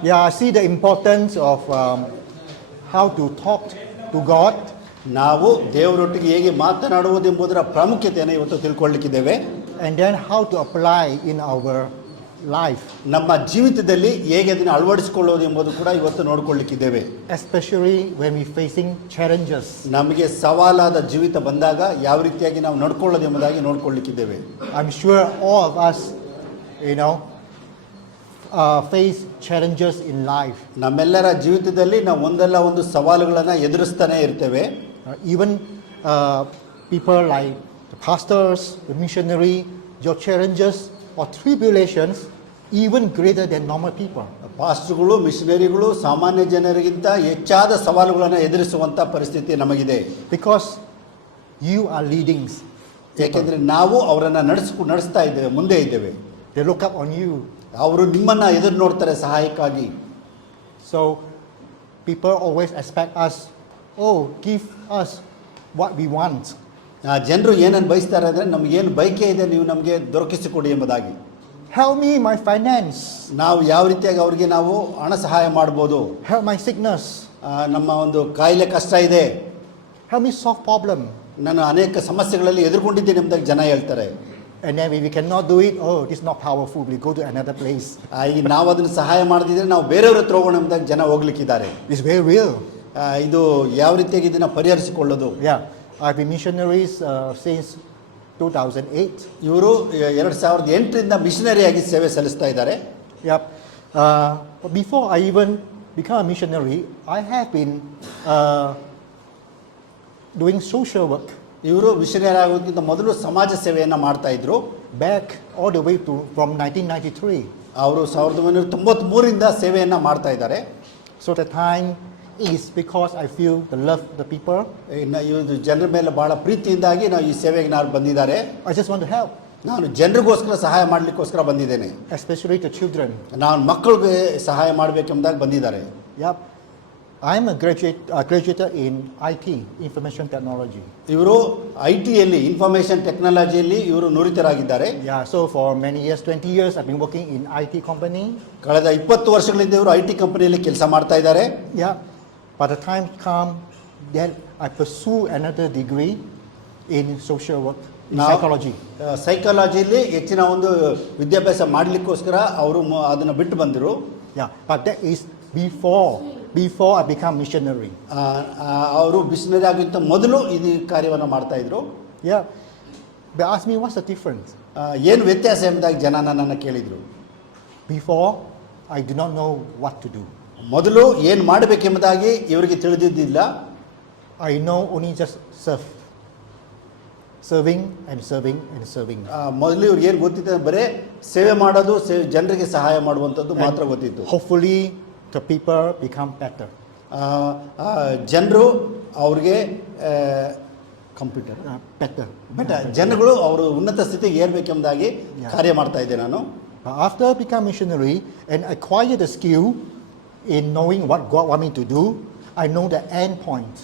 Yeah, I see the importance of how to talk to God. ನಾವು ದೇವರೊಟ್ಟಿಗೆ ಹೇಗೆ ಮಾತನಾಡುವುದೆಂಬುದರ ಪ್ರಾಮುಖ್ಯತೆಯನ್ನು ಇವತ್ತು ತಿಳ್ಕೊಳ್ಳಿಕ್ಕಿದ್ದೇವೆ. And then how to apply in our life. ನಮ್ಮ ಜೀವಿತದಲ್ಲಿ ಹೇಗೆ ಅದನ್ನು ಅಳವಡಿಸಿಕೊಳ್ಳೋದು ಎಂಬುದು ಕೂಡ ಇವತ್ತು ನೋಡಿಕೊಳ್ಳಿಕ್ಕಿದ್ದೇವೆ. Especially when we're facing challenges. ನಮಗೆ ಸವಾಲಾದ ಜೀವಿತ ಬಂದಾಗ ಯಾವ ರೀತಿಯಾಗಿ ನಾವು ನಡ್ಕೊಳ್ಳೋದು ಎಂಬುದಾಗಿ ನೋಡಿಕೊಳ್ಳಿಕ್ಕಿದ್ದೇವೆ. I'm sure all of us, face challenges in life. ನಮ್ಮೆಲ್ಲರ ಜೀವಿತದಲ್ಲಿ ನಾವು ಒಂದಲ್ಲ ಒಂದು ಸವಾಲುಗಳನ್ನು ಎದುರಿಸ್ತಾನೆ ಇರ್ತೇವೆ. Even people like the pastors, the missionary, your challenges or tribulations even greater than normal people. ಪಾಸ್ಟರ್ಗಳು, ಮಿಷನರಿಗಳು ಸಾಮಾನ್ಯ ಜನರಿಗಿಂತ ಹೆಚ್ಚಾದ ಸವಾಲುಗಳನ್ನು ಎದುರಿಸುವಂಥ ಪರಿಸ್ಥಿತಿ ನಮಗಿದೆ. Because you are leading. ಏಕೆಂದರೆ ನಾವು ಅವರನ್ನು ನಡೆಸ್ತಾ ಇದ್ದೇವೆ, ಮುಂದೆ ಇದ್ದೇವೆ. They look up on you. ಅವರು ನಿಮ್ಮನ್ನು ಎದುರು ನೋಡ್ತಾರೆ ಸಹಾಯಕ್ಕಾಗಿ. So people always expect us, give us what we want. ಜನರು ಏನನ್ನು ಬಯಸ್ತಾರೆ ಅಂದರೆ ನಮಗೇನು ಬಯಕೆ ಇದೆ ನೀವು ನಮಗೆ ದೊರಕಿಸಿಕೊಡಿ ಎಂಬುದಾಗಿ. Help me my finance. ನಾವು ಯಾವ ರೀತಿಯಾಗಿ ಅವರಿಗೆ ನಾವು ಹಣ ಸಹಾಯ ಮಾಡ್ಬೋದು. Help my sickness. ನಮ್ಮ ಒಂದು ಕಾಯಿಲೆ ಕಷ್ಟ ಇದೆ, Help me solve problem. ನಾನು ಅನೇಕ ಸಮಸ್ಯೆಗಳಲ್ಲಿ ಎದುರುಕೊಂಡಿದ್ದೇನೆ ಎಂಬುದಾಗಿ ಜನ ಹೇಳ್ತಾರೆ. And then if we cannot do it, this is not powerful, we go to another place. ಈಗ ನಾವು ಅದನ್ನು ಸಹಾಯ ಮಾಡದಿದ್ರೆ ನಾವು ಬೇರೆಯವ್ರ ಹತ್ರ ಹೋಗೋಣ ಎಂಬುದಾಗಿ ಜನ ಹೋಗ್ಲಿಕ್ಕಿದ್ದಾರೆ. It's very real. ಇದು ಯಾವ ರೀತಿಯಾಗಿ ಇದನ್ನು ಪರಿಹರಿಸಿಕೊಳ್ಳೋದು. Yeah, I've been missionaries since 2008. ಇವರು 2008ರಿಂದ ಮಿಷನರಿಯಾಗಿ ಸೇವೆ ಸಲ್ಲಿಸ್ತಾ ಇದ್ದಾರೆ. Yep. But before I even become a missionary, I have been doing social work. ಇವರು ಮಿಷನರಿ ಆಗೋದಕ್ಕಿಂತ ಮೊದಲು ಸಮಾಜ ಸೇವೆಯನ್ನು ಮಾಡ್ತಾ ಇದ್ರು. Back all the way from 1993. ಅವರು 1993ರಿಂದ ಸೇವೆಯನ್ನು ಮಾಡ್ತಾ ಇದ್ದಾರೆ. So the time is because I feel the love of the people. ಇವರು ಜನರ ಮೇಲೆ ಬಹಳ ಪ್ರೀತಿಯಿಂದಾಗಿ ನಾವು ಈ ಸೇವೆಗೆ ನಾನು ಬಂದಿದ್ದಾರೆ. I just want to help. ನಾನು ಜನರಿಗೋಸ್ಕರ ಸಹಾಯ ಮಾಡಲಿಕ್ಕೋಸ್ಕರ ಬಂದಿದ್ದೇನೆ. Especially the children. ನಾನು ಮಕ್ಕಳಿಗೆ ಸಹಾಯ ಮಾಡಬೇಕೆಂಬುದಾಗಿ ಬಂದಿದ್ದಾರೆ. Yep. I am a graduate in IT, information technology. ಇವರು IT-ಯಲ್ಲಿ ಇನ್ಫಾರ್ಮೇಷನ್ ಟೆಕ್ನಾಲಜಿಯಲ್ಲಿ ಇವರು ನುರಿತರಾಗಿದ್ದಾರೆ. Yeah, so for many years, 20 years, I've been working in IT company. ಕಳೆದ 20 ವರ್ಷಗಳಿಂದ ಇವರು IT ಕಂಪನಿಯಲ್ಲಿ ಕೆಲಸ ಮಾಡ್ತಾ ಇದ್ದಾರೆ. Yeah, by the time come, then I pursue another degree in social work, in psychology. ಸೈಕಾಲಜಿಯಲ್ಲಿ ಹೆಚ್ಚಿನ ಒಂದು ವಿದ್ಯಾಭ್ಯಾಸ ಮಾಡಲಿಕ್ಕೋಸ್ಕರ ಅವರು ಅದನ್ನು ಬಿಟ್ಟು ಬಂದರು. Yeah, but that is before I become missionary. ಅವರು ಮಿಷನರಿ ಆಗಿಂತ ಮೊದಲು ಇದು ಕಾರ್ಯವನ್ನು ಮಾಡ್ತಾ ಇದ್ರು. Yeah, they asked me what's the difference. ಏನು ವ್ಯತ್ಯಾಸ ಎಂಬುದಾಗಿ ಜನ ನನ್ನನ್ನು ಕೇಳಿದರು. Before I did not know what to do. ಮೊದಲು ಏನು ಮಾಡಬೇಕೆಂಬುದಾಗಿ ಇವರಿಗೆ ತಿಳಿದಿದ್ದಿಲ್ಲ. I know only just serving. ಮೊದಲು ಇವ್ರಿಗೆ ಏನು ಗೊತ್ತಿತ್ತು ಬರೇ ಸೇವೆ ಮಾಡೋದು, ಜನರಿಗೆ ಸಹಾಯ ಮಾಡುವಂಥದ್ದು ಮಾತ್ರ ಗೊತ್ತಿತ್ತು. Hopefully the people become better. ಜನರು ಅವ್ರಿಗೆ ಕಂಪ್ಯೂಟರ್ ಬೆಟರ್ ಜನಗಳು ಅವರು ಉನ್ನತ ಸ್ಥಿತಿಗೆ ಏರಬೇಕೆಂಬುದಾಗಿ ಕಾರ್ಯ ಮಾಡ್ತಾ ಇದ್ದೆ ನಾನು. After become missionary and acquire the skill in knowing what God want me to do, I know the end point.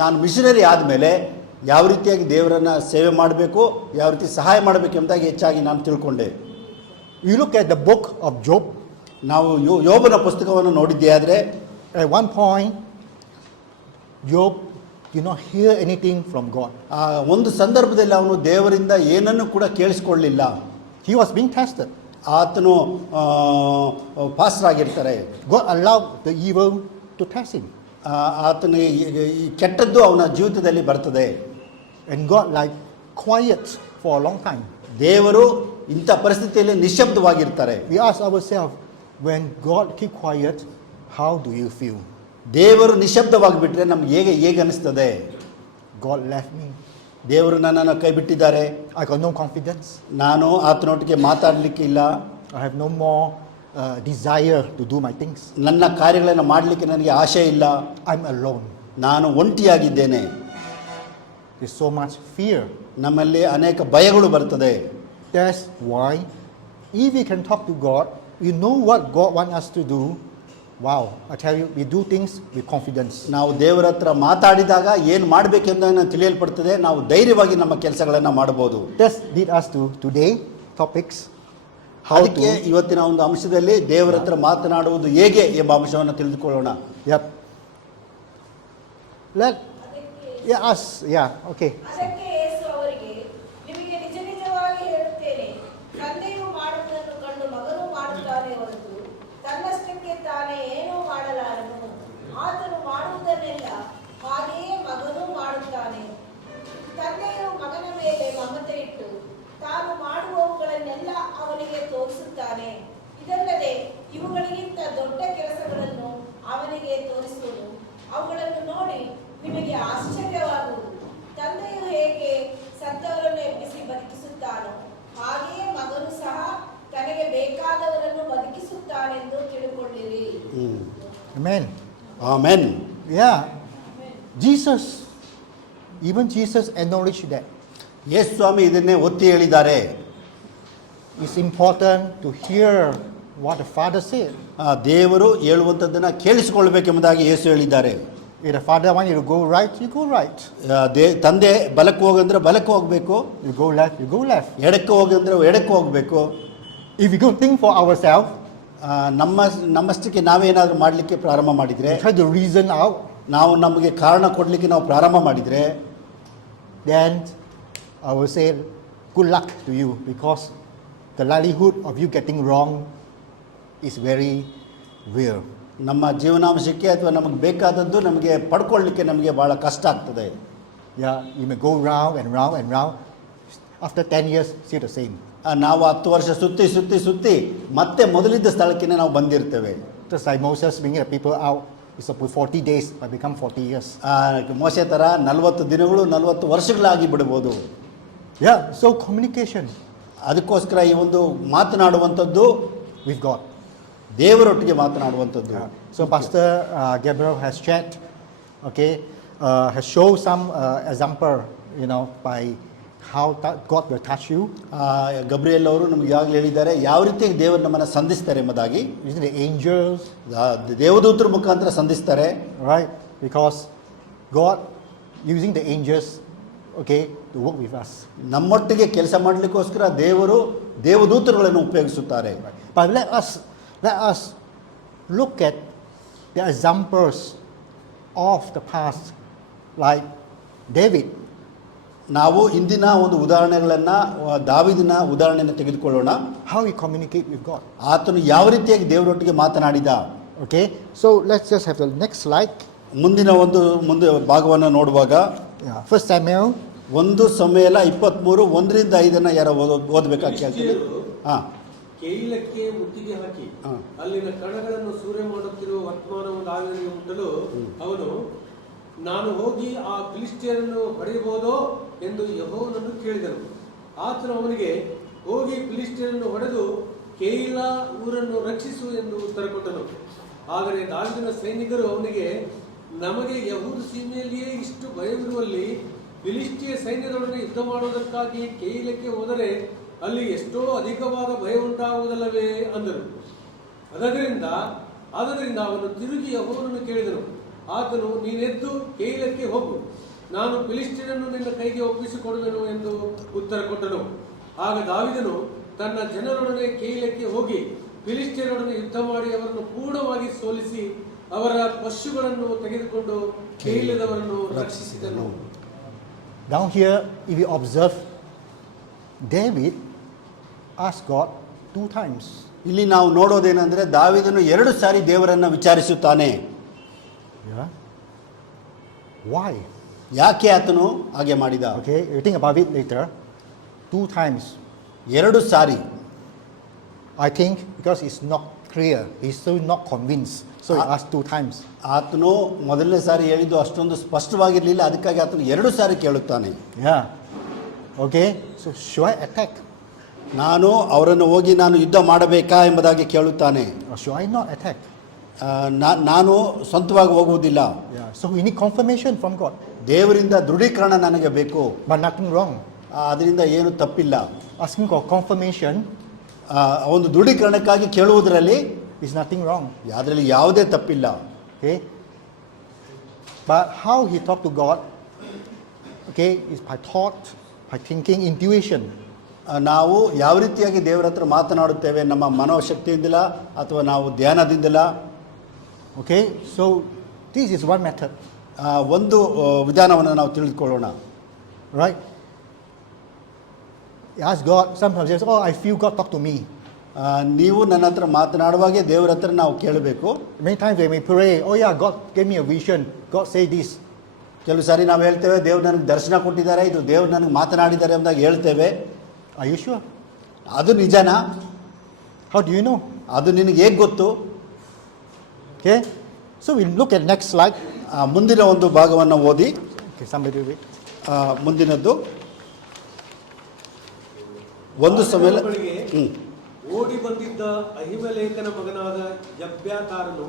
ನಾನು ಮಿಷನರಿ ಆದಮೇಲೆ ಯಾವ ರೀತಿಯಾಗಿ ದೇವರನ್ನ ಸೇವೆ ಮಾಡಬೇಕು, ಯಾವ ರೀತಿ ಸಹಾಯ ಮಾಡಬೇಕೆಂಬುದಾಗಿ ಹೆಚ್ಚಾಗಿ ನಾನು ತಿಳ್ಕೊಂಡೆ. You look at the book of Job. ನಾವು ಯೋಬನ ಪುಸ್ತಕವನ್ನು ನೋಡಿದ್ದೇ ಆದರೆ at one point Job did not hear anything from God. ಒಂದು ಸಂದರ್ಭದಲ್ಲಿ ಅವನು ದೇವರಿಂದ ಏನನ್ನು ಕೂಡ ಕೇಳಿಸಿಕೊಳ್ಳಲಿಲ್ಲ. He was being tested. ಆತನು ಪಾಸ್ಟರ್ ಆಗಿರ್ತಾರೆ. God allowed the evil to test him. ಆತನು ಈ ಕೆಟ್ಟದ್ದು ಅವನ ಜೀವಿತದಲ್ಲಿ ಬರ್ತದೆ. And God quiet for a long time. ದೇವರು ಇಂಥ ಪರಿಸ್ಥಿತಿಯಲ್ಲಿ ನಿಶ್ಶಬ್ದವಾಗಿರ್ತಾರೆ. We ask ourselves, when God keep quiet, how do you feel? ದೇವರು ನಿಶ್ಶಬ್ದವಾಗಿಬಿಟ್ರೆ ನಮ್ಗೆ ಹೇಗೆ ಅನಿಸ್ತದೆ? God left me. ದೇವರು ನನ್ನನ್ನು ಕೈ ಬಿಟ್ಟಿದ್ದಾರೆ. I got no confidence. ನಾನು ಆತನೊಟ್ಟಿಗೆ ಮಾತಾಡಲಿಕ್ಕೆ ಇಲ್ಲ. I have no more desire to do my things. ನನ್ನ ಕಾರ್ಯಗಳನ್ನು ಮಾಡಲಿಕ್ಕೆ ನನಗೆ ಆಸೆ ಇಲ್ಲ. I'm alone. ನಾನು ಒಂಟಿಯಾಗಿದ್ದೇನೆ. There's so much fear. ನಮ್ಮಲ್ಲಿ ಅನೇಕ ಭಯಗಳು ಬರ್ತದೆ. That's why if we can talk to God, we know what God wants us to do. Wow, I tell you, we do things with confidence. ನಾವು ದೇವರ ಹತ್ರ ಮಾತಾಡಿದಾಗ ಏನು ಮಾಡಬೇಕೆಂಬುದನ್ನು ತಿಳಿಯಲ್ಪಡ್ತದೆ. ನಾವು ಧೈರ್ಯವಾಗಿ ನಮ್ಮ ಕೆಲಸಗಳನ್ನು ಮಾಡಬಹುದು. This lead us to today topics. how ಅದಕ್ಕೆ to. ಇವತ್ತಿನ ಒಂದು ಅಂಶದಲ್ಲಿ ದೇವರ ಹತ್ರ ಮಾತನಾಡುವುದು ಹೇಗೆ ಎಂಬ ಅಂಶವನ್ನು ತಿಳಿದುಕೊಳ್ಳೋಣ. Yep. Let. Yeah, us. Yeah. Okay. ಅದಕ್ಕೆ ಯೇಸು ಅವರಿಗೆ, ನಿಮಗೆ ನಿಜ ನಿಜವಾಗಿ ಹೇಳುತ್ತೇನೆ, ತಂದೆಯು ಮಾಡುವುದನ್ನು ಕಂಡು ಮಗನು ಮಾಡುತ್ತಾನೆ ಹೊರತು ತನ್ನಷ್ಟಕ್ಕೆ ತಾನೇ ಏನೂ ಮಾಡಲಾರನು. ಆತನು ಮಾಡುವುದನ್ನೆಲ್ಲ ಹಾಗೆಯೇ ಮಗನು ಮಾಡುತ್ತಾನೆ. ತಂದೆಯು ಮಗನ ಮೇಲೆ ಮಮತೆ ಇಟ್ಟು ತಾನು ಮಾಡುವವುಗಳನ್ನೆಲ್ಲ ಅವನಿಗೆ ತೋರಿಸುತ್ತಾನೆ. ಇದಲ್ಲದೆ ಇವುಗಳಿಗಿಂತ ದೊಡ್ಡ ಕೆಲಸಗಳನ್ನು ಅವನಿಗೆ ತೋರಿಸುವುದು. ಅವುಗಳನ್ನು ನೋಡಿ ನಿಮಗೆ ಆಶ್ಚರ್ಯವಾಗುವುದು. ತಂದೆಯು ಹೇಗೆ ಸತ್ತವರನ್ನು ಎಬ್ಬಿಸಿ ಬದುಕಿಸುತ್ತಾನೋ ಹಾಗೆಯೇ ಮಗನು ಸಹ ತನಗೆ ಬೇಕಾದವರನ್ನು ಬದುಕಿಸುತ್ತಾನೆಂದು ತಿಳುಕೊಳ್ಳಿರಿ. Amen. Amen. Yeah. Jesus. Even Jesus acknowledged that. ಯೇಸು ಸ್ವಾಮಿ ಇದನ್ನೇ ಒತ್ತಿ ಹೇಳಿದ್ದಾರೆ. It's important to hear what the Father said. ದೇವರು ಹೇಳುವಂಥದ್ದನ್ನು ಕೇಳಿಸಿಕೊಳ್ಬೇಕೆಂಬುದಾಗಿ ಯೇಸು ಹೇಳಿದ್ದಾರೆ. If the Father wants you to go right, you go right. ತಂದೆ ಬಲಕ್ಕೆ ಹೋಗಂದ್ರೆ ಬಲಕ್ಕೆ ಹೋಗಬೇಕು, You go left, you go left. ಎಡಕ್ಕೆ ಹೋಗಂದ್ರೆ ಎಡಕ್ಕೆ ಹೋಗಬೇಕು. If we go think for ourselves, ನಮ್ಮಷ್ಟಕ್ಕೆ ನಾವೇನಾದರೂ ಮಾಡಲಿಕ್ಕೆ ಪ್ರಾರಂಭ ಮಾಡಿದರೆ, try to reason out, ನಾವು ನಮಗೆ ಕಾರಣ ಕೊಡಲಿಕ್ಕೆ ನಾವು ಪ್ರಾರಂಭ ಮಾಡಿದರೆ, then I will say good luck to you, because the likelihood of you getting wrong is very real. ನಮ್ಮ ಜೀವನಾಂಶಕ್ಕೆ ಅಥವಾ ನಮಗೆ ಬೇಕಾದದ್ದು ನಮಗೆ ಪಡ್ಕೊಳ್ಳಿಕ್ಕೆ ನಮಗೆ ಭಾಳ ಕಷ್ಟ ಆಗ್ತದೆ. Yeah, you may go round and round and round. After 10 years, still the same. ನಾವು 10 ವರ್ಷ ಸುತ್ತಿ ಸುತ್ತಿ ಸುತ್ತಿ ಮತ್ತೆ ಮೊದಲಿದ್ದ ಸ್ಥಳಕ್ಕೆ ನಾವು ಬಂದಿರ್ತೇವೆ. Just like Moses bringing the people out, it's supposed 40 days, but become 40 years. ಮೋಸೆ ಥರ 40 ದಿನಗಳು 40 ವರ್ಷಗಳಾಗಿ ಬಿಡ್ಬೋದು. Yeah, so communication ಅದಕ್ಕೋಸ್ಕರ ಈ ಒಂದು ಮಾತನಾಡುವಂಥದ್ದು with God. ದೇವರೊಟ್ಟಿಗೆ ಮಾತನಾಡುವಂಥದ್ದು. So Pastor Gabriel has shared, okay, has shown some example, by how God will touch you. ಗಬ್ರಿಯಲ್ ಅವರು ನಮ್ಗೆ ಈಗಾಗಲೇ ಹೇಳಿದ್ದಾರೆ ಯಾವ ರೀತಿ ದೇವರು ನಮ್ಮನ್ನು ಸಂಧಿಸ್ತಾರೆ ಎಂಬುದಾಗಿ. Using the angels, ದೇವದೂತರ ಮುಖಾಂತರ ಸಂಧಿಸ್ತಾರೆ. right? Because God using the angels, okay, to work with us. ನಮ್ಮೊಟ್ಟಿಗೆ ಕೆಲಸ ಮಾಡಲಿಕ್ಕೋಸ್ಕರ ದೇವರು ದೇವದೂತರುಗಳನ್ನು ಉಪಯೋಗಿಸುತ್ತಾರೆ. But let us look at the examples of the past, like David. ನಾವು ಇಂದಿನ ಒಂದು ಉದಾಹರಣೆಗಳನ್ನು ದಾವೀದನ ಉದಾಹರಣೆಯನ್ನು ತೆಗೆದುಕೊಳ್ಳೋಣ. How he communicate with God. ಆತನು ಯಾವ ರೀತಿಯಾಗಿ ದೇವರೊಟ್ಟಿಗೆ ಮಾತನಾಡಿದ. Okay, so let's just have the next slide. ಮುಂದಿನ ಮುಂದೆ ಭಾಗವನ್ನು ನೋಡುವಾಗ Yeah, First Samuel. 1 ಸಮುವೇಲ 23 1-5 ಯಾರು ಓದಬೇಕಾಗಿ ಕೇಳ್ತೀನಿ. ಕೇಯಿಲಕ್ಕೆ ಮುತ್ತಿಗೆ ಹಾಕಿ ಅಲ್ಲಿನ ಕಣಗಳನ್ನು ಸೂರೆ ಮಾಡುತ್ತಿರುವ ವರ್ತಮಾನವು ದಾವೀದನಿಗೆ ಮುಟ್ಟಲು ಅವನು, ನಾನು ಹೋಗಿ ಆ ಫಿಲಿಷ್ಟಿಯರನ್ನು ಹೊಡೆಯಬಹುದೋ ಎಂದು ಯೆಹೋವನನ್ನು ಕೇಳಿದನು. ಆತನು ಅವನಿಗೆ, ಹೋಗಿ ಫಿಲಿಷ್ಟಿಯರನ್ನು ಹೊಡೆದು ಕೇಯಿಲ ಊರನ್ನು ರಕ್ಷಿಸು ಎಂದು ಉತ್ತರ ಕೊಟ್ಟನು. ಆದರೆ ದಾವೀದನ ಸೈನಿಕರು ಅವನಿಗೆ, ನಮಗೆ ಯಹೂದ ಸೀಮೆಯಲ್ಲಿಯೇ ಇಷ್ಟು ಭಯವಿರುವಲ್ಲಿ ಫಿಲಿಷ್ಟಿಯ ಸೈನ್ಯದೊಡನೆ ಯುದ್ಧ ಮಾಡುವುದಕ್ಕಾಗಿ ಕೇಯಿಲಕ್ಕೆ ಹೋದರೆ ಅಲ್ಲಿ ಎಷ್ಟೋ ಅಧಿಕವಾದ ಭಯ ಉಂಟಾಗುವುದಲ್ಲವೇ ಅಂದರು. ಆದ್ದರಿಂದ ಅವನು ತಿರುಗಿ ಯೆಹೋವನನ್ನು ಕೇಳಿದನು. ಆತನು, ನೀನೆದ್ದು ಕೇಯಿಲಕ್ಕೆ ಹೋಗು, ನಾನು ಫಿಲಿಷ್ಟಿಯರನ್ನು ನಿನ್ನ ಕೈಗೆ ಒಪ್ಪಿಸಿಕೊಡುವೆನು ಎಂದು ಉತ್ತರ ಕೊಟ್ಟನು. ಆಗ ದಾವೀದನು ತನ್ನ ಜನರೊಡನೆ ಕೇಯಿಲಕ್ಕೆ ಹೋಗಿ ಫಿಲಿಷ್ಟಿಯರೊಡನೆ ಯುದ್ಧ ಮಾಡಿ ಅವರನ್ನು ಪೂರ್ಣವಾಗಿ ಸೋಲಿಸಿ ಅವರ ಪಶುಗಳನ್ನು ತೆಗೆದುಕೊಂಡು ಕೇಯಿಲದವರನ್ನು ರಕ್ಷಿಸಿದನು. Down here, if you observe, David asked God 2 times. ಇಲ್ಲಿ ನಾವು ನೋಡೋದೇನೆಂದರೆ ದಾವೀದನು 2 ಸಾರಿ ದೇವರನ್ನು ವಿಚಾರಿಸುತ್ತಾನೆ. Yeah. Why? ಯಾಕೆ ಆತನು ಹಾಗೆ ಮಾಡಿದ? Okay, you think about it later. 2 times. 2 sorry. I think because it's not clear, he's still not convinced, so he asked 2 times. ಆತನು ಮೊದಲನೇ ಸಾರಿ ಹೇಳಿದ್ದು ಅಷ್ಟೊಂದು ಸ್ಪಷ್ಟವಾಗಿರಲಿಲ್ಲ, ಅದಕ್ಕಾಗಿ ಆತನು 2 ಸಾರಿ ಕೇಳುತ್ತಾನೆ. Yeah. Okay, so should I attack? ನಾನು ಅವರನ್ನು ಹೋಗಿ ನಾನು ಯುದ್ಧ ಮಾಡಬೇಕಾ ಎಂಬುದಾಗಿ ಕೇಳುತ್ತಾನೆ. Or should I not attack? ನಾನು ಸ್ವಂತವಾಗಿ ಹೋಗುವುದಿಲ್ಲ. Yeah. So we need confirmation from God. ದೇವರಿಂದ ದೃಢೀಕರಣ ನನಗೆ ಬೇಕು. But nothing wrong. ಅದರಿಂದ ಏನು ತಪ್ಪಿಲ್ಲ. Asking for confirmation ಒಂದು ದೃಢೀಕರಣಕ್ಕಾಗಿ ಕೇಳುವುದರಲ್ಲಿ is nothing wrong. ಅದರಲ್ಲಿ ಯಾವುದೇ ತಪ್ಪಿಲ್ಲ. Okay. But how he talked to God, okay, is by thought, by thinking, intuition. ನಾವು ಯಾವ ರೀತಿಯಾಗಿ ದೇವರ ಹತ್ರ ಮಾತನಾಡುತ್ತೇವೆ, ನಮ್ಮ ಮನೋಶಕ್ತಿಯಿಂದಲ ಅಥವಾ ನಾವು ಧ್ಯಾನದಿಂದಲ. Okay, so this is one method, ಒಂದು ವಿಧಾನವನ್ನು ನಾವು ತಿಳಿದುಕೊಳ್ಳೋಣ. right? Ask God. Sometimes you say, "Oh, I feel God talk to me." ನೀವು ನನ್ನ ಹತ್ರ ಮಾತನಾಡುವಾಗೆ ದೇವರ ಹತ್ರ ನಾವು ಕೇಳಬೇಕು. Many times when we pray, "Oh yeah, God gave me a vision. God say this." ಕೆಲವು ಸಾರಿ ನಾವು ಹೇಳ್ತೇವೆ, ದೇವ್ರು ನನಗೆ ದರ್ಶನ ಕೊಟ್ಟಿದ್ದಾರೆ, ಇದು ದೇವ್ರು ನನಗೆ ಮಾತನಾಡಿದ್ದಾರೆ ಎಂದಾಗ ಹೇಳ್ತೇವೆ. Are you sure? ಅದು ನಿಜನಾ? How do you know? ಅದು ನಿನಗೆ ಹೇಗೆ ಗೊತ್ತು? Okay, so we look at next slide. ಮುಂದಿನ ಒಂದು ಭಾಗವನ್ನು ಓದಿ. Okay, somebody read. ಮುಂದಿನದ್ದು ಒಂದು ಸಮಯ. ಓಡಿ ಬಂದಿದ್ದ ಅಹಿಮಲೇಖನ ಮಗನಾದ ಎಬ್ಯಾತಾರನು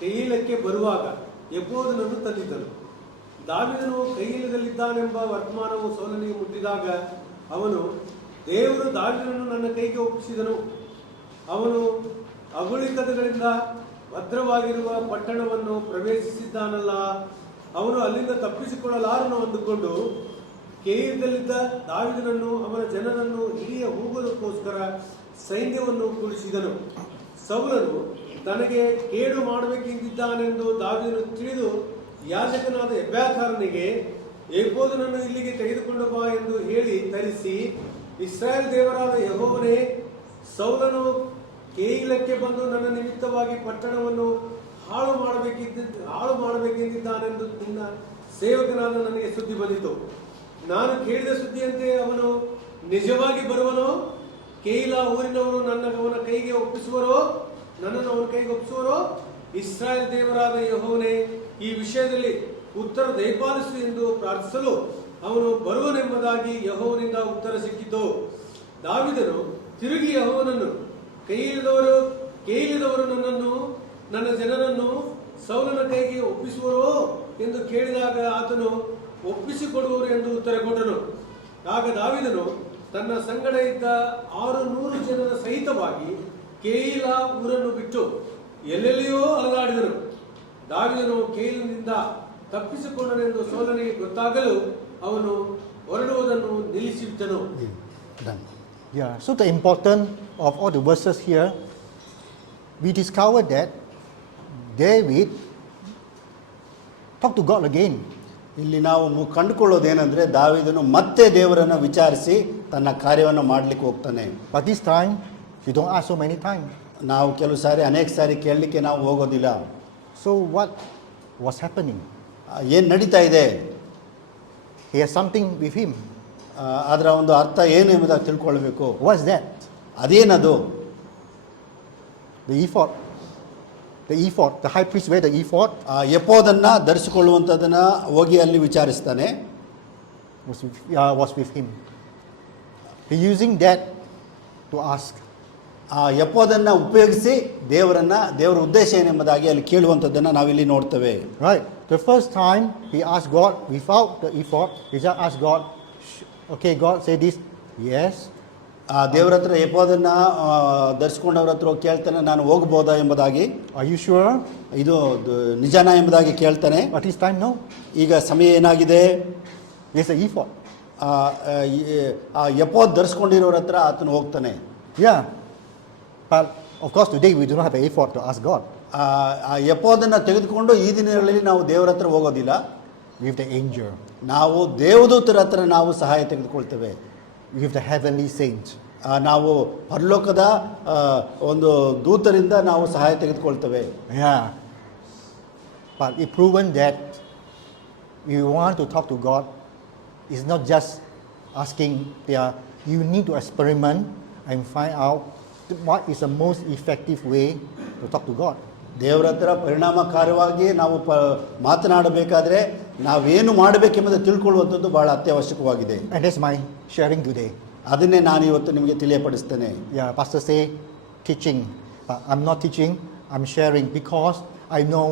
ಕೈಯಿಲಕ್ಕೆ ಬರುವಾಗ ಎಫೋದನನ್ನು ತಂದಿದ್ದನು. ದಾವೀದನು ಕೈಯಿಲದಲ್ಲಿದ್ದಾನೆಂಬ ವರ್ತಮಾನವು ಸೌಲನಿಗೆ ಮುಟ್ಟಿದಾಗ ಅವನು, ದೇವರು ದಾವೀದನನ್ನು ನನ್ನ ಕೈಗೆ ಒಪ್ಪಿಸಿದನು, ಅವನು ಅಗುಳಿಕದಗಳಿಂದ ಭದ್ರವಾಗಿರುವ ಪಟ್ಟಣವನ್ನು ಪ್ರವೇಶಿಸಿದ್ದಾನಲ್ಲ, ಅವನು ಅಲ್ಲಿಂದ ತಪ್ಪಿಸಿಕೊಳ್ಳಲಾರನು ಅಂದುಕೊಂಡು ಕೇಯದಲ್ಲಿದ್ದ ದಾವೀದನನ್ನು ಅವನ ಜನರನ್ನು ಹಿರಿಯ ಹೋಗುವುದಕ್ಕೋಸ್ಕರ ಸೈನ್ಯವನ್ನು ಕೂಡಿಸಿದನು. ಸೌಲನು ತನಗೆ ಕೇಡು ಮಾಡಬೇಕೆಂದಿದ್ದಾನೆಂದು ದಾವೀದನು ತಿಳಿದು ಯಾಜಕನಾದ ಎಬ್ಯಾತಾರನಿಗೆ, ಏಫೋದನನ್ನು ಇಲ್ಲಿಗೆ ತೆಗೆದುಕೊಂಡು ಬಾ ಎಂದು ಹೇಳಿ ತರಿಸಿ, ಇಸ್ರಾಯೇಲ್ ದೇವರಾದ ಯೆಹೋವನೇ, ಸೌಲನು ಕೇಯಿಲಕ್ಕೆ ಬಂದು ನನ್ನ ನಿಮಿತ್ತವಾಗಿ ಪಟ್ಟಣವನ್ನು ಹಾಳು ಮಾಡಬೇಕೆಂದಿದ್ದಾನೆಂದು ನಿನ್ನ ಸೇವಕನಾದ ನನಗೆ ಸುದ್ದಿ ಬಂದಿತು. ನಾನು ಕೇಳಿದ ಸುದ್ದಿಯಂತೆ ಅವನು ನಿಜವಾಗಿ ಬರುವನೋ, ಕೇಯಿಲ ಊರಿನವರು ನನ್ನನ್ನು ಅವನ ಕೈಗೆ ಒಪ್ಪಿಸುವರೋ, ಇಸ್ರಾಯೇಲ್ ದೇವರಾದ ಯೆಹೋವನೇ, ಈ ವಿಷಯದಲ್ಲಿ ಉತ್ತರ ದಯಪಾಲಿಸು ಎಂದು ಪ್ರಾರ್ಥಿಸಲು ಅವನು ಬರುವನೆಂಬುದಾಗಿ ಯೆಹೋವನಿಂದ ಉತ್ತರ ಸಿಕ್ಕಿತು. ದಾವೀದನು ತಿರುಗಿ ಯೆಹೋವನನ್ನು, ಕೇಯಿಲದವರು ನನ್ನನ್ನು ನನ್ನ ಜನರನ್ನು ಸೌಲನ ಕೈಗೆ ಒಪ್ಪಿಸುವರೋ ಎಂದು ಕೇಳಿದಾಗ ಆತನು, ಒಪ್ಪಿಸಿಕೊಡುವರು ಎಂದು ಉತ್ತರ ಕೊಟ್ಟನು. ಆಗ ದಾವೀದನು ತನ್ನ ಸಂಗಡ ಇದ್ದ 600 ಜನರ ಸಹಿತವಾಗಿ ಕೇಯಿಲ ಊರನ್ನು ಬಿಟ್ಟು ಎಲ್ಲೆಲ್ಲಿಯೋ ಅಲದಾಡಿದನು. ದಾವೀದನು ಕೇಯಿಲನಿಂದ ತಪ್ಪಿಸಿಕೊಂಡನೆಂದು ಸೌಲನಿಗೆ ಗೊತ್ತಾಗಲು ಅವನು ಹೊರಡುವುದನ್ನು ನಿಲ್ಲಿಸಿಬಿಟ್ಟನು. Yeah, so the importance of all the verses here, we discovered that David talked to God again. ಇಲ್ಲಿ ನಾವು ಕಂಡುಕೊಳ್ಳೋದೇನೆಂದರೆ, ದಾವೀದನು ಮತ್ತೆ ದೇವರನ್ನು ವಿಚಾರಿಸಿ ತನ್ನ ಕಾರ್ಯವನ್ನು ಮಾಡಲಿಕ್ಕೆ ಹೋಗ್ತಾನೆ. But this time, you don't ask so many times. ನಾವು ಕೆಲವು ಸಾರಿ ಅನೇಕ ಸಾರಿ ಕೇಳಲಿಕ್ಕೆ ನಾವು ಹೋಗೋದಿಲ್ಲ. So what was happening? ಏನು ನಡೀತಾ ಇದೆ? He has something with him. ಅದರ ಒಂದು ಅರ್ಥ ಏನು ಎಂಬುದಾಗಿ ತಿಳ್ಕೊಳ್ಬೇಕು. What's that? ಅದೇನದು? The ephod. The ephod. The high priest wear the ephod. ಎಫೋದನ್ನು ಧರಿಸಿಕೊಳ್ಳುವಂಥದ್ದನ್ನು ಹೋಗಿ ಅಲ್ಲಿ ವಿಚಾರಿಸ್ತಾನೆ. Was with him. He using that to ask. ಆ ಎಫೋದನ್ನು ಉಪಯೋಗಿಸಿ ದೇವರ ಉದ್ದೇಶ ಏನೆಂಬುದಾಗಿ ಅಲ್ಲಿ ಕೇಳುವಂಥದ್ದನ್ನು ನಾವಿಲ್ಲಿ ನೋಡ್ತೇವೆ. Right. The first time he asked God without the ephod, he just asked God, okay, God say this, yes. ದೇವರ ಹತ್ರ ಎಫೋದನ್ನು ಧರಿಸ್ಕೊಂಡವ್ರ ಹತ್ರ ಕೇಳ್ತಾನೆ, ನಾನು ಹೋಗ್ಬೋದಾ ಎಂಬುದಾಗಿ. Are you sure? ಇದು ನಿಜನಾ ಎಂಬುದಾಗಿ ಕೇಳ್ತಾನೆ. But this time no. ಈಗ ಸಮಯ ಏನಾಗಿದೆ? There's the ephod. ಎಫೋದ್ ಧರಿಸ್ಕೊಂಡಿರೋರ ಹತ್ರ ಆತನು ಹೋಗ್ತಾನೆ. Yeah. But of course today we do not have an ephod to ask God. ಆ ಎಫೋದನ್ನು ತೆಗೆದುಕೊಂಡು ಈ ದಿನಗಳಲ್ಲಿ ನಾವು ದೇವರ ಹತ್ರ ಹೋಗೋದಿಲ್ಲ. With the angel. ನಾವು ದೇವದೂತರ ಹತ್ರ ನಾವು ಸಹಾಯ ತೆಗೆದುಕೊಳ್ತೇವೆ. With the heavenly saint. ನಾವು ಪರಲೋಕದ ಒಂದು ದೂತರಿಂದ ನಾವು ಸಹಾಯ ತೆಗೆದುಕೊಳ್ತೇವೆ. Yeah. But it proven that we want to talk to God. It's not just asking there. You need to experiment and find out what is the most effective way to talk to God. ದೇವರ ಹತ್ರ ಪರಿಣಾಮಕಾರಿಯಾಗಿ ನಾವು ಮಾತನಾಡಬೇಕಾದ್ರೆ ನಾವೇನು ಮಾಡಬೇಕೆಂಬುದು ತಿಳ್ಕೊಳ್ಳುವಂಥದ್ದು ಬಹಳ ಅತ್ಯವಶ್ಯಕವಾಗಿದೆ. And that's my sharing today. ಅದನ್ನೇ ನಾನು ಇವತ್ತು ನಿಮಗೆ ತಿಳಿಯಪಡಿಸ್ತೇನೆ. Yeah, pastor say teaching, but I'm not teaching. I'm sharing because I know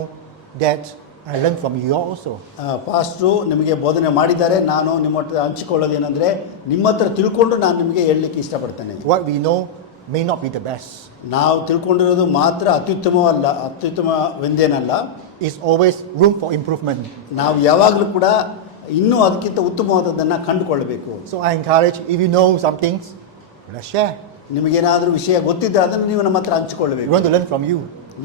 that I learned from you also. Pastor ನಿಮಗೆ ಬೋಧನೆ ಮಾಡಿದ್ದಾರೆ, ನಾನು ನಿಮ್ಮ ಹತ್ರ ಹಂಚಿಕೊಳ್ಳೋದೇನೆಂದರೆ ನಿಮ್ಮ ಹತ್ರ ತಿಳ್ಕೊಂಡು ನಾನು ನಿಮಗೆ ಹೇಳಲಿಕ್ಕೆ ಇಷ್ಟಪಡ್ತೇನೆ. What we know may not be the best. ನಾವು ತಿಳ್ಕೊಂಡಿರೋದು ಮಾತ್ರ ಅತ್ಯುತ್ತಮವೆಂದೇನಲ್ಲ. It's always room for improvement. ನಾವು ಯಾವಾಗಲೂ ಕೂಡ ಇನ್ನೂ ಅದಕ್ಕಿಂತ ಉತ್ತಮವಾದದ್ದನ್ನು ಕಂಡುಕೊಳ್ಳಬೇಕು. So I encourage, if you know some things, Let's share. ನಿಮಗೇನಾದರೂ ವಿಷಯ ಗೊತ್ತಿದ್ದರೆ ಅದನ್ನು ನೀವು ನಮ್ಮ ಹತ್ರ We ಹಂಚಿಕೊಳ್ಳಬೇಕು. want to learn from you.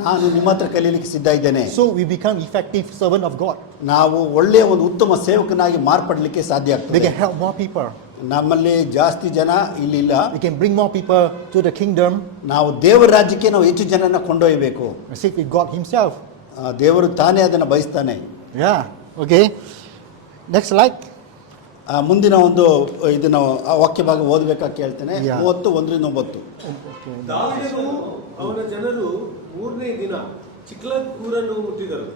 ನಾನು ನಿಮ್ಮ ಹತ್ರ ಕಲೀಲಿಕ್ಕೆ ಸಿದ್ಧ ಇದ್ದೇನೆ. So we become effective servant of God. ನಾವು ಒಳ್ಳೆಯ ಒಂದು ಉತ್ತಮ ಸೇವಕನಾಗಿ ಮಾರ್ಪಡಲಿಕ್ಕೆ ಸಾಧ್ಯ We ಆಗ್ತದೆ. can help more people. ನಮ್ಮಲ್ಲಿ ಜಾಸ್ತಿ ಜನ ಇಲ್ಲಿಲ್ಲ. We can bring more people to the kingdom. ನಾವು ದೇವರ ರಾಜ್ಯಕ್ಕೆ ನಾವು ಹೆಚ್ಚು ಜನರನ್ನ ಕೊಂಡೊಯ್ಯಬೇಕು. And sit with God Himself. ದೇವರು ತಾನೇ ಅದನ್ನು ಬಯಸ್ತಾನೆ. Yeah. Okay. Next slide. ಮುಂದಿನ ಒಂದು ಇದನ್ನು ಆ ವಾಕ್ಯ ಭಾಗ ಓದಬೇಕಾಗಿ ಕೇಳ್ತೇನೆ. Yeah. 31-9. Okay. ದಾವೀದನು ಅವನ ಜನರು 3ನೇ ದಿನ ಚಿಕ್ಲಗ್ ಊರನ್ನು ಮುಟ್ಟಿದರು.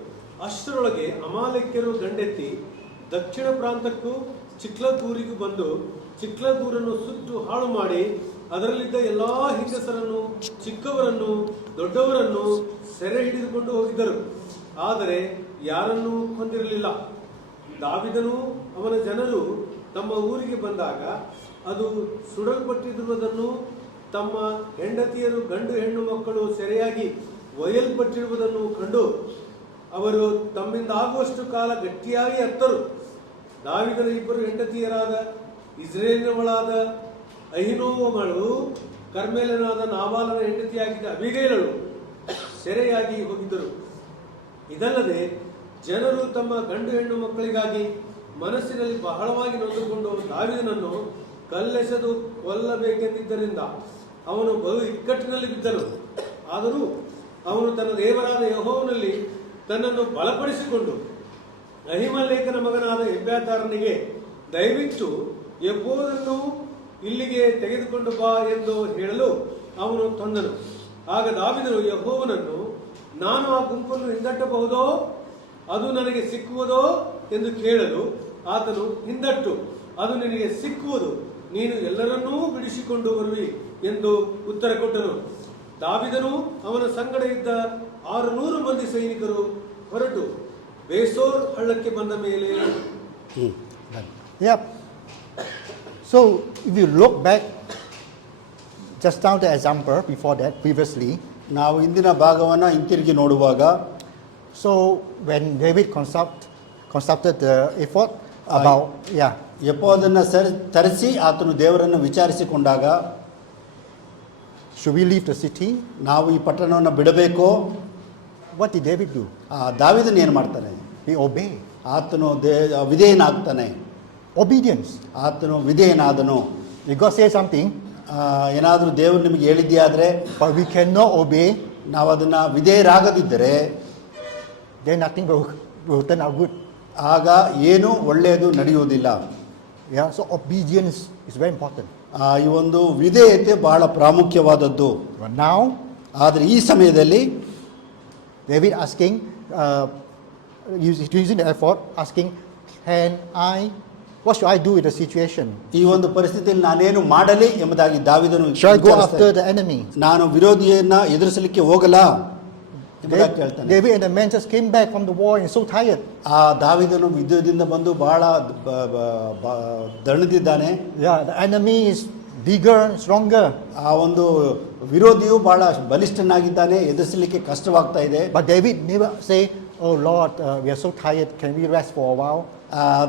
ಅಷ್ಟರೊಳಗೆ ಅಮಾಲೇಕ್ಯರು ಗಂಡೆತ್ತಿ ದಕ್ಷಿಣ ಪ್ರಾಂತಕ್ಕೂ ಚಿಕ್ಲಗ್ ಊರಿಗೂ ಬಂದು ಚಿಕ್ಲಗ್ ಊರನ್ನು ಸುಟ್ಟು ಹಾಳು ಮಾಡಿ ಅದರಲ್ಲಿದ್ದ ಎಲ್ಲಾ ಹೆಂಗಸರನ್ನು ಚಿಕ್ಕವರನ್ನು ದೊಡ್ಡವರನ್ನು ಸೆರೆ ಹಿಡಿದುಕೊಂಡು ಹೋಗಿದ್ದರು. ಆದರೆ ಯಾರನ್ನೂ ಕೊಂದಿರಲಿಲ್ಲ. ದಾವೀದನು ಅವನ ಜನರು ತಮ್ಮ ಊರಿಗೆ ಬಂದಾಗ ಅದು ಸುಡಲ್ಪಟ್ಟಿರುವುದನ್ನು, ತಮ್ಮ ಹೆಂಡತಿಯರು ಗಂಡು ಹೆಣ್ಣು ಮಕ್ಕಳು ಸೆರೆಯಾಗಿ ಒಯ್ಯಲ್ಪಟ್ಟಿರುವುದನ್ನು ಕಂಡು ಅವರು ತಮ್ಮಿಂದ ಆಗುವಷ್ಟು ಕಾಲ ಗಟ್ಟಿಯಾಗಿ ಅತ್ತರು. ದಾವೀದನ 2 ಹೆಂಡತಿಯರಾದ ಇಜ್ರೇಲಿನವಳಾದ ಅಹಿನೋವಮಳು, ಕರ್ಮೇಲನಾದ ನಾಬಾಲನ ಹೆಂಡತಿಯಾಗಿದ್ದ ಅಬಿಗೈಲಳು ಸೆರೆಯಾಗಿ ಹೋಗಿದ್ದರು. ಇದಲ್ಲದೆ ಜನರು ತಮ್ಮ ಗಂಡು ಹೆಣ್ಣು ಮಕ್ಕಳಿಗಾಗಿ ಮನಸ್ಸಿನಲ್ಲಿ ಬಹಳವಾಗಿ ನೊಂದುಕೊಂಡು ದಾವೀದನನ್ನು ಕಲ್ಲೆಸೆದು ಕೊಲ್ಲಬೇಕೆಂದಿದ್ದರಿಂದ ಅವನು ಬಹು ಇಕ್ಕಟ್ಟಿನಲ್ಲಿ ಬಿದ್ದನು. ಆದರೂ ಅವನು ತನ್ನ ದೇವರಾದ ಯೆಹೋವನಲ್ಲಿ ತನ್ನನ್ನು ಬಲಪಡಿಸಿಕೊಂಡು ಅಹಿಮಲೇಕನ ಮಗನಾದ ಎಬ್ಯಾತಾರನಿಗೆ, ದಯವಿಟ್ಟು ಎಫೋದನ್ನು ಇಲ್ಲಿಗೆ ತೆಗೆದುಕೊಂಡು ಬಾ ಎಂದು ಹೇಳಲು ಅವನು ತಂದನು. ಆಗ ದಾವೀದನು ಯೆಹೋವನನ್ನು, ನಾನು ಆ ಗುಂಪನ್ನು ಹಿಂದಟ್ಟಬಹುದೋ, ಅದು ನನಗೆ ಸಿಕ್ಕುವುದೋ ಎಂದು ಕೇಳಲು ಆತನು, ಹಿಂದಟ್ಟು, ಅದು ನಿನಗೆ ಸಿಕ್ಕುವುದು, ನೀನು ಎಲ್ಲರನ್ನೂ ಬಿಡಿಸಿಕೊಂಡು ಬರುವಿ ಎಂದು ಉತ್ತರ ಕೊಟ್ಟನು. ದಾವೀದನು ಅವನ ಸಂಗಡ ಇದ್ದ 600 ಮಂದಿ ಸೈನಿಕರು ಹೊರಟು ಬೇಸೋರ್ ಹಳ್ಳಕ್ಕೆ ಬಂದ ಮೇಲೆ. Yep. So if you look back, just down the example before that, previously. ನಾವು ಇಂದಿನ ಭಾಗವನ್ನು ಹಿಂತಿರುಗಿ ನೋಡುವಾಗ, So when David consulted the ephod about, ಎಫೋದನ್ನು ತರಿಸಿ ಆತನು ದೇವರನ್ನು ವಿಚಾರಿಸಿಕೊಂಡಾಗ, should we leave the city? ನಾವು ಈ ಪಟ್ಟಣವನ್ನು ಬಿಡಬೇಕೋ? What did David do? ದಾವೀದನು ಏನು ಮಾಡ್ತಾನೆ? He obeyed. ಆತನು ವಿಧೇಯನಾಗ್ತಾನೆ. Obedience. ಆತನು ವಿಧೇಯನಾದನು. If God says something, ಏನಾದರೂ ದೇವರು ನಿಮಗೆ ಹೇಳಿದ್ಯಾದರೆ, but we cannot obey, ನಾವು ಅದನ್ನು ವಿಧೇಯರಾಗದಿದ್ದರೆ then nothing will turn out good. ಆಗ ಏನೂ ಒಳ್ಳೆಯದು ನಡೆಯುವುದಿಲ್ಲ. Yeah. So obedience is very important. ಈ ಒಂದು ವಿಧೇಯತೆ ಬಹಳ ಪ್ರಾಮುಖ್ಯವಾದದ್ದು. But now, ಆದರೆ ಈ ಸಮಯದಲ್ಲಿ David asking, using the effort, asking, what should I do with the situation? ಈ ಒಂದು ಪರಿಸ್ಥಿತಿಯಲ್ಲಿ ನಾನೇನು ಮಾಡಲಿ ಎಂಬುದಾಗಿ ದಾವೀದನು Should I go ವಿಚಾರಿಸ್ತಾನೆ. after the enemy? ನಾನು ವಿರೋಧಿಯನ್ನ ಎದುರಿಸಲಿಕ್ಕೆ ಹೋಗಲಾ ಎಂಬುದಾಗಿ ಕೇಳ್ತಾನೆ. David and the men just came back from the war and so tired. ಆ ದಾವೀದನು ಯುದ್ಧದಿಂದ ಬಂದು ಬಹಳ ದಣಿದಿದ್ದಾನೆ. Yeah, the enemy is bigger and stronger. ಆ ಒಂದು ವಿರೋಧಿಯು ಬಹಳ ಬಲಿಷ್ಠನಾಗಿದ್ದಾನೆ, ಎದುರಿಸಲಿಕ್ಕೆ ಕಷ್ಟವಾಗ್ತಾ ಇದೆ. But David never say, "Oh Lord, we are so tired. Can we rest for a while?"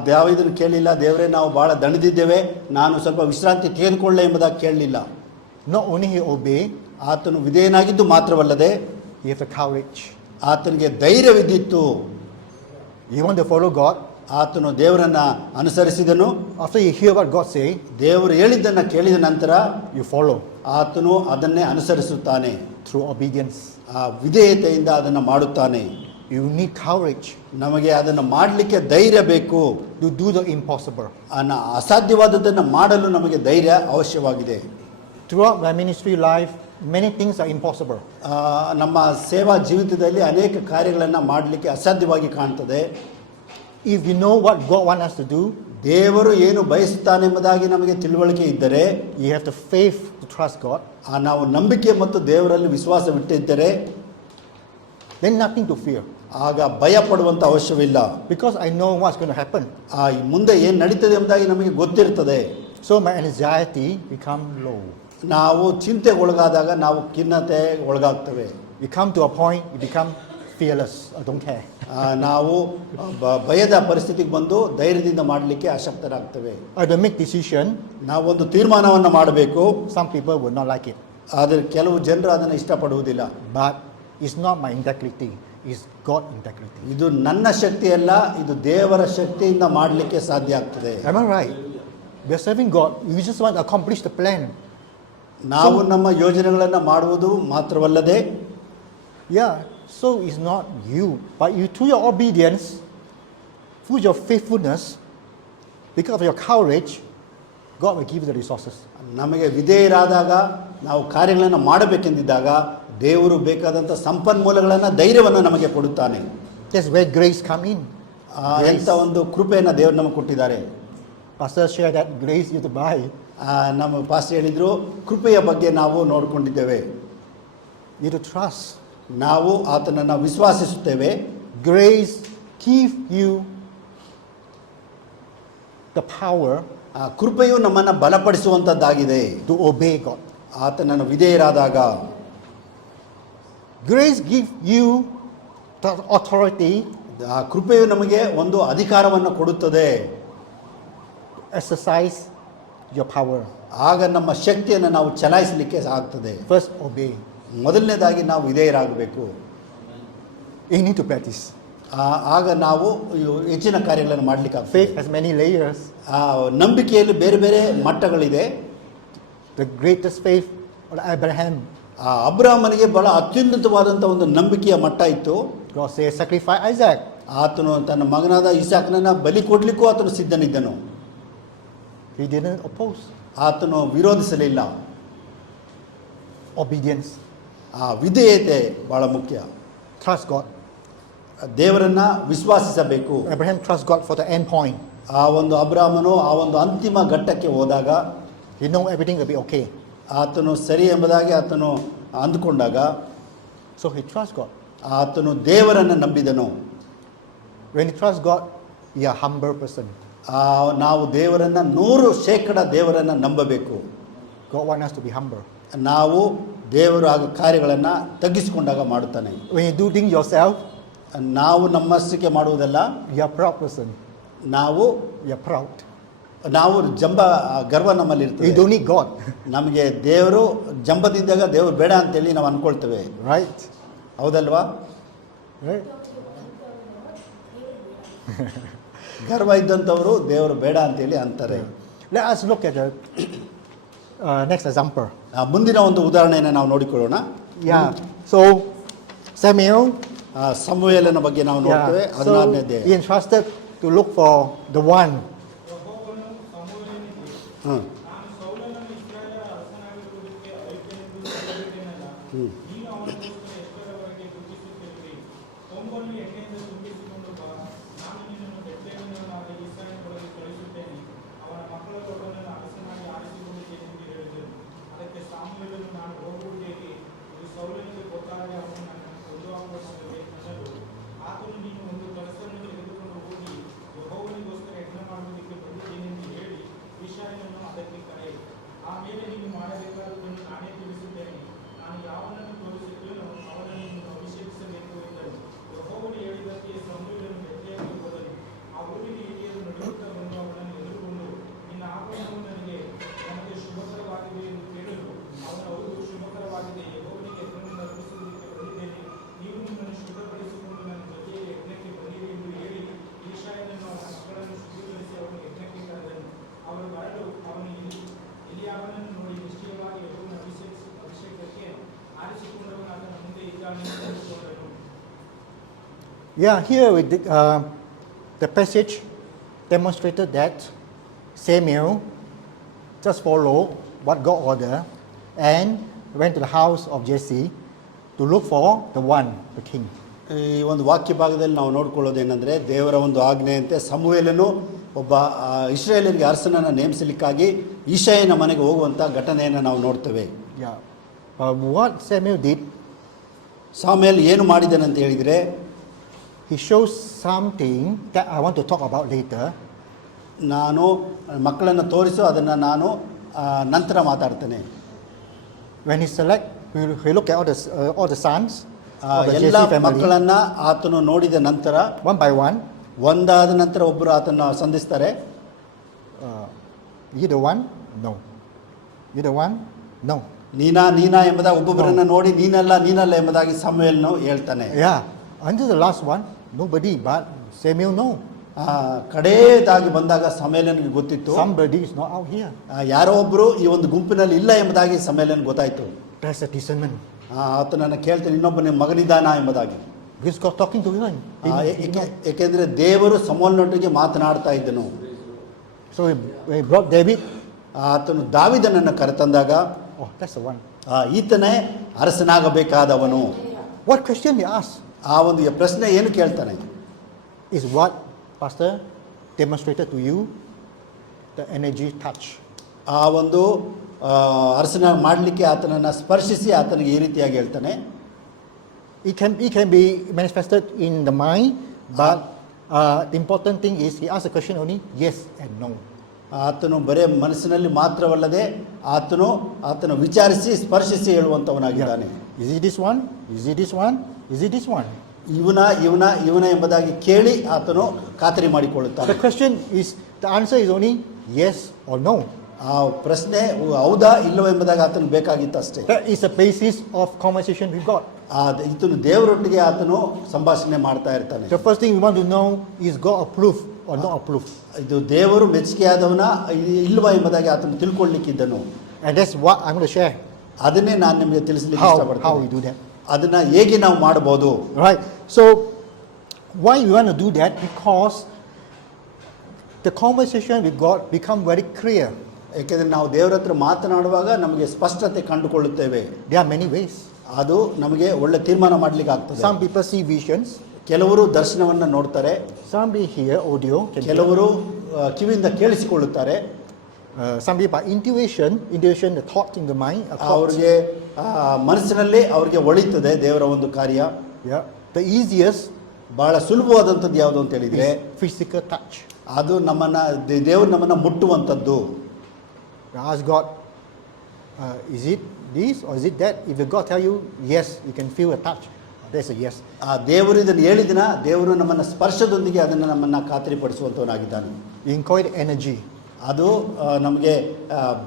ದಾವೀದನು ಕೇಳಲಿಲ್ಲ, ದೇವರೇ ನಾವು ಬಹಳ ದಣಿದಿದ್ದೇವೆ, ನಾನು ಸ್ವಲ್ಪ ವಿಶ್ರಾಂತಿ ತೆಗೆದುಕೊಳ್ಳೆ ಎಂಬುದಾಗಿ ಕೇಳಲಿಲ್ಲ. Not only he obey, ಆತನು ವಿಧೇಯನಾಗಿದ್ದು ಮಾತ್ರವಲ್ಲದೆ he have the courage. ಆತನಿಗೆ ಧೈರ್ಯವಿದ್ದಿತ್ತು. You want to follow God? ಆತನು ದೇವರನ್ನ ಅನುಸರಿಸಿದನು. After you hear what God say, ದೇವರು ಹೇಳಿದ್ದನ್ನು ಕೇಳಿದ ನಂತರ you follow ಆತನು ಅದನ್ನೇ ಅನುಸರಿಸುತ್ತಾನೆ. through obedience. ಆ ವಿಧೇಯತೆಯಿಂದ ಅದನ್ನು ಮಾಡುತ್ತಾನೆ. You need courage ನಮಗೆ ಅದನ್ನು ಮಾಡಲಿಕ್ಕೆ ಧೈರ್ಯ ಬೇಕು. to do the impossible. ಅಸಾಧ್ಯವಾದದ್ದನ್ನು ಮಾಡಲು ನಮಗೆ ಧೈರ್ಯ ಅವಶ್ಯವಾಗಿದೆ. Throughout my ministry life, many things are impossible. ನಮ್ಮ ಸೇವಾ ಜೀವಿತದಲ್ಲಿ ಅನೇಕ ಕಾರ್ಯಗಳನ್ನು ಮಾಡಲಿಕ್ಕೆ ಅಸಾಧ್ಯವಾಗಿ ಕಾಣ್ತದೆ. If you know what God wants us to do, ದೇವರು ಏನು ಬಯಸುತ್ತಾನೆಂಬುದಾಗಿ ನಮಗೆ ತಿಳುವಳಿಕೆ ಇದ್ದರೆ, you have the faith to trust God, ನಾವು ನಂಬಿಕೆ ಮತ್ತು ದೇವರಲ್ಲಿ ವಿಶ್ವಾಸವಿಟ್ಟಿದ್ದರೆ, then nothing to fear. ಆಗ ಭಯ ಪಡುವಂಥ ಅವಶ್ಯವಿಲ್ಲ. Because I know what's going to happen. ಮುಂದೆ ಏನು ನಡೀತದೆ ಎಂಬುದಾಗಿ ನಮಗೆ ಗೊತ್ತಿರ್ತದೆ. So my anxiety become low. ನಾವು ಚಿಂತೆಗೊಳಗಾದಾಗ ನಾವು ಖಿನ್ನತೆ ಒಳಗಾಗ್ತವೆ. We come to a point, you become fearless. I don't care. ನಾವು ಭಯದ ಪರಿಸ್ಥಿತಿಗೆ ಬಂದು ಧೈರ್ಯದಿಂದ ಮಾಡಲಿಕ್ಕೆ ಅಶಕ್ತರಾಗ್ತೇವೆ. I have to make decision. ನಾವೊಂದು ತೀರ್ಮಾನವನ್ನು ಮಾಡಬೇಕು. Some people will not like it. ಆದರೆ ಕೆಲವು ಜನರು ಅದನ್ನು ಇಷ್ಟಪಡುವುದಿಲ್ಲ. But it's not my integrity. It's God integrity. ಇದು ನನ್ನ ಶಕ್ತಿ ಅಲ್ಲ, ಇದು ದೇವರ ಶಕ್ತಿಯಿಂದ ಮಾಡಲಿಕ್ಕೆ ಸಾಧ್ಯ ಆಗ್ತದೆ. Am I right? We are serving God. We just want to accomplish the plan. ನಾವು ನಮ್ಮ ಯೋಜನೆಗಳನ್ನು ಮಾಡುವುದು ಮಾತ್ರವಲ್ಲದೆ, Yeah. So it's not you, but you through your obedience, through your faithfulness, because of your courage, God will give you the resources. ನಮಗೆ ವಿಧೇಯರಾದಾಗ, ನಾವು ಕಾರ್ಯಗಳನ್ನು ಮಾಡಬೇಕೆಂದಿದ್ದಾಗ ದೇವರು ಬೇಕಾದಂಥ ಸಂಪನ್ಮೂಲಗಳನ್ನು, ಧೈರ್ಯವನ್ನು ನಮಗೆ ಕೊಡುತ್ತಾನೆ. That's where grace come in. ಎಂಥ ಒಂದು ಕೃಪೆಯನ್ನು ದೇವರು ನಮಗೆ ಕೊಟ್ಟಿದ್ದಾರೆ. Pastor share that grace you to buy. ನಮ್ಮ ಪಾಸ್ಟರ್ ಹೇಳಿದರು, ಕೃಪೆಯ ಬಗ್ಗೆ ನಾವು ನೋಡಿಕೊಂಡಿದ್ದೇವೆ. You to trust. ನಾವು ಆತನನ್ನು ವಿಶ್ವಾಸಿಸುತ್ತೇವೆ. Grace give you the power ಆ ಕೃಪೆಯು ನಮ್ಮನ್ನು ಬಲಪಡಿಸುವಂಥದ್ದಾಗಿದೆ. to obey God. ಆತನನ್ನು ವಿಧೇಯರಾದಾಗ Grace give you the authority ಆ ಕೃಪೆಯು ನಮಗೆ ಒಂದು ಅಧಿಕಾರವನ್ನು ಕೊಡುತ್ತದೆ. to exercise your power. ಆಗ ನಮ್ಮ ಶಕ್ತಿಯನ್ನು ನಾವು ಚಲಾಯಿಸಲಿಕ್ಕೆ ಆಗ್ತದೆ. First, obey. ಮೊದಲನೇದಾಗಿ ನಾವು ವಿಧೇಯರಾಗಬೇಕು. You need to practice. ಆಗ ನಾವು ಹೆಚ್ಚಿನ ಕಾರ್ಯಗಳನ್ನು ಮಾಡಲಿಕ್ಕೆ Faith has many layers. ನಂಬಿಕೆಯಲ್ಲಿ ಬೇರೆ ಬೇರೆ ಮಟ್ಟಗಳಿದೆ. The greatest faith of Abraham. ಅಬ್ರಹಾಮನಿಗೆ ಬಹಳ ಅತ್ಯುನ್ನತವಾದಂಥ ಒಂದು ನಂಬಿಕೆಯ ಮಟ್ಟ ಇತ್ತು. God says, sacrifice Isaac. ಆತನು ತನ್ನ ಮಗನಾದ ಇಸಾಕನನ್ನು ಬಲಿ ಕೊಡಲಿಕ್ಕೂ ಆತನು ಸಿದ್ಧನಿದ್ದನು. He didn't oppose. ಆತನು ವಿರೋಧಿಸಲಿಲ್ಲ. Obedience. ವಿಧೇಯತೆ ಬಹಳ ಮುಖ್ಯ. Trust God. ದೇವರನ್ನ ವಿಶ್ವಾಸಿಸಬೇಕು. Abraham trust God for the end point. ಆ ಒಂದು ಅಬ್ರಹಾಮನು ಆ ಒಂದು ಅಂತಿಮ ಘಟ್ಟಕ್ಕೆ ಹೋದಾಗ He know everything will be okay. ಆತನು ಸರಿ ಎಂಬುದಾಗಿ ಆತನು ಅಂದುಕೊಂಡಾಗ So he trust God. ಆತನು ದೇವರನ್ನು ನಂಬಿದನು. When you trust God, you are a humble person. ನಾವು ದೇವರನ್ನು 100% ದೇವರನ್ನು ನಂಬಬೇಕು. God wants us to be humble. ನಾವು ದೇವರು ಆಗ ಕಾರ್ಯಗಳನ್ನು ತಗ್ಗಿಸಿಕೊಂಡಾಗ ಮಾಡುತ್ತಾನೆ. When you do things yourself, ನಾವು ನಮ್ಮಷ್ಟಕ್ಕೆ ಮಾಡುವುದಲ್ಲ, you are a proud person. ನಾವು You are proud. ಗರ್ವ ನಮ್ಮಲ್ಲಿ You ಇರ್ತದೆ. don't need God. ನಮಗೆ ದೇವರು ಜಂಬದಿದ್ದಾಗ ದೇವರು ಬೇಡ ಅಂತೇಳಿ ನಾವು ಅನ್ಕೊಳ್ತೇವೆ. Right? ಹೌದಲ್ವಾ? Right? ಗರ್ವ ಇದ್ದಂಥವರು ದೇವರು ಬೇಡ ಅಂತೇಳಿ ಅಂತಾರೆ. Let us look at the next example. ಮುಂದಿನ ಒಂದು ಉದಾಹರಣೆಯನ್ನು ನಾವು ನೋಡಿಕೊಳ್ಳೋಣ. Yeah. So Samuel. ಸಮುವೇಲನ ಬಗ್ಗೆ ನಾವು ನೋಡ್ತೇವೆ. Yeah. So 16ನೇ ಅಧ್ಯಾಯ. he entrusted to look for the one. Yeah, here we did, the passage demonstrated that Samuel just followed what God ordered and went to the house of Jesse to look for the one, the king. ಈ ಒಂದು ವಾಕ್ಯ ಭಾಗದಲ್ಲಿ ನಾವು ನೋಡ್ಕೊಳ್ಳೋದೇನೆಂದರೆ, ದೇವರ ಒಂದು ಆಜ್ಞೆಯಂತೆ ಸಮುವೇಲನು ಒಬ್ಬ ಇಸ್ರಾಯೇಲರಿಗೆ ಅರಸನನ್ನು ನೇಮಿಸಲಿಕ್ಕಾಗಿ ಈಶಾಯನ ಮನೆಗೆ ಹೋಗುವಂಥ ಘಟನೆಯನ್ನು ನಾವು ನೋಡ್ತೇವೆ. Yeah. What Samuel did, ಸಾಮೇಲ್ ಏನು ಮಾಡಿದನಂತ ಹೇಳಿದರೆ, he shows something that I want to talk about later. ನಾನು ಮಕ್ಕಳನ್ನು ತೋರಿಸು, ಅದನ್ನು ನಾನು ನಂತರ ಮಾತಾಡ್ತೇನೆ. When he select, he look at all the sons. of the ಎಲ್ಲ Jesse family. ಮಕ್ಕಳನ್ನ ಆತನು ನೋಡಿದ ನಂತರ One by one. ಒಂದಾದ ನಂತರ ಒಬ್ಬರು ಆತನ ಸಂಧಿಸ್ತಾರೆ. You the one? No. You the one? No. ನೀನಾ ಎಂಬುದಾಗಿ ಒಬ್ಬೊಬ್ಬರನ್ನ ನೋಡಿ ನೀನಲ್ಲ ಎಂಬುದಾಗಿ ಸಮುವೇಲನು ಹೇಳ್ತಾನೆ. Yeah. Until the last one, nobody but Samuel know. ಕಡೆಯದಾಗಿ ಬಂದಾಗ ಸಮುವೇಲನಿಗೆ ಗೊತ್ತಿತ್ತು Somebody is not out here. ಯಾರೋ ಒಬ್ರು ಈ ಒಂದು ಗುಂಪಿನಲ್ಲಿ ಇಲ್ಲ ಎಂಬುದಾಗಿ ಸಮುವೇಲನಿಗೆ ಗೊತ್ತಾಯ್ತು. That's a discernment. ಆತನನ್ನು ಕೇಳ್ತಾನೆ, ಇನ್ನೊಬ್ಬ ನಿಮ್ಮ ಮಗನಿದಾನ ಎಂಬುದಾಗಿ. Because God talking to him. ಏಕೆಂದ್ರೆ ದೇವರು ಸಮುವೇಲನೊಟ್ಟಿಗೆ ಮಾತನಾಡ್ತಾ ಇದ್ದನು. So he brought David. ಆತನು ದಾವೀದನನ್ನು ಕರೆತಂದಾಗ Oh, that's the one. ಈತನೇ ಅರಸನಾಗಬೇಕಾದವನು. What question he asked ಆ ಒಂದು ಪ್ರಶ್ನೆ ಏನು ಕೇಳ್ತಾನೆ? is what Pastor demonstrated to you, the energy touch. ಆ ಒಂದು ಅರಸನ ಮಾಡಲಿಕ್ಕೆ ಆತನನ್ನು ಸ್ಪರ್ಶಿಸಿ ಆತನಿಗೆ ಈ ರೀತಿಯಾಗಿ ಹೇಳ್ತಾನೆ. It can be manifested in the mind, but the important thing is he asked the question only yes and no. ಆತನು ಬರೇ ಮನಸ್ಸಿನಲ್ಲಿ ಮಾತ್ರವಲ್ಲದೆ ಆತನು ವಿಚಾರಿಸಿ ಸ್ಪರ್ಶಿಸಿ ಹೇಳುವಂಥವನಾಗಿದ್ದಾನೆ. Is it this one? Is it this one? Is it this one? ಇವನ ಎಂಬುದಾಗಿ ಕೇಳಿ ಆತನು ಖಾತರಿ ಮಾಡಿಕೊಳ್ಳುತ್ತಾನೆ. The question is, the answer is only yes or no. ಆ ಪ್ರಶ್ನೆ ಹೌದಾ ಇಲ್ಲವೋ ಎಂಬುದಾಗಿ ಆತನು ಬೇಕಾಗಿತ್ತು ಅಷ್ಟೇ. That is the basis of conversation with God. ಈತನು ದೇವರೊಟ್ಟಿಗೆ ಆತನು ಸಂಭಾಷಣೆ ಮಾಡ್ತಾ ಇರ್ತಾನೆ. The first thing we want to know is God approve or not approve. ಇದು ದೇವರು ಮೆಚ್ಚುಗೆಯಾದವನ ಇಲ್ವಾ ಎಂಬುದಾಗಿ ಆತನು ತಿಳ್ಕೊಳ್ಳಿಕ್ಕಿದ್ದನು. And that's what I'm going to share. ಅದನ್ನೇ ನಾನು ನಿಮಗೆ ತಿಳಿಸಲಿಕ್ಕೆ How we ಇಷ್ಟಪಡ್ತೀನಿ. do that. ಅದನ್ನ ಹೇಗೆ ನಾವು ಮಾಡಬಹುದು? Right. So why we want to do that? Because the conversation with God become very clear. ಯಾಕೆಂದ್ರೆ ನಾವು ದೇವರ ಹತ್ರ ಮಾತನಾಡುವಾಗ ನಮಗೆ ಸ್ಪಷ್ಟತೆ ಕಂಡುಕೊಳ್ಳುತ್ತೇವೆ. There are many ways. ಅದು ನಮಗೆ ಒಳ್ಳೆ ತೀರ್ಮಾನ ಮಾಡಲಿಕ್ಕೆ ಆಗ್ತದೆ. Some people see visions. ಕೆಲವರು ದರ್ಶನವನ್ನ ನೋಡ್ತಾರೆ. Some hear audio. ಕೆಲವರು ಕಿವಿಯಿಂದ ಕೇಳಿಸಿಕೊಳ್ಳುತ್ತಾರೆ. Some people by intuition, the thought in the mind. ಅವರಿಗೆ ಮನಸ್ಸಿನಲ್ಲಿ ಅವರಿಗೆ ಒಳಿತದೆ ದೇವರ ಒಂದು ಕಾರ್ಯ. Yeah. The easiest ಬಹಳ ಸುಲಭವಾದಂಥದ್ದು ಯಾವುದು ಅಂತ ಹೇಳಿದ್ರೆ is physical touch. ಅದು ದೇವರು ನಮ್ಮನ್ನ ಮುಟ್ಟುವಂಥದ್ದು. Ask God, is it this or is it that? If the God tell you yes, you can feel a touch. That's a yes. ದೇವರು ಇದನ್ನು ಹೇಳಿದಿನ ದೇವರು ನಮ್ಮನ್ನ ಸ್ಪರ್ಶದೊಂದಿಗೆ ಅದನ್ನು ನಮ್ಮನ್ನ ಖಾತರಿಪಡಿಸುವಂತವನಾಗಿದ್ದಾನೆ. You can call it energy. ಅದು ನಮಗೆ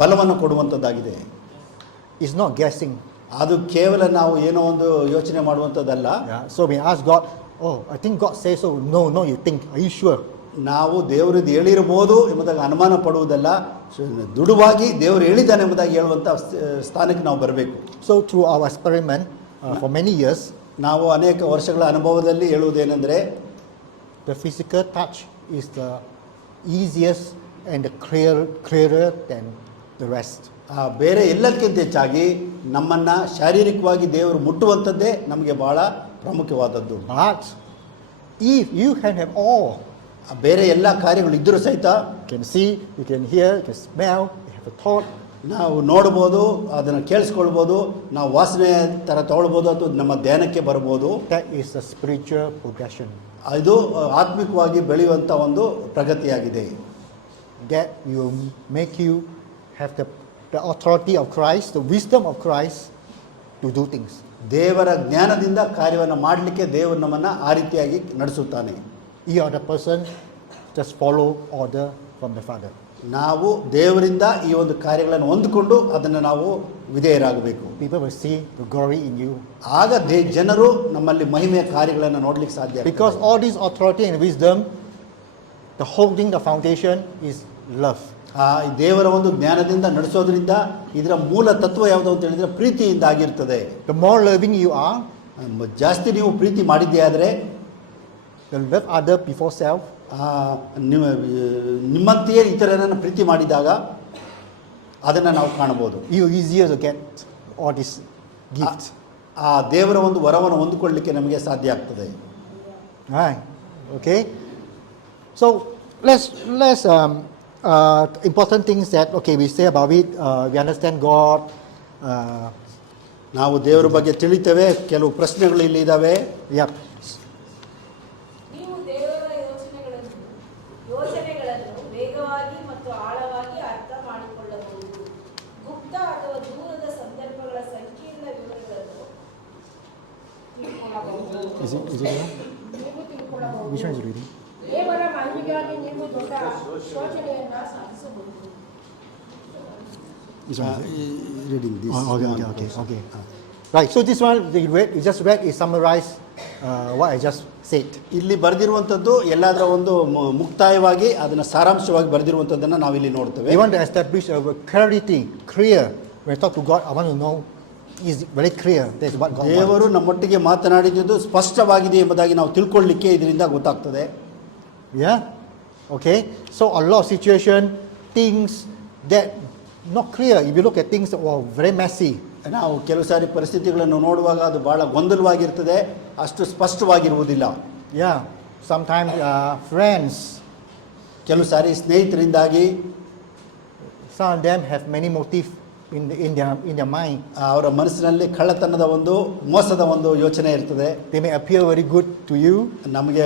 ಬಲವನ್ನು ಕೊಡುವಂಥದ್ದಾಗಿದೆ. It's not guessing. ಅದು ಕೇವಲ ನಾವು ಏನೋ ಒಂದು ಯೋಚನೆ ಮಾಡುವಂಥದ್ದಲ್ಲ. Yeah. So we ask God, oh, I think God says so. No, you think. Are you sure? ನಾವು ದೇವರು ಇದು ಹೇಳಿರಬಹುದು ಎಂಬುದಾಗಿ ಅನುಮಾನ ಪಡುವುದಲ್ಲ, ದೃಢವಾಗಿ ದೇವರು ಹೇಳಿದ್ದಾನೆ ಎಂಬುದಾಗಿ ಹೇಳುವಂಥ ಸ್ಥಾನಕ್ಕೆ ನಾವು ಬರಬೇಕು. So through our experiment for many years, ನಾವು ಅನೇಕ ವರ್ಷಗಳ ಅನುಭವದಲ್ಲಿ ಹೇಳುವುದೇನೆಂದರೆ the physical touch is the easiest and the clearer than the rest. ಬೇರೆ ಎಲ್ಲಕ್ಕಿಂತ ಹೆಚ್ಚಾಗಿ ನಮ್ಮನ್ನ ಶಾರೀರಿಕವಾಗಿ ದೇವರು ಮುಟ್ಟುವಂಥದ್ದೇ ನಮಗೆ ಬಹಳ ಪ್ರಾಮುಖ್ಯವಾದದ್ದು. But if you can have all, ಬೇರೆ ಎಲ್ಲ ಕಾರ್ಯಗಳು ಇದ್ದರೂ ಸಹಿತ you can see, you can hear, you can smell, you have a thought, ನಾವು ನೋಡ್ಬೋದು, ಅದನ್ನು ಕೇಳಿಸ್ಕೊಳ್ಬೋದು, ನಾವು ವಾಸನೆ ಥರ ತಗೊಳ್ಬೋದು, ಅಥವಾ ನಮ್ಮ ಧ್ಯಾನಕ್ಕೆ ಬರ್ಬೋದು. that is the spiritual progression. ಇದು ಆತ್ಮಿಕವಾಗಿ ಬೆಳೆಯುವಂಥ ಒಂದು ಪ್ರಗತಿಯಾಗಿದೆ. That will make you have the authority of Christ, the wisdom of Christ to do things. ದೇವರ ಜ್ಞಾನದಿಂದ ಕಾರ್ಯವನ್ನು ಮಾಡಲಿಕ್ಕೆ ದೇವರು ನಮ್ಮನ್ನು ಆ ರೀತಿಯಾಗಿ ನಡೆಸುತ್ತಾನೆ. You are the person, just follow order from the Father. ನಾವು ದೇವರಿಂದ ಈ ಒಂದು ಕಾರ್ಯಗಳನ್ನು ಹೊಂದಿಕೊಂಡು ಅದನ್ನು ನಾವು ವಿಧೇಯರಾಗಬೇಕು. People will see the glory in you. ಆಗ ಜನರು ನಮ್ಮಲ್ಲಿ ಮಹಿಮೆಯ ಕಾರ್ಯಗಳನ್ನು ನೋಡ್ಲಿಕ್ಕೆ ಸಾಧ್ಯ. Because all this authority and wisdom, the holding the foundation is love. ದೇವರ ಒಂದು ಜ್ಞಾನದಿಂದ ನಡೆಸೋದ್ರಿಂದ ಇದರ ಮೂಲ ತತ್ವ ಯಾವುದು ಅಂತ ಹೇಳಿದ್ರೆ ಪ್ರೀತಿಯಿಂದ ಆಗಿರ್ತದೆ. The more loving you are, ಜಾಸ್ತಿ ನೀವು ಪ್ರೀತಿ ಮಾಡಿದ್ದೇ ಆದರೆ, the love other before self, ನಿಮ್ಮಂತೆಯೇ ಇತರರನ್ನು ಪ್ರೀತಿ ಮಾಡಿದಾಗ ಅದನ್ನು ನಾವು ಕಾಣಬಹುದು. you easier to get all these gifts. ಆ ದೇವರ ಒಂದು ವರವನ್ನು ಹೊಂದಿಕೊಳ್ಳಲಿಕ್ಕೆ ನಮಗೆ ಸಾಧ್ಯ ಆಗ್ತದೆ. Right. Okay. So let's important things that we say about it. We understand God. ನಾವು ದೇವರ ಬಗ್ಗೆ ತಿಳಿತೇವೆ. ಕೆಲವು ಪ್ರಶ್ನೆಗಳು ಇಲ್ಲಿ ಇದ್ದಾವೆ. Yep. ನೀವು ದೇವರ ಯೋಚನೆಗಳನ್ನು ವೇಗವಾಗಿ ಮತ್ತು ಆಳವಾಗಿ ಅರ್ಥ ಮಾಡಿಕೊಳ್ಳಬಹುದು. ಗುಪ್ತ ಅಥವಾ ದೂರದ ಸಂದರ್ಭಗಳ ಸಂಕೀರ್ಣ ತಿಳ್ಕೊಳ್ಳಬಹುದು. Is it here? ನೀವು ತಿಳ್ಕೊಳ್ಳಬಹುದು. Which one is reading? ದೇವರ ಮಹಿಮೆಗಾಗಿ ನೀವು ದೊಡ್ಡ ಶೋಚನೆಯನ್ನ ಸಾಧಿಸಬಹುದು. Which one is it? Reading this Oh, okay. Right, so this one, you just read, is summarized what I just said. ಇಲ್ಲಿ ಬರೆದಿರುವಂಥದ್ದು ಎಲ್ಲದರ ಒಂದು ಮುಕ್ತಾಯವಾಗಿ ಅದನ್ನು ಸಾರಾಂಶವಾಗಿ ಬರೆದಿರುವಂಥದ್ದನ್ನು ನಾವಿಲ್ಲಿ ನೋಡ್ತೇವೆ. We want to establish a clarity, clear. When I talk to God, I want to know, is very clear. That's what God ದೇವರು wants. ನಮ್ಮೊಟ್ಟಿಗೆ ಮಾತನಾಡಿದ್ದು ಸ್ಪಷ್ಟವಾಗಿದೆ ಎಂಬುದಾಗಿ ನಾವು ತಿಳ್ಕೊಳ್ಳಿಕ್ಕೆ ಇದರಿಂದ ಗೊತ್ತಾಗ್ತದೆ. Yeah? Okay? So a lot of situation, things that not clear. If you look at things that were very messy, ನಾವು ಕೆಲವು ಸಾರಿ ಪರಿಸ್ಥಿತಿಗಳನ್ನು ನೋಡುವಾಗ ಅದು ಬಹಳ ಗೊಂದಲವಾಗಿರ್ತದೆ, ಅಷ್ಟು ಸ್ಪಷ್ಟವಾಗಿರುವುದಿಲ್ಲ. yeah, sometimes friends, ಕೆಲವು ಸಾರಿ ಸ್ನೇಹಿತರಿಂದಾಗಿ some of them have many motives in their mind. ಅವರ ಮನಸ್ಸಿನಲ್ಲಿ ಕಳ್ಳತನದ ಒಂದು ಮೋಸದ ಒಂದು ಯೋಚನೆ ಇರ್ತದೆ. They may appear very good to you, ನಮಗೆ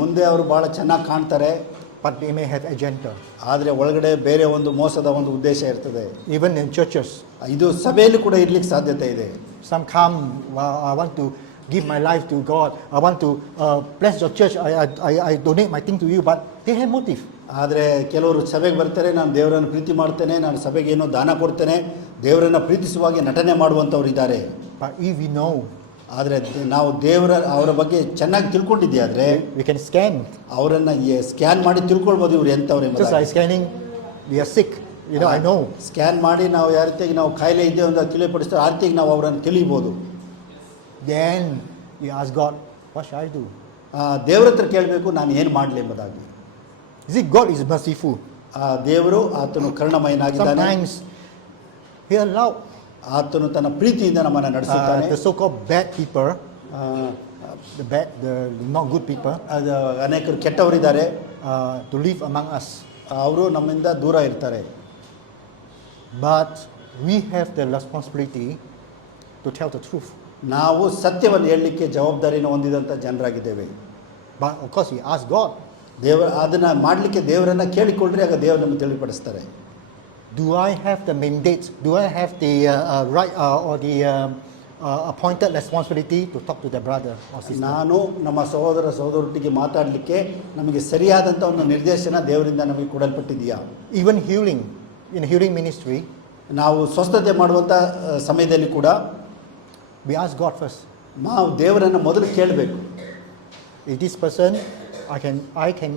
ಮುಂದೆ ಅವರು ಬಹಳ ಚೆನ್ನಾಗಿ ಕಾಣ್ತಾರೆ, but they may have agenda. ಆದರೆ ಒಳಗಡೆ ಬೇರೆ ಒಂದು ಮೋಸದ ಒಂದು ಉದ್ದೇಶ ಇರ್ತದೆ. Even in churches, ಇದು ಸಭೆಯಲ್ಲಿ ಕೂಡ ಇರ್ಲಿಕ್ಕೆ ಸಾಧ್ಯತೆ ಇದೆ. some come, I want to give my life to God. I want to bless your church. I donate my thing to you, but they have motive. ಆದರೆ ಕೆಲವರು ಸಭೆಗೆ ಬರ್ತಾರೆ, ನಾನು ದೇವರನ್ನು ಪ್ರೀತಿ ಮಾಡ್ತೇನೆ, ನಾನು ಸಭೆಗೆ ಏನೋ ದಾನ ಕೊಡ್ತೇನೆ, ದೇವರನ್ನು ಪ್ರೀತಿಸುವಾಗೆ ನಟನೆ ಮಾಡುವಂಥವ್ರು ಇದ್ದಾರೆ. But if we know, ಆದರೆ ನಾವು ಅವರ ಬಗ್ಗೆ ಚೆನ್ನಾಗಿ ತಿಳ್ಕೊಂಡಿದ್ದೆ ಆದರೆ we can scan. ಅವರನ್ನು ಸ್ಕ್ಯಾನ್ ಮಾಡಿ ತಿಳ್ಕೊಳ್ಬೋದು ಇವ್ರು ಎಂಥವ್ರು Just like scanning, we are sick. I know. Scan ಮಾಡಿ ನಾವು ಯಾವ ರೀತಿಯಾಗಿ ನಾವು ಕಾಯಿಲೆ ಇದ್ದೇವೆ ಅಂತ ತಿಳಿಪಡಿಸ್ತಾರೆ, ಆ ರೀತಿಯಾಗಿ ನಾವು ಅವರನ್ನು ತಿಳಿಬೋದು. Then you ask God, what shall I do? ದೇವರ ಹತ್ರ ಕೇಳಬೇಕು, ನಾನು ಏನು ಮಾಡಲಿ ಎಂಬುದಾಗಿ. You see, God is merciful. ದೇವರು ಆತನು ಕರುಣಮಯನಾಗಿದ್ದಾನೆ. Sometimes He allow ಆತನು ತನ್ನ ಪ್ರೀತಿಯಿಂದ ನಮ್ಮನ್ನು ನಡೆಸುತ್ತಾನೆ. the so-called bad people, the not good people, ಅದು ಅನೇಕರು ಕೆಟ್ಟವರಿದ್ದಾರೆ, to live among us. ಅವರು ನಮ್ಮಿಂದ ದೂರ ಇರ್ತಾರೆ. But we have the responsibility to tell the truth. ನಾವು ಸತ್ಯವನ್ನು ಹೇಳಲಿಕ್ಕೆ ಜವಾಬ್ದಾರಿಯನ್ನು ಹೊಂದಿದಂಥ ಜನರಾಗಿದ್ದೇವೆ. But of course, we ask God, ಅದನ್ನು ಮಾಡಲಿಕ್ಕೆ ದೇವರನ್ನು ಕೇಳಿಕೊಂಡ್ರೆ ಆಗ ದೇವರನ್ನು ತಿಳಿಪಡಿಸ್ತಾರೆ. do I have the mandate? Do I have the right or the appointed responsibility to talk to the brother or sister? ನಾನು ನಮ್ಮ ಸಹೋದರೊಟ್ಟಿಗೆ ಮಾತಾಡಲಿಕ್ಕೆ ನಮಗೆ ಸರಿಯಾದಂಥ ಒಂದು ನಿರ್ದೇಶನ ದೇವರಿಂದ ನಮಗೆ ಕೊಡಲ್ಪಟ್ಟಿದೆಯಾ? Even healing, in healing ministry, ನಾವು ಸ್ವಸ್ಥತೆ ಮಾಡುವಂಥ ಸಮಯದಲ್ಲಿ ಕೂಡ we ask God first. ನಾವು ದೇವರನ್ನು ಮೊದಲು ಕೇಳಬೇಕು. Is this person, I can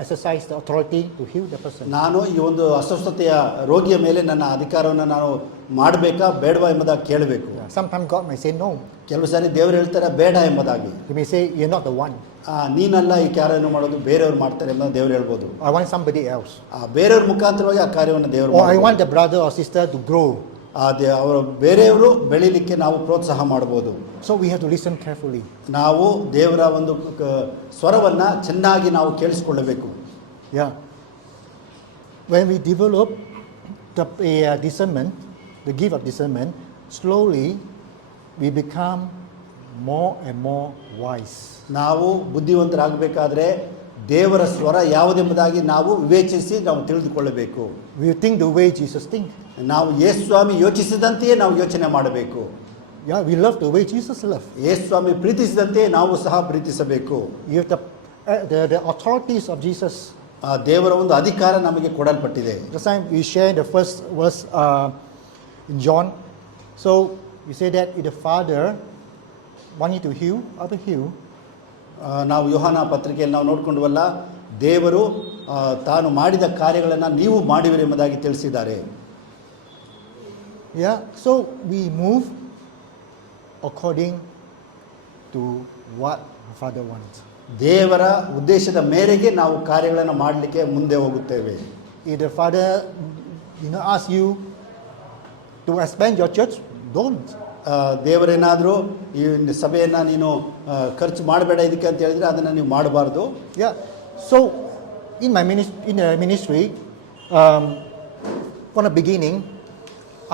exercise the authority to heal the person? ನಾನು ಈ ಒಂದು ಅಸ್ವಸ್ಥತೆಯ ರೋಗಿಯ ಮೇಲೆ ನನ್ನ ಅಧಿಕಾರವನ್ನು ನಾನು ಮಾಡಬೇಕಾ ಬೇಡವಾ ಎಂಬುದಾಗಿ ಕೇಳಬೇಕು. Sometimes God may say no. ಕೆಲವು ಸಾರಿ ದೇವರು ಹೇಳ್ತಾರೆ ಬೇಡ ಎಂಬುದಾಗಿ. He may say, you're not the one. ನೀನಲ್ಲ ಈ ಕಾರ್ಯವನ್ನು ಮಾಡೋದು, ಬೇರೆಯವ್ರು ಮಾಡ್ತಾರೆ ಎಂಬುದನ್ನು ದೇವರು ಹೇಳ್ಬೋದು. I want somebody else. ಬೇರೆಯವ್ರ ಮುಖಾಂತರವಾಗಿ ಆ ಕಾರ್ಯವನ್ನು ದೇವರು Or I want the brother or sister to grow. ಅವರು ಬೇರೆಯವರು ಬೆಳೀಲಿಕ್ಕೆ ನಾವು ಪ್ರೋತ್ಸಾಹ ಮಾಡ್ಬೋದು. So we have to listen carefully. ನಾವು ದೇವರ ಒಂದು ಸ್ವರವನ್ನು ಚೆನ್ನಾಗಿ ನಾವು ಕೇಳಿಸ್ಕೊಳ್ಳಬೇಕು. Yeah. When we develop the discernment, the gift of discernment, slowly we become more and more wise. ನಾವು ಬುದ್ಧಿವಂತರಾಗಬೇಕಾದ್ರೆ ದೇವರ ಸ್ವರ ಯಾವುದೆಂಬುದಾಗಿ ನಾವು ವಿವೇಚಿಸಿ ನಾವು ತಿಳಿದುಕೊಳ್ಳಬೇಕು. We think the way Jesus thinks. ನಾವು ಯೇಸು ಸ್ವಾಮಿ ಯೋಚಿಸಿದಂತೆಯೇ ನಾವು ಯೋಚನೆ ಮಾಡಬೇಕು. Yeah, we love the way Jesus loved. ಯೇಸು ಸ್ವಾಮಿ ಪ್ರೀತಿಸಿದಂತೆಯೇ ನಾವು ಸಹ ಪ್ರೀತಿಸಬೇಕು. You have the authorities of Jesus. ದೇವರ ಒಂದು ಅಧಿಕಾರ ನಮಗೆ ಕೊಡಲ್ಪಟ್ಟಿದೆ. This time we share the first verse in John. So we say that if the Father wanted to heal, I will heal. ನಾವು ಯೋಹಾನ ಪತ್ರಿಕೆಯಲ್ಲಿ ನಾವು ನೋಡಿಕೊಂಡವಲ್ಲ, ದೇವರು ತಾನು ಮಾಡಿದ ಕಾರ್ಯಗಳನ್ನು ನೀವು ಮಾಡಿವಿರಿ ಎಂಬುದಾಗಿ ತಿಳಿಸಿದ್ದಾರೆ. Yeah, so we move according to what Father wants. ದೇವರ ಉದ್ದೇಶದ ಮೇರೆಗೆ ನಾವು ಕಾರ್ಯಗಳನ್ನು ಮಾಡಲಿಕ್ಕೆ ಮುಂದೆ ಹೋಗುತ್ತೇವೆ. If the Father ask you to expand your church, don't. ದೇವರೇನಾದರೂ ಈ ಸಭೆಯನ್ನು ನೀನು ಖರ್ಚು ಮಾಡಬೇಡ ಇದಕ್ಕೆ ಅಂತ ಹೇಳಿದರೆ ಅದನ್ನು ನೀವು ಮಾಡಬಾರ್ದು. Yeah, so in the ministry, from the beginning,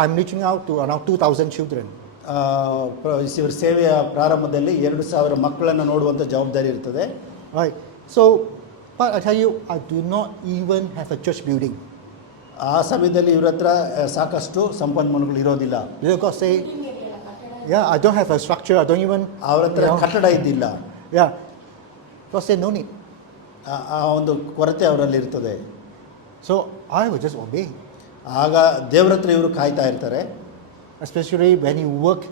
I'm reaching out to around 2,000 children. ಇವ್ರ ಸೇವೆಯ ಪ್ರಾರಂಭದಲ್ಲಿ 2,000 ಮಕ್ಕಳನ್ನು ನೋಡುವಂಥ ಜವಾಬ್ದಾರಿ ಇರ್ತದೆ. Right. So, but I tell you, I do not even have a church building. ಆ ಸಮಯದಲ್ಲಿ ಇವ್ರ ಹತ್ರ ಸಾಕಷ್ಟು ಸಂಪನ್ಮೂಲಗಳು ಇರೋದಿಲ್ಲ. God say, Yeah, I don't have a structure. I don't even. ಅವ್ರ ಹತ್ರ you know. ಕಟ್ಟಡ ಇದ್ದಿಲ್ಲ. Yeah. God said no need. ಆ ಒಂದು ಕೊರತೆ ಅವರಲ್ಲಿ ಇರ್ತದೆ. So I will just obey. ಆಗ ದೇವ್ರ ಹತ್ರ ಇವರು ಕಾಯ್ತಾ ಇರ್ತಾರೆ. Especially when you work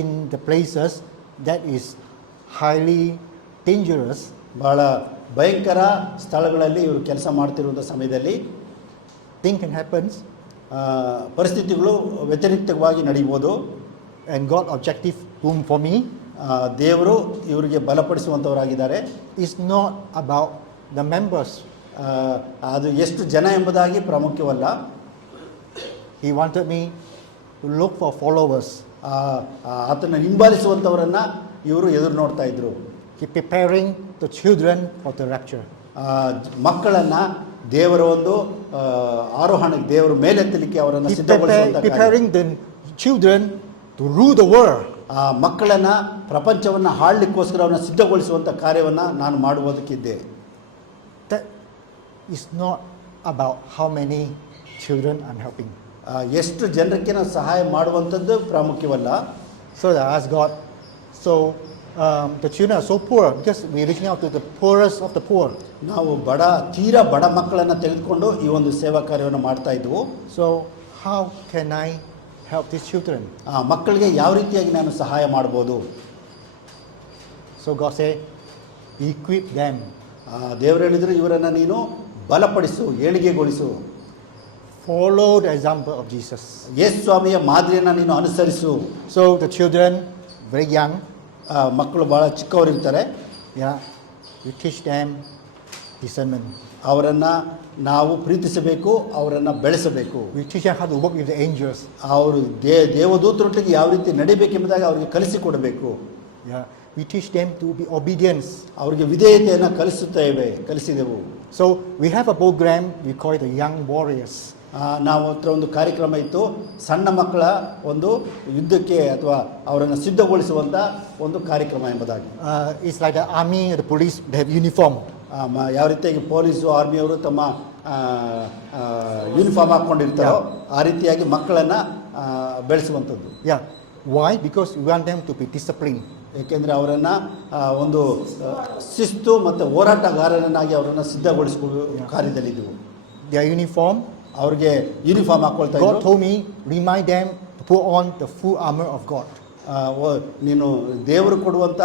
in the places that is highly dangerous. ಬಹಳ ಭಯಂಕರ ಸ್ಥಳಗಳಲ್ಲಿ ಇವರು ಕೆಲಸ ಮಾಡ್ತಿರುವಂಥ ಸಮಯದಲ್ಲಿ Things can happen, ಪರಿಸ್ಥಿತಿಗಳು ವ್ಯತಿರಿಕ್ತವಾಗಿ ನಡೀಬೋದು. and God objective room for me ದೇವರು ಇವರಿಗೆ ಬಲಪಡಿಸುವಂಥವರಾಗಿದ್ದಾರೆ. is not about the members. ಅದು ಎಷ್ಟು ಜನ ಎಂಬುದಾಗಿ ಪ್ರಾಮುಖ್ಯವಲ್ಲ. He wanted me to look for followers. ಆತನ ಹಿಂಬಾಲಿಸುವಂಥವರನ್ನು ಇವರು ಎದುರು ನೋಡ್ತಾ ಇದ್ರು. He preparing the children for the rapture. ಮಕ್ಕಳನ್ನು ದೇವರ ಒಂದು ಆರೋಹಣಕ್ಕೆ ದೇವರ ಮೇಲೆತ್ತಲಿಕ್ಕೆ ಅವರನ್ನು He ಸಿದ್ಧಗೊಳಿಸುವಂಥ ಕಾರ್ಯ. preparing the children to rule the world. ಮಕ್ಕಳನ್ನು ಪ್ರಪಂಚವನ್ನು ಆಳಲಿಕ್ಕೋಸ್ಕರ ಅವನ್ನ ಸಿದ್ಧಗೊಳಿಸುವಂಥ ಕಾರ್ಯವನ್ನು ನಾನು ಮಾಡುವುದಕ್ಕಿದ್ದೆ. That is not about how many children I'm helping. ಎಷ್ಟು ಜನರಿಗೆ ನಾವು ಸಹಾಯ ಮಾಡುವಂಥದ್ದು ಪ್ರಾಮುಖ್ಯವಲ್ಲ. So I asked God, so the children are so poor because we're reaching out to the poorest of the poor. ನಾವು ತೀರಾ ಬಡ ಮಕ್ಕಳನ್ನು ತೆಗೆದುಕೊಂಡು ಈ ಒಂದು ಸೇವಾ ಕಾರ್ಯವನ್ನು ಮಾಡ್ತಾ ಇದ್ವು. So how can I help these children? ಮಕ್ಕಳಿಗೆ ಯಾವ ರೀತಿಯಾಗಿ ನಾನು ಸಹಾಯ ಮಾಡ್ಬೋದು? So God said, equip them. ದೇವರು ಹೇಳಿದ್ರು ಇವರನ್ನು ನೀನು ಬಲಪಡಿಸು, ಏಳಿಗೆಗೊಳಿಸು. Follow the example of Jesus. ಯೇಸು ಸ್ವಾಮಿಯ ಮಾದರಿಯನ್ನು ನೀನು ಅನುಸರಿಸು. So the children, very young, ಮಕ್ಕಳು ಭಾಳ ಚಿಕ್ಕವರಿರ್ತಾರೆ. yeah, you teach them discernment. ಅವರನ್ನು ನಾವು ಪ್ರೀತಿಸಬೇಕು, ಅವರನ್ನು ಬೆಳೆಸಬೇಕು. We teach them how to work with the angels. ಅವರು ದೇವದೂತರೊಟ್ಟಿಗೆ ಯಾವ ರೀತಿ ನಡಿಬೇಕೆಂಬುದಾಗಿ ಅವರಿಗೆ ಕಲಿಸಿಕೊಡಬೇಕು. Yeah, we teach them to be obedience. ಅವರಿಗೆ ವಿಧೇಯತೆಯನ್ನು ಕಲಿಸಿದೆವು. So we have a program, we call it the Young Warriors. ನಾವು ಹತ್ರ ಒಂದು ಕಾರ್ಯಕ್ರಮ ಇತ್ತು, ಸಣ್ಣ ಮಕ್ಕಳ ಒಂದು ಯುದ್ಧಕ್ಕೆ ಅಥವಾ ಅವರನ್ನು ಸಿದ್ಧಗೊಳಿಸುವಂಥ ಒಂದು ಕಾರ್ಯಕ್ರಮ ಎಂಬುದಾಗಿ. It's like the army, the police, they have uniform. ಯಾವ ರೀತಿಯಾಗಿ ಪೊಲೀಸು ಆರ್ಮಿಯವರು ತಮ್ಮ ಯೂನಿಫಾರ್ಮ್ ಹಾಕ್ಕೊಂಡಿರ್ತಾರೋ ಆ ರೀತಿಯಾಗಿ ಮಕ್ಕಳನ್ನು ಬೆಳೆಸುವಂಥದ್ದು. Yeah. Why? Because we want them to be disciplined. ಏಕೆಂದರೆ ಅವರನ್ನು ಒಂದು ಶಿಸ್ತು ಮತ್ತು ಹೋರಾಟಗಾರರನ್ನಾಗಿ ಅವರನ್ನು ಸಿದ್ಧಗೊಳಿಸಿಕೊಳ್ಳುವ ಕಾರ್ಯದಲ್ಲಿದ್ದವು. Their uniform. ಅವ್ರಿಗೆ ಯೂನಿಫಾರ್ಮ್ ಹಾಕ್ಕೊಳ್ತಾ God ಇದ್ರು. told me, remind them to put on the full armor of God. ನೀನು ದೇವರು ಕೊಡುವಂಥ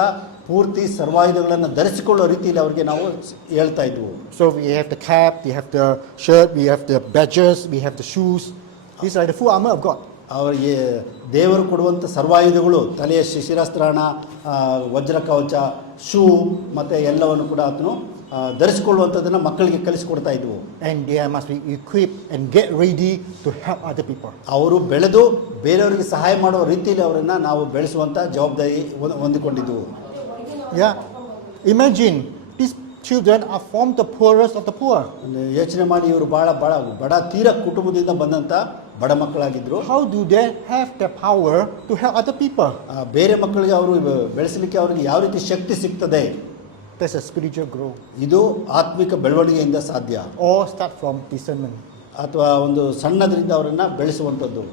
ಪೂರ್ತಿ ಸರ್ವಾಯುಧಗಳನ್ನು ಧರಿಸಿಕೊಳ್ಳೋ ರೀತಿಯಲ್ಲಿ ಅವರಿಗೆ ನಾವು ಹೇಳ್ತಾ ಇದ್ವು. So we have the cap, we have the shirt, we have the badges, we have the shoes. These are the full armor of God. ಅವರಿಗೆ ದೇವರು ಕೊಡುವಂಥ ಸರ್ವಾಯುಧಗಳು, ತಲೆಯ ಶಿರಸ್ತ್ರಾಣ, ವಜ್ರ ಕವಚ, ಶೂ ಮತ್ತು ಎಲ್ಲವನ್ನು ಕೂಡ ಆತನು ಧರಿಸಿಕೊಳ್ಳುವಂಥದ್ದನ್ನು ಮಕ್ಕಳಿಗೆ ಕಲಿಸಿಕೊಡ್ತಾ ಇದ್ವು. And they must be equipped and get ready to help other people. ಅವರು ಬೆಳೆದು ಬೇರೆಯವರಿಗೆ ಸಹಾಯ ಮಾಡುವ ರೀತಿಯಲ್ಲಿ ಅವರನ್ನು ನಾವು ಬೆಳೆಸುವಂಥ ಜವಾಬ್ದಾರಿ ಹೊಂದಿಕೊಂಡಿದ್ದೆವು. Yeah. Imagine these children are from the poorest of the poor. ಯೋಚನೆ ಮಾಡಿ, ಇವರು ಬಡ ತೀರ ಕುಟುಂಬದಿಂದ ಬಂದಂಥ ಬಡ ಮಕ್ಕಳಾಗಿದ್ದರು. How do they have the power to help other people? ಬೇರೆ ಮಕ್ಕಳಿಗೆ ಅವರು ಬೆಳೆಸಲಿಕ್ಕೆ ಅವರಿಗೆ ಯಾವ ರೀತಿ ಶಕ್ತಿ ಸಿಗ್ತದೆ? That's a spiritual growth. ಇದು ಆತ್ಮಿಕ ಬೆಳವಣಿಗೆಯಿಂದ ಸಾಧ್ಯ. All start from discernment. ಅಥವಾ ಒಂದು ಸಣ್ಣದರಿಂದ ಅವರನ್ನು ಬೆಳೆಸುವಂಥದ್ದು.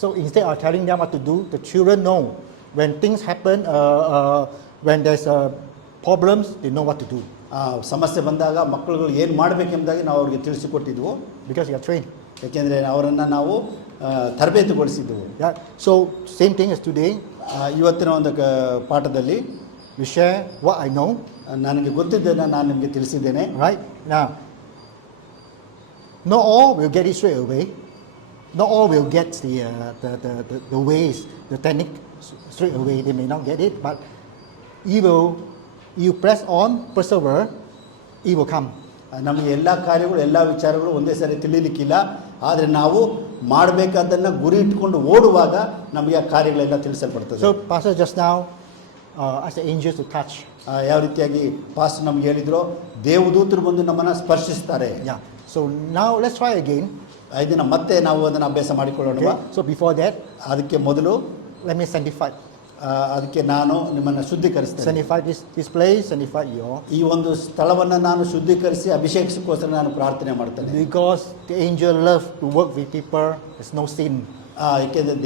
So instead of telling them what to do, the children know when things happen, when there's problems, they know what to do. ಸಮಸ್ಯೆ ಬಂದಾಗ ಮಕ್ಕಳುಗಳು ಏನು ಮಾಡಬೇಕೆಂಬುದಾಗಿ ನಾವು ಅವ್ರಿಗೆ ತಿಳಿಸಿಕೊಟ್ಟಿದ್ವು. Because you are trained. ಯಾಕೆಂದರೆ ಅವರನ್ನು ನಾವು ತರಬೇತಿಗೊಳಿಸಿದ್ದೆವು. Yeah. So same thing as today. ಇವತ್ತಿನ ಒಂದು ಪಾಠದಲ್ಲಿ We share what I know. ನನಗೆ ಗೊತ್ತಿದ್ದನ್ನು ನಾನು ನಿಮಗೆ ತಿಳಿಸಿದ್ದೇನೆ. Right? Now, not all will get it straight away. Not all will get the ways, the technique straight away. They may not get it, but you press on, persevere, it will come. ನಮಗೆ ಎಲ್ಲ ಕಾರ್ಯಗಳು, ಎಲ್ಲ ವಿಚಾರಗಳು ಒಂದೇ ಸಾರಿ ತಿಳಿಲಿಕ್ಕಿಲ್ಲ. ಆದರೆ ನಾವು ಮಾಡಬೇಕಾದ್ದನ್ನು ಗುರಿ ಇಟ್ಕೊಂಡು ಓಡುವಾಗ ನಮಗೆ ಆ ಕಾರ್ಯಗಳೆಲ್ಲ ತಿಳಿಸಲ್ಪಡ್ತದೆ. So, Pastor just now asked the angels to touch. ಯಾವ ರೀತಿಯಾಗಿ ಪಾಸ್ಟರ್ ನಮ್ಗೆ ಹೇಳಿದ್ರು, ದೇವದೂತರು ಬಂದು ನಮ್ಮನ್ನು ಸ್ಪರ್ಶಿಸ್ತಾರೆ. Yeah. So now let's try again. ಇದನ್ನು ಮತ್ತೆ ನಾವು ಅದನ್ನು ಅಭ್ಯಾಸ ಮಾಡಿಕೊಳ್ಳೋಣ. Okay. So before that, ಅದಕ್ಕೆ ಮೊದಲು let me sanctify. ಅದಕ್ಕೆ ನಾನು ನಿಮ್ಮನ್ನು ಶುದ್ಧೀಕರಿಸ್ತೇನೆ. Sanctify this place, sanctify your. ಈ ಒಂದು ಸ್ಥಳವನ್ನು ನಾನು ಶುದ್ಧೀಕರಿಸಿ ಅಭಿಷೇಕಿಸೋಸ್ಕರ ನಾನು ಪ್ರಾರ್ಥನೆ ಮಾಡ್ತೇನೆ. Because the angel love to work with people, there's no sin. ಏಕೆಂದರೆ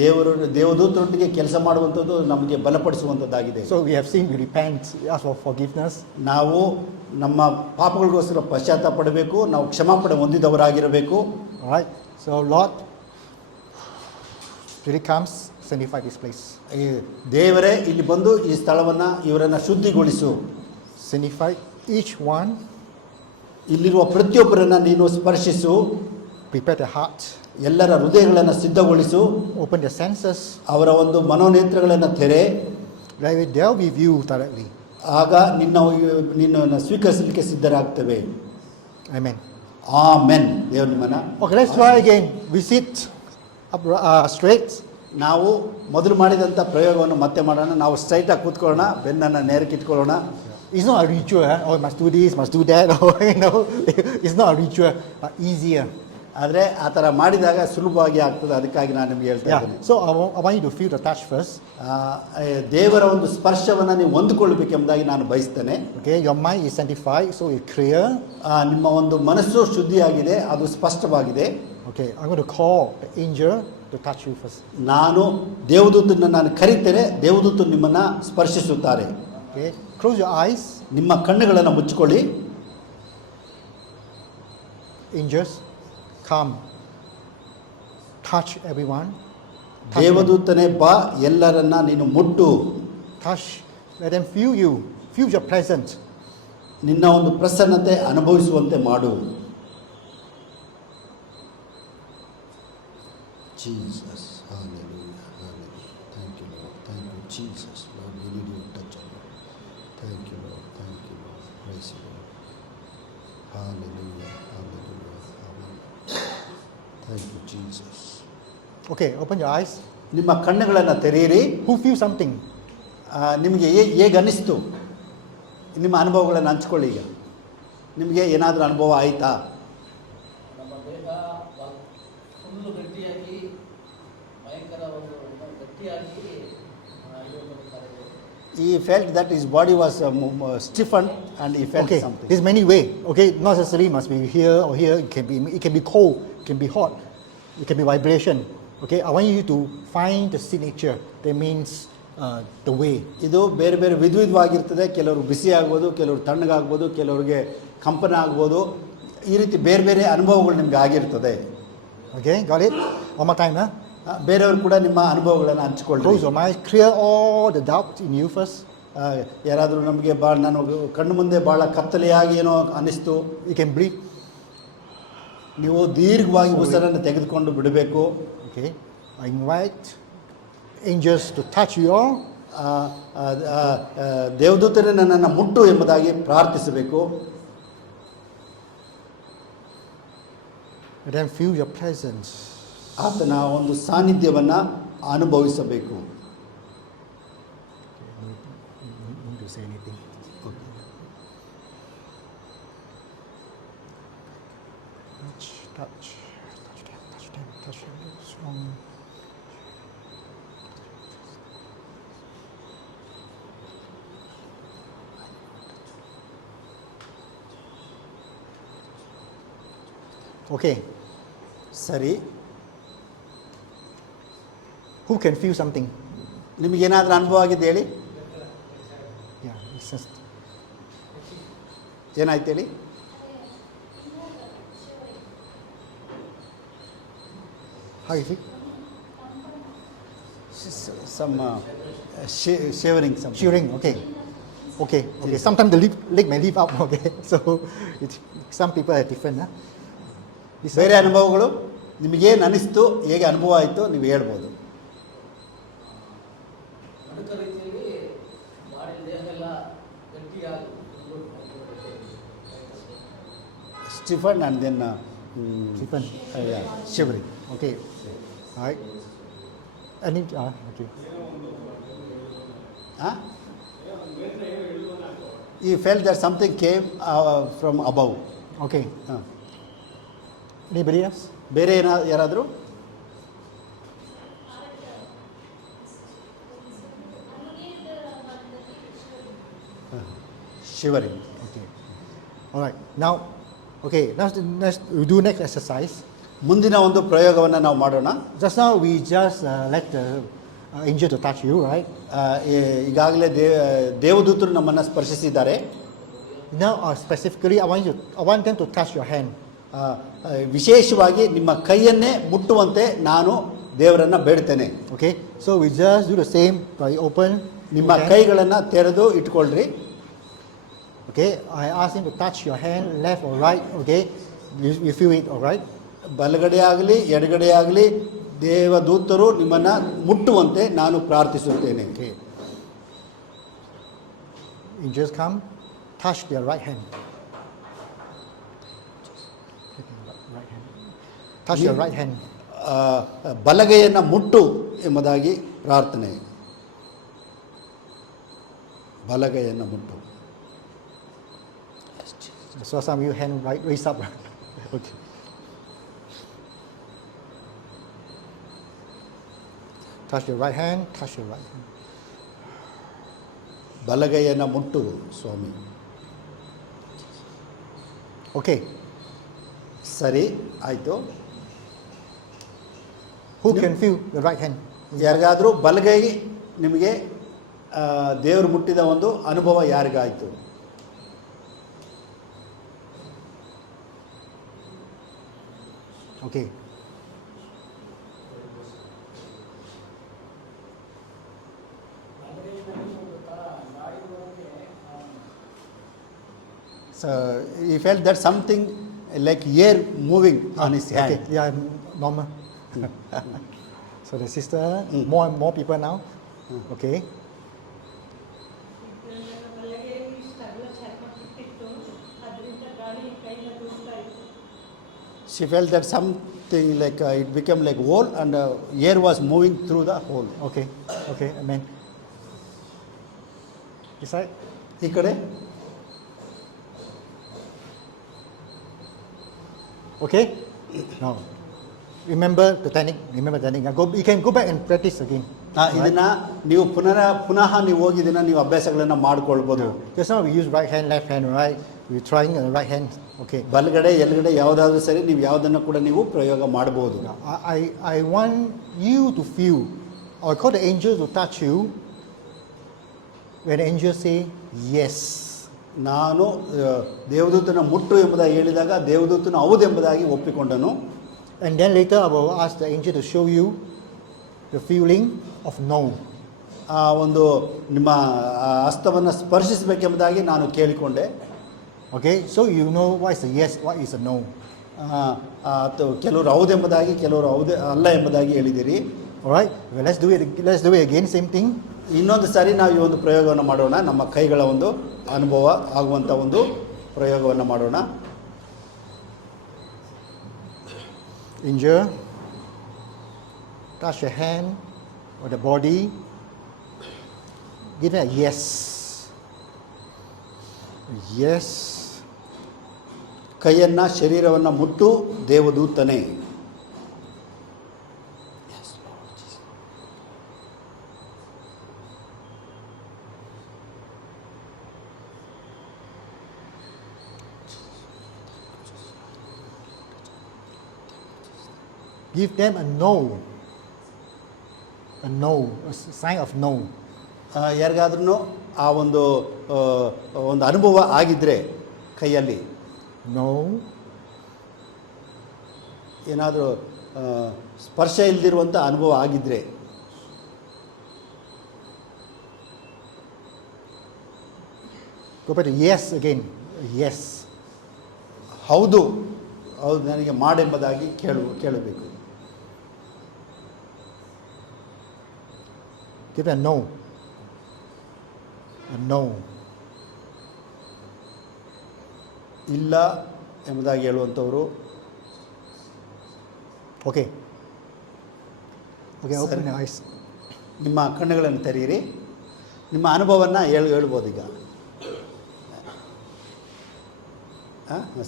ದೇವದೂತರೊಟ್ಟಿಗೆ ಕೆಲಸ ಮಾಡುವಂಥದ್ದು ನಮಗೆ ಬಲಪಡಿಸುವಂಥದ್ದಾಗಿದೆ. So we have seen, we repent, we ask for forgiveness. ನಾವು ನಮ್ಮ ಪಾಪಗಳಿಗೋಸ್ಕರ ಪಶ್ಚಾತ್ತಾಪ ಪಡಬೇಕು, ನಾವು ಕ್ಷಮಾಪಣೆ ಹೊಂದಿದವರಾಗಿರಬೇಕು. All right. So Lord, really comes, sanctify this place. ಈ ದೇವರೇ ಇಲ್ಲಿ ಬಂದು ಈ ಸ್ಥಳವನ್ನು ಇವರನ್ನು ಶುದ್ಧಿಗೊಳಿಸು. Sanctify each one. ಇಲ್ಲಿರುವ ಪ್ರತಿಯೊಬ್ಬರನ್ನು ನೀನು ಸ್ಪರ್ಶಿಸು. Prepare the heart. ಎಲ್ಲರ ಹೃದಯಗಳನ್ನು ಸಿದ್ಧಗೊಳಿಸು. Open their senses. ಅವರ ಒಂದು ಮನೋನೇತ್ರಗಳನ್ನು ತೆರೆ. Let it deal with you directly. ಆಗ ನಿನ್ನನ್ನು ಸ್ವೀಕರಿಸಲಿಕ್ಕೆ ಸಿದ್ಧರಾಗ್ತೇವೆ. Amen. ಆಮೆನ್. ದೇವರು ನಿಮ್ಮನ್ನು. Okay, let's try again. We sit up straight. ನಾವು ಮೊದಲು ಮಾಡಿದಂಥ ಪ್ರಯೋಗವನ್ನು ಮತ್ತೆ ಮಾಡೋಣ. ನಾವು ಸ್ಟ್ರೈಟಾಗಿ ಕೂತ್ಕೊಳ್ಳೋಣ, ಬೆನ್ನನ್ನು ನೇರಕ್ಕೆ ಇಟ್ಕೊಳ್ಳೋಣ. It's not a ritual. Oh, must do this, must do that. Oh, it's not a ritual, but easier. ಆದರೆ ಆ ಥರ ಮಾಡಿದಾಗ ಸುಲಭವಾಗಿ ಆಗ್ತದೆ. ಅದಕ್ಕಾಗಿ ನಾನು ನಿಮಗೆ ಹೇಳ್ತಾ Yeah. ಇದ್ದೀನಿ. So I want you to feel the touch first. ದೇವರ ಒಂದು ಸ್ಪರ್ಶವನ್ನು ನೀವು ಹೊಂದಿಕೊಳ್ಳಬೇಕೆಂಬುದಾಗಿ ನಾನು ಬಯಸ್ತೇನೆ. Okay, your mind is sanctified, so it's clear. ನಿಮ್ಮ ಒಂದು ಮನಸ್ಸು ಶುದ್ಧಿಯಾಗಿದೆ, ಅದು ಸ್ಪಷ್ಟವಾಗಿದೆ. Okay, I'm going to call the angel to touch you first. ನಾನು ನಾನು ಕರೀತೇನೆ, ದೇವದೂತರು ನಿಮ್ಮನ್ನು ಸ್ಪರ್ಶಿಸುತ್ತಾರೆ. Okay, close your eyes. ನಿಮ್ಮ ಕಣ್ಣುಗಳನ್ನು ಮುಚ್ಚಿಕೊಳ್ಳಿ. Angels, come. Touch everyone. Touch them. ದೇವದೂತನೇ ಬಾ, ಎಲ್ಲರನ್ನ ನೀನು ಮುಟ್ಟು. Touch. Let them feel you. Feel your presence. ನಿನ್ನ ಒಂದು ಪ್ರಸನ್ನತೆ ಅನುಭವಿಸುವಂತೆ ಮಾಡು. Jesus, hallelujah, hallelujah. Thank you, Lord. Thank you, Jesus. Lord, we need your touch, Lord. Thank you, Lord. Thank you, Lord. Praise you, Lord. Hallelujah, hallelujah, hallelujah. Thank you, Jesus. Okay, open your eyes. ನಿಮ್ಮ ಕಣ್ಣುಗಳನ್ನು ತೆರೆಯಿರಿ. Who feels something? ನಿಮಗೆ ಹೇಗೆ ಅನ್ನಿಸ್ತು? ನಿಮ್ಮ ಅನುಭವಗಳನ್ನು ಹಂಚ್ಕೊಳ್ಳಿ. ಈಗ ನಿಮಗೆ ಏನಾದರೂ ಅನುಭವ ಆಯಿತಾ? ನಮ್ಮ ದೇಹ ಫುಲ್ಲು ಗಟ್ಟಿಯಾಗಿ ಭಯಂಕರ ಒಂದು ಗಟ್ಟಿಯಾಗಿ He felt that his body was stiffened and he felt Okay, something. there's many ways. Okay, not necessarily must be here or here. It can be cold, it can be hot, it can be vibration. Okay, I want you to find the signature. That means the way. ಇದು ಬೇರೆ ಬೇರೆ ವಿಧವಾಗಿರ್ತದೆ. ಕೆಲವರು ಬಿಸಿ ಆಗ್ಬೋದು, ಕೆಲವರು ತಣ್ಣಗಾಗ್ಬೋದು, ಕೆಲವರಿಗೆ ಕಂಪನ ಆಗ್ಬೋದು. ಈ ರೀತಿ ಬೇರೆ ಬೇರೆ ಅನುಭವಗಳು ನಿಮ್ಗೆ ಆಗಿರ್ತದೆ. Okay, got it? One more time, huh? ಬೇರೆಯವರು ಕೂಡ ನಿಮ್ಮ ಅನುಭವಗಳನ್ನು ಹಂಚಿಕೊಳ್ಳಿ. Close your mind, clear all the doubt in you first. ಯಾರಾದರೂ ನಮಗೆ ನಾನು ಕಣ್ಣು ಮುಂದೆ ಭಾಳ ಕತ್ತಲೆಯಾಗಿ ಏನೋ ಅನ್ನಿಸ್ತು. You can breathe. ನೀವು ದೀರ್ಘವಾಗಿ ಉಸಿರನ್ನು ತೆಗೆದುಕೊಂಡು ಬಿಡಬೇಕು. Okay, I invite angels to touch you all. ದೇವದೂತರೇ ನನ್ನನ್ನು ಮುಟ್ಟು ಎಂಬುದಾಗಿ ಪ್ರಾರ್ಥಿಸಬೇಕು. And then feel your presence. ಆತನ ಒಂದು ಸಾನ್ನಿಧ್ಯವನ್ನು ಅನುಭವಿಸಬೇಕು. Need to say anything. Touch them. Strong. Okay. ಸರಿ, Who can feel something? ನಿಮಗೇನಾದರೂ ಅನುಭವ ಆಗಿದೆ ಹೇಳಿ. Yeah, it's just ಏನಾಯ್ತು ಹೇಳಿ. how you feel? Some shivering. Shivering. Okay. Sometimes the leg may leave out. Okay, so some people are different. Huh? ಬೇರೆ ಅನುಭವಗಳು ನಿಮಗೇನು ಅನಿಸ್ತು, ಹೇಗೆ ಅನುಭವ ಆಯಿತು ನೀವು ಹೇಳ್ಬೋದು. ನಡುಕ ರೀತಿಯಲ್ಲಿ ಬಾಡಿ ದೇಹ ಎಲ್ಲ ಗಟ್ಟಿಯಾಗಿ stiffen and then Different. Shivering. Okay. All right. Okay. You felt that something came from above. Okay. Anybody else? ಬೇರೆ ಯಾರಾದರೂ? Shivering. Okay. All right. Now, okay. Let's do next exercise. ಮುಂದಿನ ಒಂದು ಪ್ರಯೋಗವನ್ನು ನಾವು ಮಾಡೋಣ. Just now we just let the angel to touch you, right? ಈಗಾಗಲೇ ದೇವದೂತರು ನಮ್ಮನ್ನು ಸ್ಪರ್ಶಿಸಿದ್ದಾರೆ. Now specifically, I want them to touch your hand. ವಿಶೇಷವಾಗಿ ನಿಮ್ಮ ಕೈಯನ್ನೇ ಮುಟ್ಟುವಂತೆ ನಾನು ದೇವರನ್ನು ಬೇಡ್ತೇನೆ. Okay, so we just do the same. By open ನಿಮ್ಮ your hand. ಕೈಗಳನ್ನು ತೆರೆದು ಇಟ್ಕೊಳ್ರಿ. Okay, I ask him to touch your hand, left or right. Okay, you feel it, all right? ಬಲಗಡೆ ಆಗಲಿ ಎಡಗಡೆ ಆಗಲಿ ದೇವದೂತರು ನಿಮ್ಮನ್ನು ಮುಟ್ಟುವಂತೆ ನಾನು ಪ್ರಾರ್ಥಿಸುತ್ತೇನೆ. Okay. Angels come, touch their right hand. Right hand. Touch your right hand. ಬಲಗೈಯನ್ನು ಮುಟ್ಟು ಎಂಬುದಾಗಿ ಪ್ರಾರ್ಥನೆ. ಬಲಗೈಯನ್ನು ಮುಟ್ಟು. I saw some of you hand raised up. Okay. Touch your right hand, touch your right hand. ಬಲಗೈಯನ್ನು ಮುಟ್ಟು ಸ್ವಾಮಿ. Okay. ಸರಿ ಆಯಿತು. Who can feel the right hand? ಯಾರಿಗಾದರೂ ಬಲಗೈ ನಿಮಗೆ ದೇವರು ಮುಟ್ಟಿದ ಒಂದು ಅನುಭವ ಯಾರಿಗಾಯಿತು? Okay. So he felt that something like air moving on his hand. Okay. Yeah, normal. So the sister, more and more people now. Okay. She felt that something like it became like hole and air was moving through the hole. Okay. Okay. Amen. This side. ಈ ಕಡೆ Okay. Now, remember the technique. Remember the technique. Now you can go back and practice again. ಇದನ್ನ ನೀವು ಪುನಃ ನೀವು ಹೋಗಿ ಇದನ್ನ ನೀವು ಅಭ್ಯಾಸಗಳನ್ನು ಮಾಡ್ಕೊಳ್ಬೋದು. Just now we use right hand, left hand, right? We're trying the right hand. Okay. ಬಲಗಡೆ ಎಡಗಡೆ ಯಾವುದಾದ್ರೂ ಸರಿ ನೀವು ಯಾವುದನ್ನು ಕೂಡ ನೀವು ಪ್ರಯೋಗ ಮಾಡಬಹುದು. Now, I want you to feel, or I call the angels to touch you. When the angels say yes. ನಾನು ದೇವದೂತನ ಮುಟ್ಟು ಎಂಬುದಾಗಿ ಹೇಳಿದಾಗ ದೇವದೂತನು ಹೌದೆಂಬುದಾಗಿ ಒಪ್ಪಿಕೊಂಡನು. And then later I will ask the angel to show you the feeling of no. ಆ ಒಂದು ನಿಮ್ಮ ಹಸ್ತವನ್ನು ಸ್ಪರ್ಶಿಸಬೇಕೆಂಬುದಾಗಿ ನಾನು ಕೇಳಿಕೊಂಡೆ. Okay, so you know what is a yes, what is a no. ಕೆಲವರು ಹೌದೆಂಬುದಾಗಿ ಕೆಲವರು ಹೌದೇ ಅಲ್ಲ ಎಂಬುದಾಗಿ ಹೇಳಿದಿರಿ. Alright, well, let's do it again, same thing. ಇನ್ನೊಂದು ಸಾರಿ ನಾವು ಈ ಒಂದು ಪ್ರಯೋಗವನ್ನು ಮಾಡೋಣ. ನಮ್ಮ ಕೈಗಳ ಒಂದು ಅನುಭವ ಆಗುವಂಥ ಒಂದು ಪ್ರಯೋಗವನ್ನು ಮಾಡೋಣ. Angel, touch your hand or the body. Give it a yes. Yes. ಕೈಯನ್ನು ಶರೀರವನ್ನು ಮುಟ್ಟು ದೇವದೂತನೇ. Give them a no. A no, a sign of no. ಯಾರಿಗಾದ್ರೂ ಆ ಒಂದು ಅನುಭವ ಆಗಿದ್ದರೆ ಕೈಯಲ್ಲಿ No. ಏನಾದರೂ ಸ್ಪರ್ಶ ಇಲ್ಲದಿರುವಂಥ ಅನುಭವ ಆಗಿದ್ದರೆ Go back to yes again. Yes. ಹೌದು ನನಗೆ ಮಾಡೆಂಬುದಾಗಿ ಕೇಳಬೇಕು. Give it a no. A no. ಇಲ್ಲ ಎಂಬುದಾಗಿ ಹೇಳುವಂಥವರು. Okay. Okay, open Sir. your eyes. ನಿಮ್ಮ ಕಣ್ಣುಗಳನ್ನು ತೆರೆಯಿರಿ. ನಿಮ್ಮ ಅನುಭವವನ್ನು ಹೇಳ್ಬೋದು ಈಗ.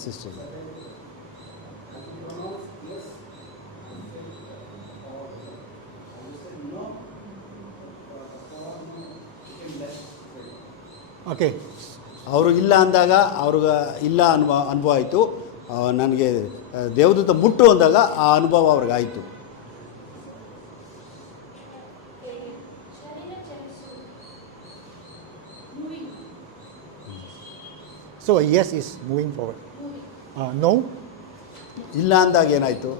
Sister Okay. ಅವರು ಇಲ್ಲ ಅಂದಾಗ ಅವ್ರಿಗೆ ಇಲ್ಲ ಅನುಭವ ಆಯಿತು. ನನಗೆ ದೇವದೂತ ಮುಟ್ಟು ಅಂದಾಗ ಆ ಅನುಭವ ಅವ್ರಿಗಾಯಿತು. So a yes is moving forward. No? ಇಲ್ಲ ಅಂದಾಗ ಏನಾಯಿತು?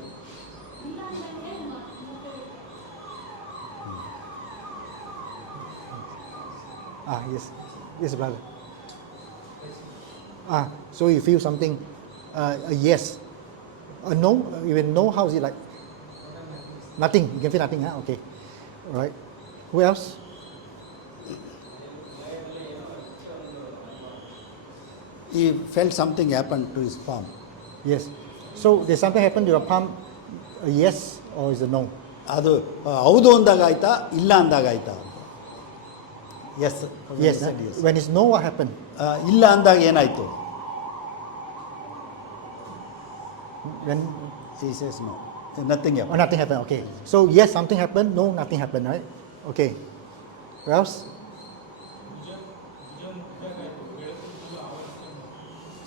Yes. Yes, brother. So you feel something, a yes. A no? Even no, how is it like? Nothing. You can feel nothing, huh? Okay. All right. Who else? He felt something happened to his palm. Yes. So there's something happened to your palm, a yes or is a no? ಅದು ಹೌದು ಅಂದಾಗ ಆಯ್ತಾ, ಇಲ್ಲ ಅಂದಾಗ ಆಯ್ತಾ? Yes. Yes. When it's no, what happened? ಇಲ್ಲ ಅಂದಾಗ ಏನಾಯಿತು? When He says no. Nothing oh, happened. nothing happened. Okay. So yes, something happened. No, nothing happened. Right? Okay. Who else?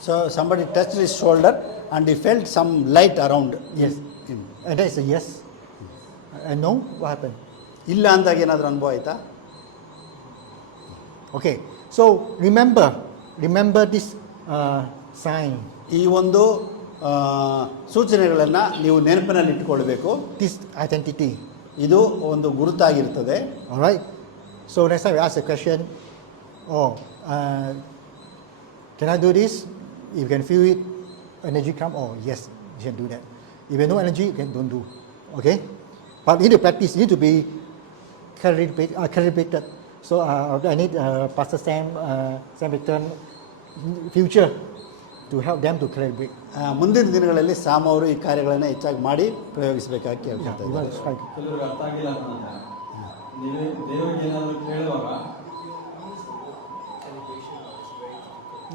So somebody touched his shoulder and he felt some light around Yes. him. And that is a yes. And no, what happened? ಇಲ್ಲ ಅಂದಾಗ ಏನಾದರೂ ಅನುಭವ ಆಯ್ತಾ? Okay. So remember this sign, ಈ ಒಂದು ಸೂಚನೆಗಳನ್ನು ನೀವು ನೆನಪಿನಲ್ಲಿ ಇಟ್ಟುಕೊಳ್ಬೇಕು. this identity. ಇದು ಒಂದು ಗುರುತಾಗಿರ್ತದೆ. All right. So next time we ask a question, can I do this? If you can feel it, energy come. Oh yes, you can do that. If you have no energy, you can don't do. Okay. But you need to practice. You need to be calibrated. So I need Pastor Sam Victor, future, to help them to calibrate. ಮುಂದಿನ ದಿನಗಳಲ್ಲಿ ಸಾಮ್ ಅವರು ಈ ಕಾರ್ಯಗಳನ್ನು ಹೆಚ್ಚಾಗಿ ಮಾಡಿ ಪ್ರಯೋಗಿಸಬೇಕಾಗಿ Yeah, ಕೇಳ್ಕೊತಾ you ಇದ್ದಾರೆ. want to strike. ಕೆಲವ್ರಿಗೆ ಅರ್ಥ ಆಗಿಲ್ಲ ಅಂತ ನೀವು ದೇವರಿಗೆ ಏನಾದರೂ ಕೇಳುವಾಗ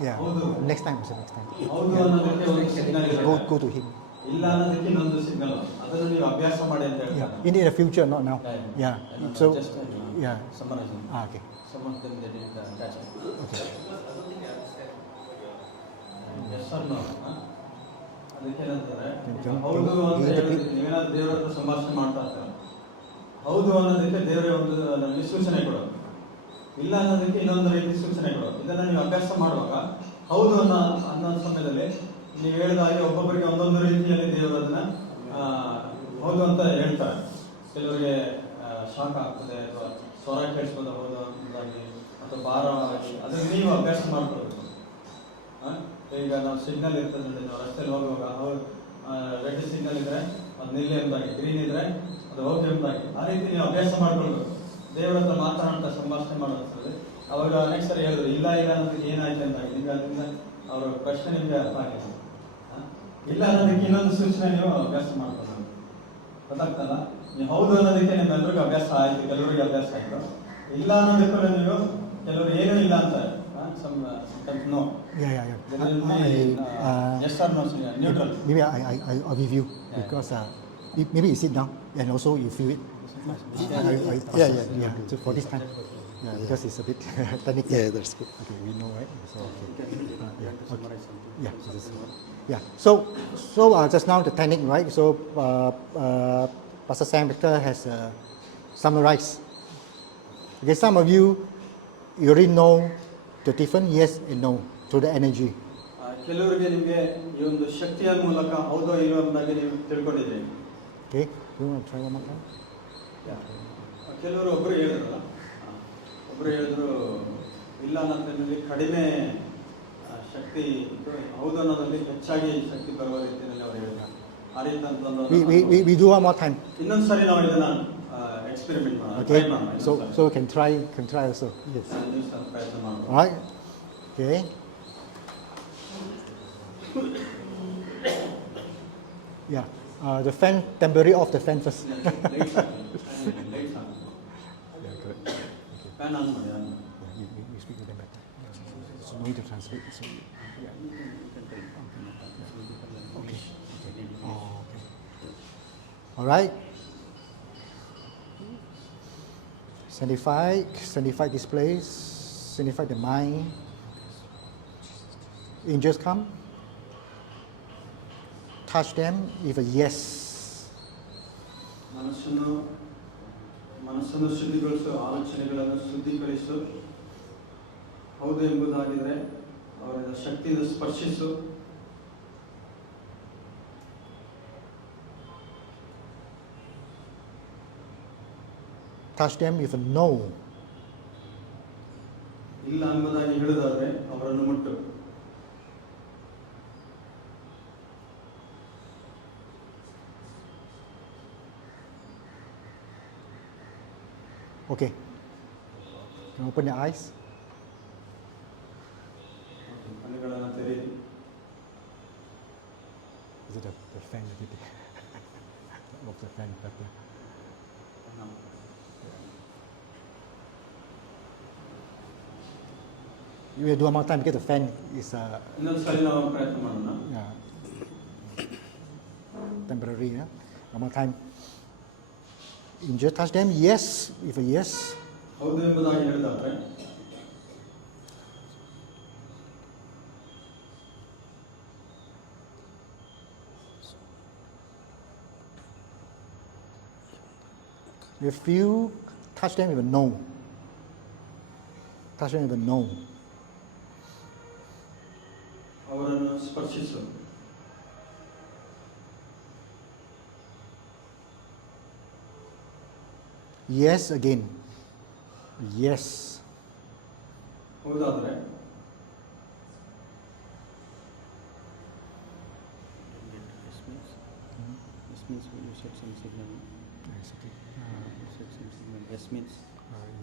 Yeah. ಹೌದು. Next time. Next time. ಹೌದು ಅನ್ನೋದಕ್ಕೆ ಒಂದು ಸಿಗ್ನಲ್ ಇದೆ, Go to him. ಇಲ್ಲ ಅನ್ನೋದಕ್ಕೆ ಇನ್ನೊಂದು ಸಿಗ್ನಲ್. ಅದನ್ನು ನೀವು ಅಭ್ಯಾಸ ಮಾಡಿ ಅಂತ Yeah. ಹೇಳ್ತಾರೆ. In the future, not now. Yeah. So yeah. Summarising Okay. some of them they didn't catch it. Okay. Yes or no? ಅದಕ್ಕೆ ಏನಂತಾರೆ Don't- ಹೌದು ಅಂತ don't- ಹೇಳೋದಕ್ಕೆ ನೀವೇನಾದ್ರು ದೇವರ ಹತ್ರ ಸಂಭಾಷಣೆ ಮಾಡ್ತಾ ಇರ್ತಾರೆ, ಹೌದು ಅನ್ನೋದಕ್ಕೆ ದೇವರೇ ಒಂದು ನಮಗೆ ಸೂಚನೆ ಕೊಡೋದು, ಇಲ್ಲ ಅನ್ನೋದಕ್ಕೆ ಇನ್ನೊಂದು ರೀತಿ ಸೂಚನೆ ಕೊಡೋದು. ಇದನ್ನು ನೀವು ಅಭ್ಯಾಸ ಮಾಡುವಾಗ ಹೌದು ಅನ್ನೋ ಸಮಯದಲ್ಲಿ ನೀವು ಹೇಳಿದ ಹಾಗೆ ಒಬ್ಬೊಬ್ಬರಿಗೆ ಒಂದೊಂದು ರೀತಿಯಲ್ಲಿ ದೇವರು ಅದನ್ನ ಹೌದು ಅಂತ ಹೇಳ್ತಾರೆ. ಕೆಲವರಿಗೆ ಶಾಕ್ ಆಗ್ತದೆ ಅಥವಾ ಸ್ವರ ಕೇಳಿಸ್ಬೋದು ಹೌದು ಅಂತಾಗಿ ಅಥವಾ ಭಾರವಾಗಿ, ಅದನ್ನು ನೀವು ಅಭ್ಯಾಸ ಮಾಡ್ಕೊಳ್ಬೇಕು. ಈಗ ನಾವು ಸಿಗ್ನಲ್ ಇರ್ತದೆ ನೋಡಿ, ನಾವು ರಸ್ತೆಯಲ್ಲಿ ಹೋಗುವಾಗ ರೆಡ್ ಸಿಗ್ನಲ್ ಇದ್ರೆ ಅದು ನಿಲ್ಲಿ ಎಂಬುದಾಗಿ, ಗ್ರೀನ್ ಇದ್ರೆ ಅದು ಓಕೆ ಎಂಬುದಾಗಿ, ಆ ರೀತಿ ನೀವು ಅಭ್ಯಾಸ ಮಾಡ್ಕೊಳ್ಬೇಕು. ದೇವರ ಹತ್ರ ಮಾತನಾಡ್ತಾ ಸಂಭಾಷಣೆ ಮಾಡೋದು. ಅವಾಗ ನೆಕ್ಸ್ಟ್ ಸರಿ ಹೇಳಿದ್ರು ಇಲ್ಲ ಇಲ್ಲ ಅನ್ನೋದಕ್ಕೆ ಏನಾಯ್ತು ಅಂತಾಗಿ, ನಿಮ್ಗೆ ಅದರಿಂದ ಅವರ ಪ್ರಶ್ನೆ ನಿಮ್ಗೆ ಅರ್ಥ ಆಗಿಲ್ಲ. ಇಲ್ಲ ಅನ್ನೋದಕ್ಕೆ ಇನ್ನೊಂದು ಸೂಚನೆ ನೀವು ಅಭ್ಯಾಸ ಮಾಡ್ಕೊಳ್ಳೋದು, ಗೊತ್ತಾಗ್ತಲ್ಲ? ನೀವು ಹೌದು ಅನ್ನೋದಕ್ಕೆ ನಿಮ್ಮೆಲ್ಲರಿಗೂ ಅಭ್ಯಾಸ ಆಯ್ತು, ಕೆಲವರಿಗೆ ಅಭ್ಯಾಸ ಆಯ್ತು. ಇಲ್ಲ ಅನ್ನೋದಕ್ಕೂ ನೀವು ಕೆಲವರು ಏನೂ ಇಲ್ಲ ಅಂತಾರೆ. No. Yeah. Yes or no, neutral. Maybe I'll give you because maybe you sit down and also you feel it. Yeah. So for this time, yeah, because it's a bit technical. Yeah, that's good. Okay, we know, right? So okay. Yeah. So just now the technique, right? So Pastor Sam Victor has summarized. Okay, some of you already know the different yes and no to the energy. ಕೆಲವರಿಗೆ ನಿಮಗೆ ಈ ಒಂದು ಶಕ್ತಿಯ ಮೂಲಕ ಹೌದೋ ಇಲ್ಲೋ ಎಂಬುದಾಗಿ ನೀವು ತಿಳ್ಕೊಂಡಿದ್ದೀರಿ. Okay, you want to try one more time? ಕೆಲವರು ಒಬ್ಬರು ಹೇಳಿದ್ರಲ್ಲ, ಒಬ್ಬರು ಹೇಳಿದ್ರು ಇಲ್ಲ ಅನ್ನೋದ್ರಲ್ಲಿ ಕಡಿಮೆ ಶಕ್ತಿ ಇದ್ದು, ಹೌದು ಅನ್ನೋದ್ರಲ್ಲಿ ಹೆಚ್ಚಾಗಿ ಶಕ್ತಿ ಬರುವ ರೀತಿಯಲ್ಲಿ ಅವರು ಹೇಳಿದ್ರು. ಆ ರೀತಿ ಅಂತಂದ್ರೆ We do one more time. ಇನ್ನೊಂದು ಸರಿ ನಾವು ಇದನ್ನ ಎಕ್ಸ್ಪೆರಿಮೆಂಟ್ ಮಾಡೋಣ, Okay, try ಮಾಡೋಣ. so we can try also. Yes. ಪ್ರಯತ್ನ ಮಾಡೋಣ. All right. Okay. Yeah. The fan temporary off the fan first. Lights hockey, lights hockey. Yeah, good. Fan on ಮಾಡಿ, on ಮಾಡಿ. You speak to them better. So no need to translate. So, yeah. Okay. Oh, okay. All right. Sanctify this place. Sanctify the mind. Angels come. touch them with a yes. ಮನಸ್ಸನ್ನು ಶುದ್ಧಿಗೊಳಿಸು, ಆಲೋಚನೆಗಳನ್ನು ಶುದ್ಧೀಕರಿಸು. ಹೌದು ಎಂಬುದಾಗಿದ್ರೆ ಅವರ ಶಕ್ತಿಯಿಂದ ಸ್ಪರ್ಶಿಸು. Touch them with a no. ಇಲ್ಲ ಎಂಬುದಾಗಿ ಹೇಳುವುದಾದ್ರೆ ಅವರನ್ನು ಮುಟ್ಟು. Okay. Can you open your eyes? ಕಣ್ಣುಗಳನ್ನು ತೆರೆಯಿರಿ. Is it the fan? Of the fan better. You will do one more time because the fan is ಇನ್ನೊಂದು ಸಲ ನಾವು ಪ್ರಯತ್ನ ಮಾಡೋಣ. yeah, temporary. Yeah? One more time. You just touch them. Yes, with a yes. ಹೌದು ಎಂಬುದಾಗಿ ಹೇಳಿದಾದ್ರೆ If you touch them with a no, touch them with a no. ಅವರನ್ನು ಸ್ಪರ್ಶಿಸು. Yes again. Yes. ಹೌದಾದ್ರೆ This means when you set some signal. Yes, okay. You set some signal. Yes means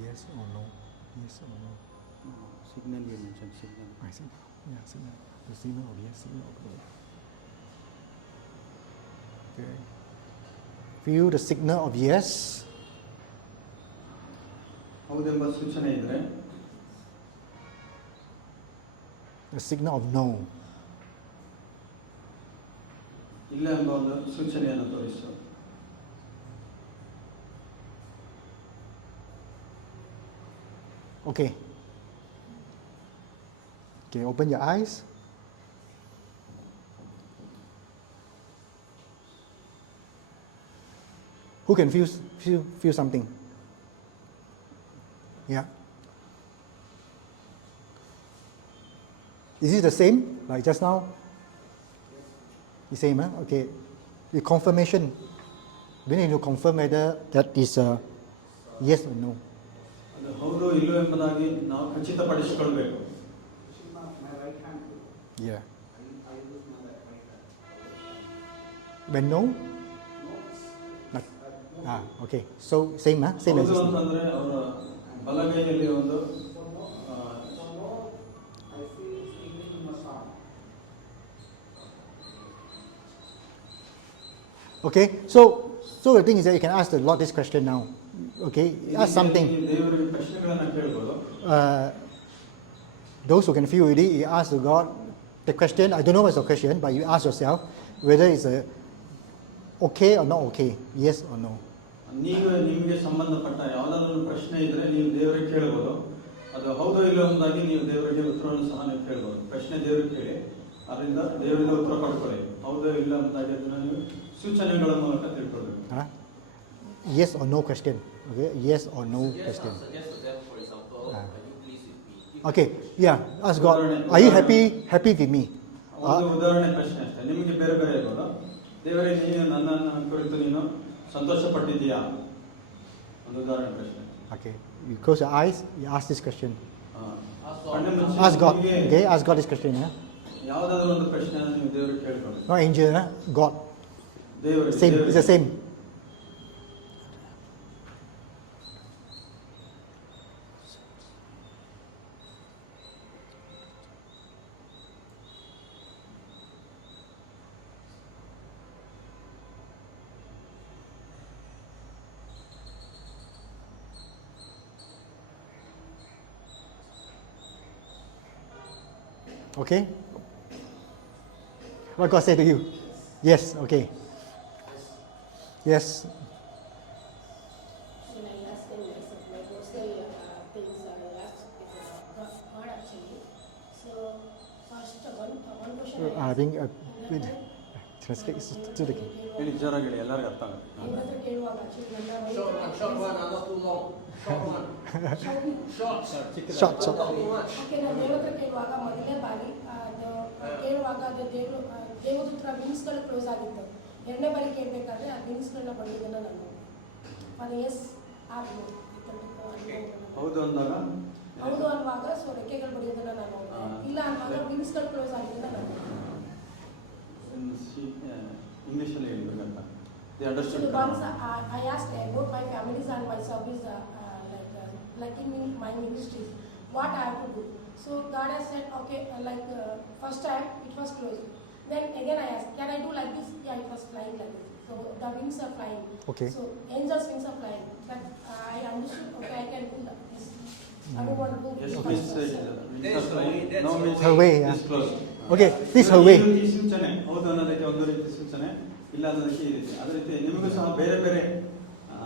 Yes or no. Yes or no. signal. You mentioned signal. I see. Yeah, signal. The signal of yes, signal of no. Okay. Feel the signal of yes. ಹೌದೆಂಬ ಸೂಚನೆ ಇದ್ರೆ The signal of no. ಇಲ್ಲ ಎಂಬ ಒಂದು ಸೂಚನೆಯನ್ನು ತೋರಿಸು. Okay. Okay, open your eyes. Who can feel something? Yeah. Is it the same like just now? The same, huh? Okay. The confirmation. We need to confirm whether that is a yes or no. ಅದು ಹೌದು ಇಲ್ಲೋ ಎಂಬುದಾಗಿ ನಾವು ಖಚಿತಪಡಿಸಿಕೊಳ್ಬೇಕು. Yeah. When no? Not. Okay. So same, huh? Same as ಹೌದು this. ಅಂತಂದ್ರೆ ಅವರ ಬಲಗೈಯಲ್ಲಿ ಒಂದು Okay. So the thing is that you can ask the Lord this question now. Okay. Ask something. ದೇವರಿಗೆ ಪ್ರಶ್ನೆಗಳನ್ನ ಕೇಳಬಹುದು. Those who can feel already, you ask the God the question. I don't know what's the question, but you ask yourself whether it's okay or not okay, yes or no. ನೀವು ನಿಮಗೆ ಸಂಬಂಧಪಟ್ಟ ಯಾವುದಾದ್ರೂ ಒಂದು ಪ್ರಶ್ನೆ ಇದ್ರೆ ನೀವು ದೇವರಿಗೆ ಕೇಳಬಹುದು. ಅದು ಹೌದೋ ಇಲ್ಲೋ ಎಂಬುದಾಗಿ ನೀವು ದೇವರಿಗೆ ಉತ್ತರವನ್ನು ಸಹ ನೀವು ಕೇಳಬಹುದು. ಪ್ರಶ್ನೆ ದೇವರಿಗೆ ಕೇಳಿ, ಅದರಿಂದ ದೇವರಿಂದ ಉತ್ತರ ಪಡ್ಕೊಳ್ಳಿ. ಹೌದೋ ಇಲ್ಲ ಎಂಬುದಾಗಿ ಅದನ್ನ ನೀವು ಸೂಚನೆಗಳ ಮೂಲಕ ತಿಳ್ಕೊಳ್ಬೇಕು. Yes or no question. Okay. Yes or no question. Suggest to them, for example, are you pleased with me? Okay. Yeah. Ask God. Are you happy with me? ಒಂದು ಉದಾಹರಣೆ ಪ್ರಶ್ನೆ ಅಷ್ಟೇ. ನಿಮಗೆ ಬೇರೆ ಬೇರೆ ಇರ್ಬೋದು. ದೇವರೇ ನೀನು ನನ್ನನ್ನು ಕುರಿತು ನೀನು ಸಂತೋಷ ಪಟ್ಟಿದ್ದೀಯಾ? ಒಂದು ಉದಾಹರಣೆ ಪ್ರಶ್ನೆ. Okay. You close your eyes. You ask this question. ಕಣ್ಣು ಮುಚ್ಚಿ Ask God. ನಿಮಗೆ Okay. Ask God this question. Yeah. ಯಾವುದಾದ್ರೂ ಒಂದು ಪ್ರಶ್ನೆಯನ್ನು ನೀವು ದೇವರಿಗೆ ಕೇಳ್ಕೊಳ್ಳಿ. Not angel. Huh? God. ದೇವರಿಗೆ Same. It's the same. Okay? What God say to you? Yes, okay. Yes. When I ask them my personal things, I ask God actually. So first one question I I think asked, ಹೇಳಿ ಜೋರಾಗಿ ಹೇಳಿ, ಎಲ್ಲರಿಗೂ ಅರ್ಥ ಆಗುತ್ತೆ. ದೇವ್ರ ಹತ್ರ ಕೇಳುವಾಗ actually ನನ್ನ Short one, not too long. Short one. Short. Short. Okay, ನಾನು ದೇವ್ರ ಹತ್ರ ಕೇಳುವಾಗ ಮೊದಲನೇ ಬಾರಿ ಕೇಳುವಾಗ ಅದು ದೇವದೂತರ ವಿಂಗ್ಸ್ಗಳು ಕ್ಲೋಸ್ ಆಗಿತ್ತು. ಎರಡನೇ ಬಾರಿ ಕೇಳಬೇಕಾದ್ರೆ ಆ ವಿಂಗ್ಸ್ಗಳನ್ನ ಬಡಿಯೋದನ್ನು ನಾನು ಅದು ಎಸ್ ಆಗ್ಬೋದು. ಹೌದು ಅಂದಾಗ ಹೌದು ಅನ್ನುವಾಗ ಸೊ ರೆಕ್ಕೆಗಳು ಬಡಿಯೋದನ್ನು ನಾನು ಇಲ್ಲ ಅನ್ನುವಾಗ ವಿಂಗ್ಸ್ಗಳು ಕ್ಲೋಸ್ ಆಗಿದ್ದನ್ನು ನಾನು ಇಂಗ್ಲೀಷಲ್ಲಿ ಹೇಳ್ಬೇಕಂತ. ದೇ So understood. once I asked about my families and my service, like in my ministries, what I have to do. So God has said, okay, first time it was closed. Then again I asked, can I do like this? Yeah, it was flying like this. So the wings are flying. Okay. So angels' wings are flying. But I understood, okay, I can do that. Yes. I don't want to do Yes, this. no means Her way, yeah. is closed. Okay, this her way. ಈ ಸೂಚನೆ ಹೌದು ಅನ್ನೋದಕ್ಕೆ ಒಂದು ರೀತಿ ಸೂಚನೆ, ಇಲ್ಲ ಅನ್ನೋದಕ್ಕೆ ಈ ರೀತಿ. ಅದೇ ರೀತಿ ನಿಮಗೂ ಸಹ ಬೇರೆ ಬೇರೆ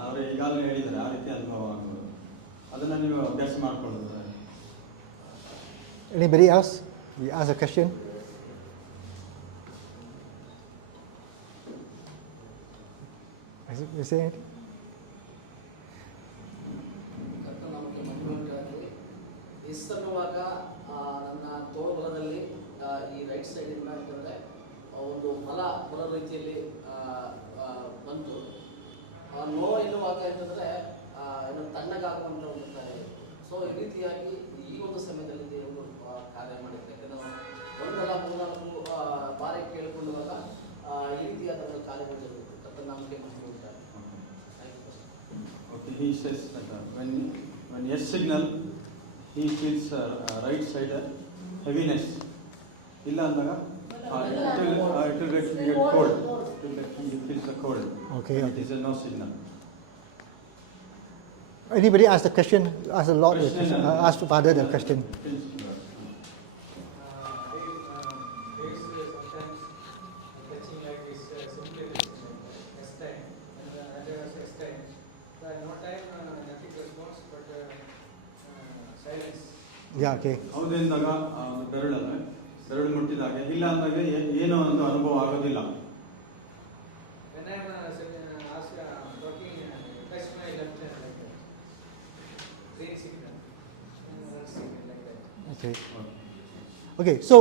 ಅವರು ಈಗಾಗಲೇ ಹೇಳಿದ್ದಾರೆ ಆ ರೀತಿ ಅನುಭವ ಆಗೋದು. ಅದನ್ನ ನೀವು ಅಭ್ಯಾಸ ಮಾಡ್ಕೊಳ್ಳೋದು. Anybody else? You ask a question? You say anything? ನಮಗೆ ಮಹಿಮೆಗಾಗಿ ಇಷ್ಟಪಡುವಾಗ ನನ್ನ ತೋಳುಬಲದಲ್ಲಿ ಈ ರೈಟ್ ಸೈಡಿಂದ ಅಂತಂದರೆ ಒಂದು ಫಲ ಬರೋ ರೀತಿಯಲ್ಲಿ ಬಂತು. ನೋ ಎನ್ನುವಾಗ ಅಂತಂದರೆ ಏನು ತಣ್ಣಗಾಗುವಂಥ ಒಂದು ಕಾರ್ಯ. ಸೊ ಈ ರೀತಿಯಾಗಿ ಈ ಒಂದು ಸಮಯದಲ್ಲಿ ದೇವರು ಕಾರ್ಯ ಮಾಡಿದ್ದಾರೆ. ಯಾಕಂದರೆ ಒಂದಲ್ಲ ಮೂರ್ನಾಲ್ಕು ಬಾರಿ ಕೇಳಿಕೊಳ್ಳುವಾಗ ಈ ರೀತಿಯಾದ ಒಂದು ಕಾರ್ಯಗಳು ಜరుగుತ್ತೆ. ಕರ್ತನ ನಮಗೆ ಮಹಿಮೆ ಉಂಟಾಗಲಿ. Okay, he says that when yes signal, he feels right side heaviness. ಇಲ್ಲ ಅಂದಾಗ it will get cold. He feels the cold. Okay, It is a no signal. Anybody ask the question? Ask the Lord the Question, question. Ask the Father the question. Touching like this, simply extend, and extend. No time, nothing response, but silence. Yeah, okay. ಹೌದು ಎಂದಾಗ ಬೆರಳು ಮುಟ್ಟಿದಾಗ, ಇಲ್ಲ ಅಂದಾಗ ಏನೋ ಒಂದು ಅನುಭವ ಆಗೋದಿಲ್ಲ. When I am talking, touch my left hand like that. Green signal. Like that. Okay. Okay. So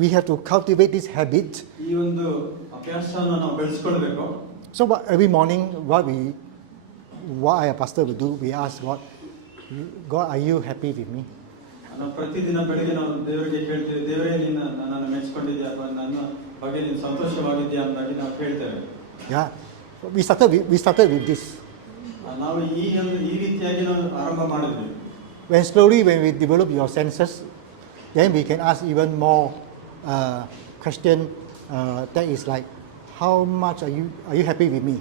we have to cultivate this habit. ಈ ಒಂದು ಅಭ್ಯಾಸನ ನಾವು ಬೆಳೆಸ್ಕೊಳ್ಬೇಕು. So every morning, what a pastor will do, we ask God, God, are you happy with me? ನಾವು ಪ್ರತಿದಿನ ಬೆಳಿಗ್ಗೆ ನಾವು ದೇವರಿಗೆ ಕೇಳ್ತೇವೆ, ದೇವರೇ ನೀನು ನನ್ನನ್ನು ಮೆಚ್ಚಿಕೊಂಡಿದ್ಯಾ ಅಥವಾ ನನ್ನ ಬಗ್ಗೆ ನೀನು ಸಂತೋಷವಾಗಿದ್ಯಾ ಅಂತಾಗಿ ನಾವು ಕೇಳ್ತೇವೆ. Yeah. We started with this. ನಾವು ಈ ರೀತಿಯಾಗಿ ನಾವು ಆರಂಭ ಮಾಡಿದ್ವಿ. When we develop your senses, then we can ask even more question that is like, how much are you happy with me?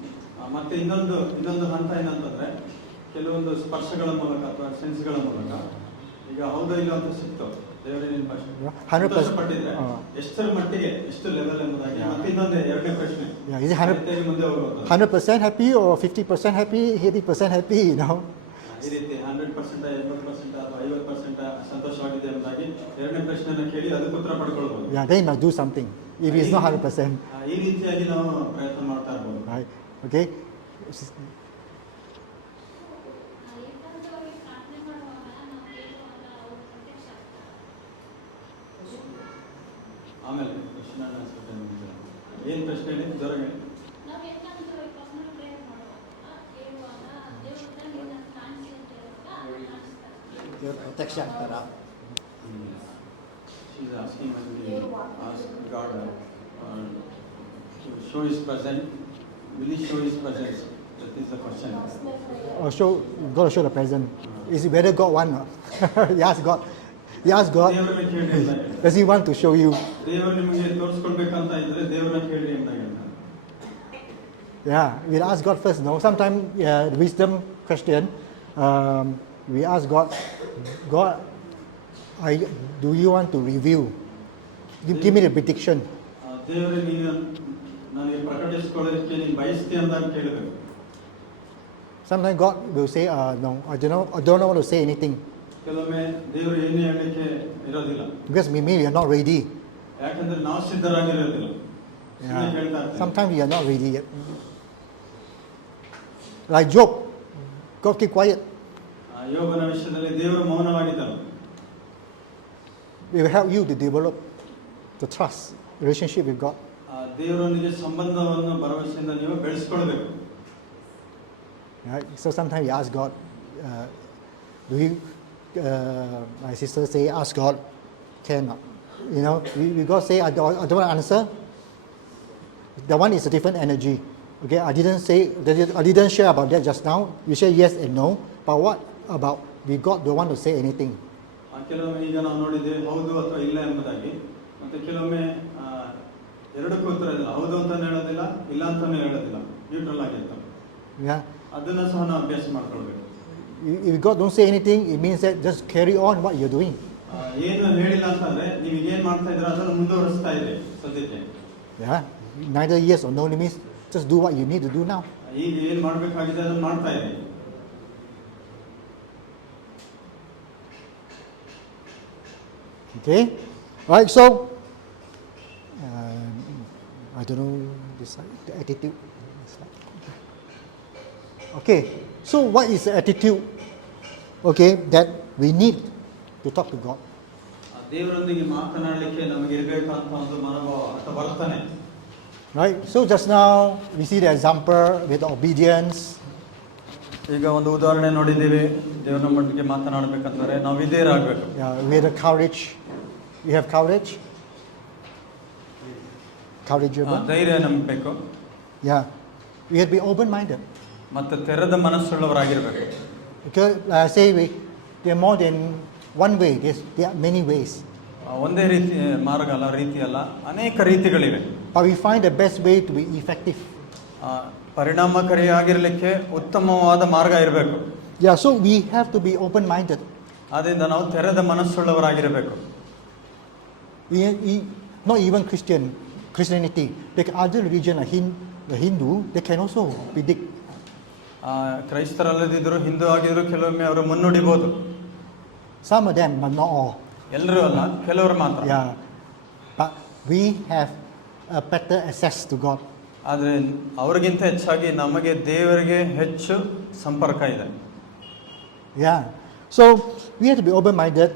ಮತ್ತೆ ಇನ್ನೊಂದು ಹಂತ ಏನಂತಂದ್ರೆ, ಕೆಲವೊಂದು ಸ್ಪರ್ಶಗಳ ಮೂಲಕ ಅಥವಾ ಸೆನ್ಸ್ಗಳ ಮೂಲಕ ಈಗ ಹೌದಾ ಇಲ್ಲ ಅಂತ ಸಿಕ್ತು, ದೇವರೇ ನಿಮ್ಮ 100% ಪಟ್ಟಿದ್ರೆ ಎಷ್ಟರ ಮಟ್ಟಿಗೆ ಎಷ್ಟು ಲೆವೆಲ್ ಎಂಬುದಾಗಿ. ಮತ್ತೆ ಇನ್ನೊಂದು ಎರಡನೇ ಪ್ರಶ್ನೆ, Yeah, is it ಮುಂದೆ ಹೋಗೋದು 100% happy or 50% happy, 80% happy, ಈ ರೀತಿ 100%, 80% ಅಥವಾ 50% ಸಂತೋಷವಾಗಿದೆ ಎಂಬುದಾಗಿ ಎರಡನೇ ಪ್ರಶ್ನೆಯನ್ನು ಕೇಳಿ ಅದಕ್ಕೆ ಉತ್ತರ ಪಡ್ಕೊಳ್ಬಹುದು. Yeah, then you must do something. If it's not 100%, ಈ ರೀತಿಯಾಗಿ ನಾವು ಪ್ರಯತ್ನ ಮಾಡ್ತಾ ಇರ್ಬೋದು. right? Okay. ಆಮೇಲೆ ಪ್ರಶ್ನೆ ಏನು ಪ್ರಶ್ನೆ ಹೇಳಿ, ಜೋರಾಗಿ ಹೇಳಿ. ದೇವ್ರ ಪ್ರತ್ಯಕ್ಷ ಆಗ್ತಾರ? She's asking when we ask God to show His presence, will He show His presence? That is the question. Or God will show the present. Is it whether God want or not? He ask God. ದೇವರನ್ನ ಕೇಳಿ ಅಂದಾಗ, Does He want to show you? ದೇವರು ನಿಮಗೆ ತೋರಿಸ್ಕೊಳ್ಬೇಕಂತ ಇದ್ರೆ ದೇವರನ್ನ ಕೇಳಿ ಅಂತ ಹೇಳ್ತಾರೆ. Yeah, we'll ask God first. No, sometimes the wisdom question, we ask God, do you want to reveal? Give me the prediction. ದೇವರೇ ನೀನು ನನಗೆ ಪ್ರಕಟಿಸಿಕೊಳ್ಳೋದಕ್ಕೆ ನೀನು ಬಯಸ್ತಿ ಅಂದಾಗ ಕೇಳಬೇಕು. Sometimes God will say, no, I don't want to say anything. ಕೆಲವೊಮ್ಮೆ ದೇವರು ಏನು ಹೇಳಲಿಕ್ಕೆ ಇರೋದಿಲ್ಲ, Because maybe we are not ready. ಯಾಕಂದ್ರೆ ನಾವು ಸಿದ್ಧರಾಗಿರೋದಿಲ್ಲ. ಸುಮ್ಮನೆ ಕೇಳ್ತಾ ಇರ್ತೀವಿ. Sometimes we are not ready yet. Like Job, God keep quiet. ಯೋಬನ ವಿಷಯದಲ್ಲಿ ದೇವರು ಮೌನವಾಗಿದ್ದರು. It will help you to develop the trust, relationship with God. ದೇವರೊಂದಿಗೆ ಸಂಬಂಧವನ್ನು ಭರವಸೆಯಿಂದ ನೀವು ಬೆಳೆಸ್ಕೊಳ್ಬೇಕು. Right? So sometimes you ask God, do you, my sister say, ask God, cannot. You know, we God say, I don't want to answer. That one is a different energy. Okay, I didn't share about that just now. You say yes and no. But what about we God don't want to say anything? ಕೆಲವೊಮ್ಮೆ ಈಗ ನಾವು ನೋಡಿದ್ದೇವೆ ಹೌದು ಅಥವಾ ಇಲ್ಲ ಎಂಬುದಾಗಿ. ಮತ್ತೆ ಕೆಲವೊಮ್ಮೆ ಎರಡಕ್ಕೂ ಉತ್ತರ ಇಲ್ಲ, ಹೌದು ಅಂತಾನು ಹೇಳೋದಿಲ್ಲ, ಇಲ್ಲ ಅಂತಾನು ಹೇಳೋದಿಲ್ಲ, ನ್ಯೂಟ್ರಲ್ ಆಗಿರ್ತಾರೆ. Yeah. ಅದನ್ನ ಸಹ ನಾವು ಅಭ್ಯಾಸ ಮಾಡ್ಕೊಳ್ಬೇಕು. If God don't say anything, it means that just carry on what you're doing. ಏನು ಹೇಳಿಲ್ಲ ಅಂತಂದ್ರೆ ನೀವು ಏನ್ ಮಾಡ್ತಾ ಇದ್ದೀರಾ ಅದನ್ನು ಮುಂದುವರಿಸ್ತಾ ಇದೆ ಸದ್ಯಕ್ಕೆ. Yeah. Neither yes or no, it means just do what you need to do now. ಈಗ ಏನ್ ಮಾಡ್ಬೇಕಾಗಿದೆ ಅದನ್ನ ಮಾಡ್ತಾ ಇದೆ. Okay? Right, so I don't know this side, the attitude. Okay, so what is the attitude, okay, that we need to talk to God? ದೇವರೊಂದಿಗೆ ಮಾತನಾಡಲಿಕ್ಕೆ ನಮಗೆ ಇರಬೇಕಂತ ಒಂದು ಮನೋಭಾವ ಅಥವಾ ವರ್ತನೆ. Right, so just now we see the example with obedience. ಈಗ ಒಂದು ಉದಾಹರಣೆ ನೋಡಿದ್ದೀವಿ, ದೇವರ ಮಟ್ಟಿಗೆ ಮಾತನಾಡಬೇಕಂದ್ರೆ ನಾವು ವಿಧೇಯರಾಗಬೇಕು. We have the courage. We have courage. Courageable. ಧೈರ್ಯ ನಮ್ಗೆ ಬೇಕು. Yeah, we have to be open-minded. ಮತ್ತೆ ತೆರೆದ ಮನಸ್ಸುಳ್ಳವರಾಗಿರ್ಬೇಕು. Because like I say, there are more than one way. There are many ways. ಒಂದೇ ರೀತಿ ಮಾರ್ಗ ಅಲ್ಲ, ರೀತಿ ಅಲ್ಲ, ಅನೇಕ ರೀತಿಗಳಿವೆ. But we find the best way to be effective. ಪರಿಣಾಮಕಾರಿಯಾಗಿರ್ಲಿಕ್ಕೆ ಉತ್ತಮವಾದ ಮಾರ್ಗ ಇರಬೇಕು. Yeah, so we have to be open-minded. ಆದ್ದರಿಂದ ನಾವು ತೆರೆದ ಮನಸ್ಸುಳ್ಳವರಾಗಿರಬೇಕು. Not even Christianity. Like other religion, like the Hindu, they can also predict. ಕ್ರೈಸ್ತರಲ್ಲದಿದ್ರು Hindu ಆಗಿದ್ರು ಕೆಲವೊಮ್ಮೆ ಅವರು ಮುನ್ನುಡಿಬಹುದು. Some of them, but not all. ಎಲ್ಲರೂ ಅಲ್ಲ, ಕೆಲವರು ಮಾತ್ರ. Yeah, but we have a better access to God. ಆದರೆ ಅವ್ರಿಗಿಂತ ಹೆಚ್ಚಾಗಿ ನಮಗೆ ದೇವರಿಗೆ ಹೆಚ್ಚು ಸಂಪರ್ಕ ಇದೆ. Yeah, so we have to be open-minded.